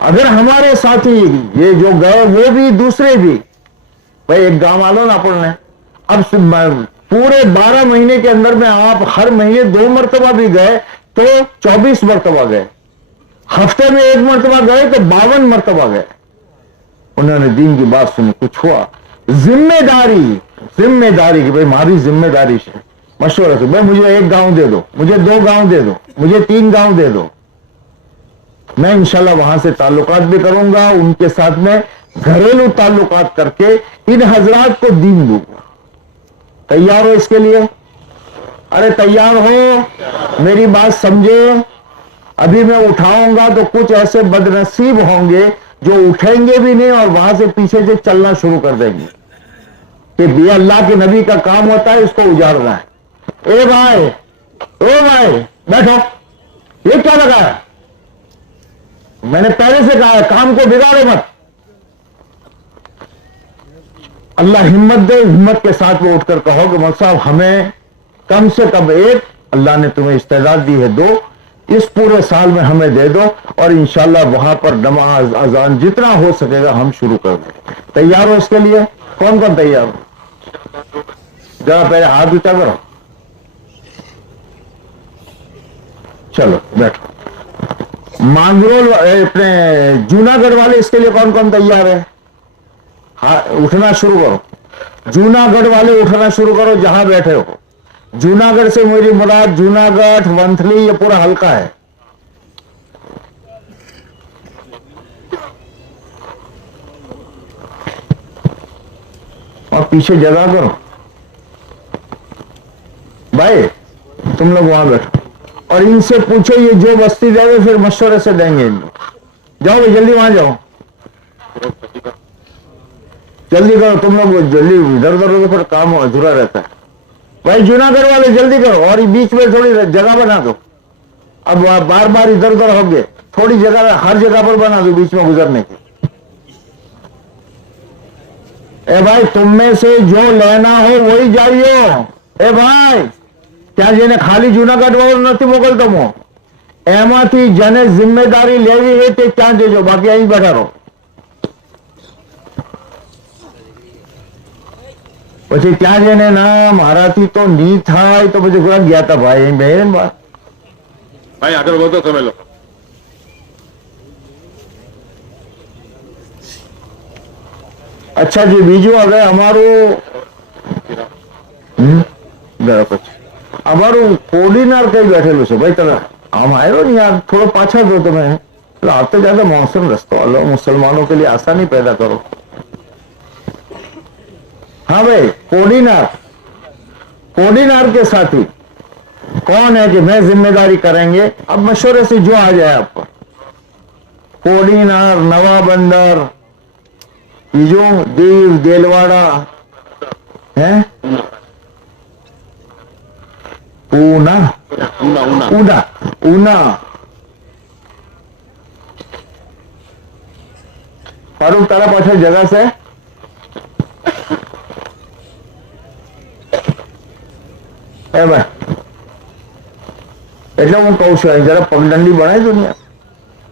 अगर हमारे साथी ये जो गए वो भी दूसरे भी, भाई एक गांव वालों ना अपन, अब पूरे 12 महीने के अंदर में आप हर महीने 2 मरतबा भी गए तो 24 मरतबा गए, हफ्ते में 1 मरतबा गए तो 52 मरतबा गए। उन्होंने दीन की बात सुनी, कुछ हुआ। जिम्मेदारी कि भाई हमारी जिम्मेदारी से मशवरा से, भाई मुझे 1 गांव दे दो, मुझे 2 गांव दे दो, मुझे 3 गांव दे दो, मैं इंशाल्लाह वहां से ताल्लुकात भी करूंगा, उनके साथ में घरेलू ताल्लुकात करके इन हजरात को दीन दूंगा। तैयार हो इसके लिए? अरे तैयार हो, मेरी बात समझे। अभी मैं उठाऊंगा तो कुछ ऐसे बदनसीब होंगे जो उठेंगे भी नहीं और वहां से पीछे से चलना शुरू कर देंगे कि ये अल्लाह के नबी का काम होता है, इसको उजाड़ना है। ए भाई, ओ भाई बैठो, ये क्या लगा है? मैंने पहले से कहा है काम को बिगाड़ो मत। अल्लाह हिम्मत दे, हिम्मत के साथ वो उठकर कहो कि मौलवी साहब हमें कम से कम एक, अल्लाह ने तुम्हें इस्तेदाद दी है, 2 इस पूरे साल में हमें दे दो और इंशाल्लाह वहां पर नमाज अजान जितना हो सकेगा हम शुरू कर दें। तैयार हो इसके लिए? कौन कौन तैयार हो? जरा पहले हाथ ऊंचा करो, चलो बैठो। मांगरोल अपने जूनागढ़ वाले, इसके लिए कौन कौन तैयार है? हाँ उठना शुरू करो, जूनागढ़ वाले उठना शुरू करो जहां बैठे हो। जूनागढ़ से मेरी मुराद जूनागढ़, वंथली, ये पूरा हल्का है। और पीछे जगह करो भाई, तुम लोग वहां बैठो और इनसे पूछो ये जो बस्ती देंगे फिर मशवरे से देंगे इन लोग। जाओ भाई जल्दी वहां जाओ, जल्दी करो तुम लोग, जल्दी इधर उधर फिर काम अधूरा रहता है। भाई जूनागढ़ वाले जल्दी करो और बीच में थोड़ी जगह बना दो। अब बार बार इधर उधर होंगे, थोड़ी जगह हर जगह पर बना दो बीच में गुजरने की। ए भाई तुम में से जो लेना हो वही जाइयो। ए भाई क्या जेने खाली जूनागढ़ वालों नहीं मोकलता मो, एमाथी जने जिम्मेदारी लेवी है ते क्या देजो, बाकी અહીં બેઠા રહો। પછી ત્યાં જઈને ના મારાથી તો ની થાય તો પછી ઘણા ગયા હતા ભાઈ અહીં બેન બા ભાઈ આગળ વધો તમે લોકો। अच्छा जी बीजू હવે અમારું પછી અમારું કોર્ડિનાર કઈ બેઠેલું છે ભાઈ? તમે આમ આવ્યો ને યાર, થોડો પાછા દો તમે. એટલે આते ज्यादा मौसम रस्तो वालों मुसलमानों के लिए आसानी पैदा करो. हाँ भाई, कोडिनार के साथी कौन है कि मैं जिम्मेदारी करेंगे? अब मशवरे से जो आ जाए आपको. कोडिनार, नवा बंदर, जो दीव, देलवाड़ा है, ऊना. फारूक तारा पाछળ જગા છે? એ ભાઈ, એટલે હું કહું છું જરા પગદંડી બનાવી દો ને.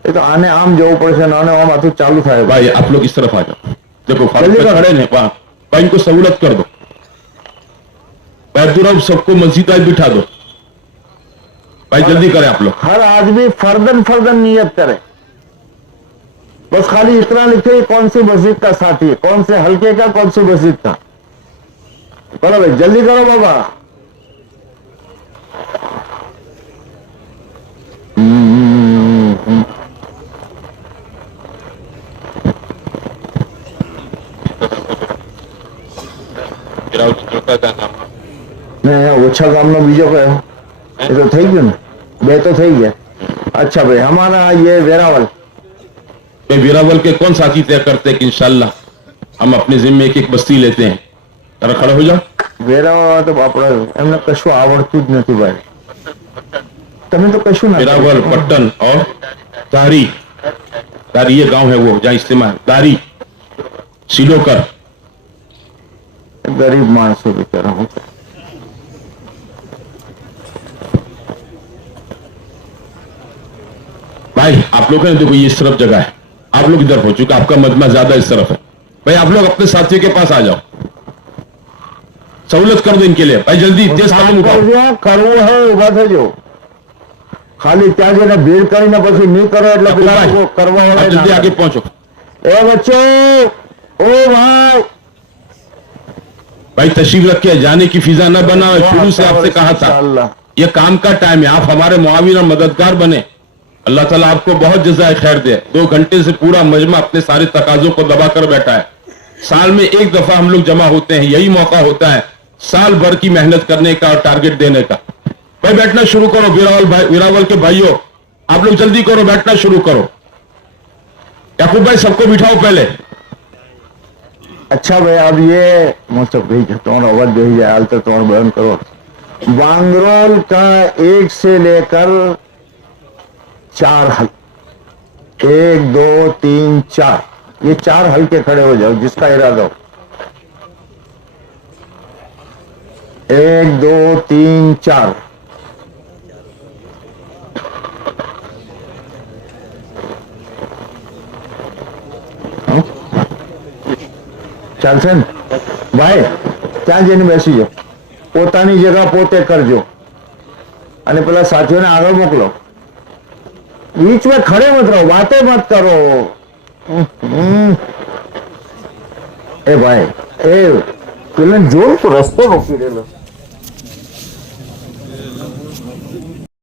એ તો આને આમ જવું પડશે ને આને આમ આથું ચાલુ થાય. भाई आप लोग इस तरफ आ जाओ. देखो फारूक जल्दी भाई करो. खड़े हैं वहाँ. भाई इनको सहूलत कर दो. भाई अब्दुल सबको मस्जिद आज बिठा दो. भाई जल्दी करें आप लोग. हर आदमी फर्दन नियत करे. बस खाली इतना लिखे कौन सी मस्जिद का साथी है, कौन से हल्के का, कौन सी मस्जिद का. बोलो भाई जल्दी करो बाबा. नहीं ओछा गामनो बीजो कयो ये तो થઈ ગયું ને, બે તો થઈ ગયા. अच्छा भाई, हमारा ये वेरावल. भाई वीरावल के कौन साथी तय करते हैं कि इंशाल्लाह हम अपने जिम्मे एक बस्ती लेते हैं. जरा खड़े हो जाओ. વેરાવળ તો બાપડે એમને કશું આવડતું જ નથી ભાઈ. તમે તો કશું ના वीरावल, पट्टन और दारी. दारी ये गांव है वो जहाँ इस्तेमाल. दारी, सिलोकर. गरीब माणसो बिचारा. હું भाई आप लोग हैं देखो ये इस तरफ जगह है. आप लोग इधर हो चुका, आपका मजमा ज्यादा इस तरफ है. भाई आप लोग अपने साथियों के पास आ जाओ. सहूलत कर दो इनके लिए. भाई जल्दी तेज कदम उठाओ. કરવું હે ઉભા થજો. ખાલી ત્યાં જઈને ભીડ કરીને પછી નહીં કરો એટલે પેલા લોકો કરવા आप વાળા जल्दी ના आगे કરે. पहुंचो. ए बच्चों, ओ भाई, भाई तशरीफ रखिए. जाने की फिजा न बनाओ. शुरू से आपसे कहा था इंशाअल्लाह. ये काम का टाइम है. आप हमारे मुआविन और मददगार बने. अल्लाह ताला आपको बहुत जज़ाए खैर दे. 2 घंटे से पूरा मजमा अपने सारे तकाजों को दबा कर बैठा है. साल में एक दफा हम लोग जमा होते हैं. यही मौका होता है साल भर की मेहनत करने का और टारगेट देने का. भाई बैठना शुरू करो. वीरावल के भाइयों, आप लोग जल्दी करो, बैठना शुरू करो. याकूब भाई सबको बिठाओ पहले. अच्छा भाई, अब ये मतलब भाई तुम्हारा अवाज दे जाए हाल तक तुम्हारा बयान करो. वांगरोल का 1 से लेकर 4 हल, 1 2 3 4, ये 4 हल्के खड़े हो जाओ जिसका इरादा हो. 1 2 3 4. ચાલશે ને ભાઈ? ત્યાં જઈને બેસી જાઓ. પોતાની જગ્યા પોતે કરજો અને પેલા સાથીઓને આગળ મોકલો. बीच में खड़े मत रहो, बातें मत करो. ए भाई, ए પેલા જોર તો રસ્તો રોકી દેલો.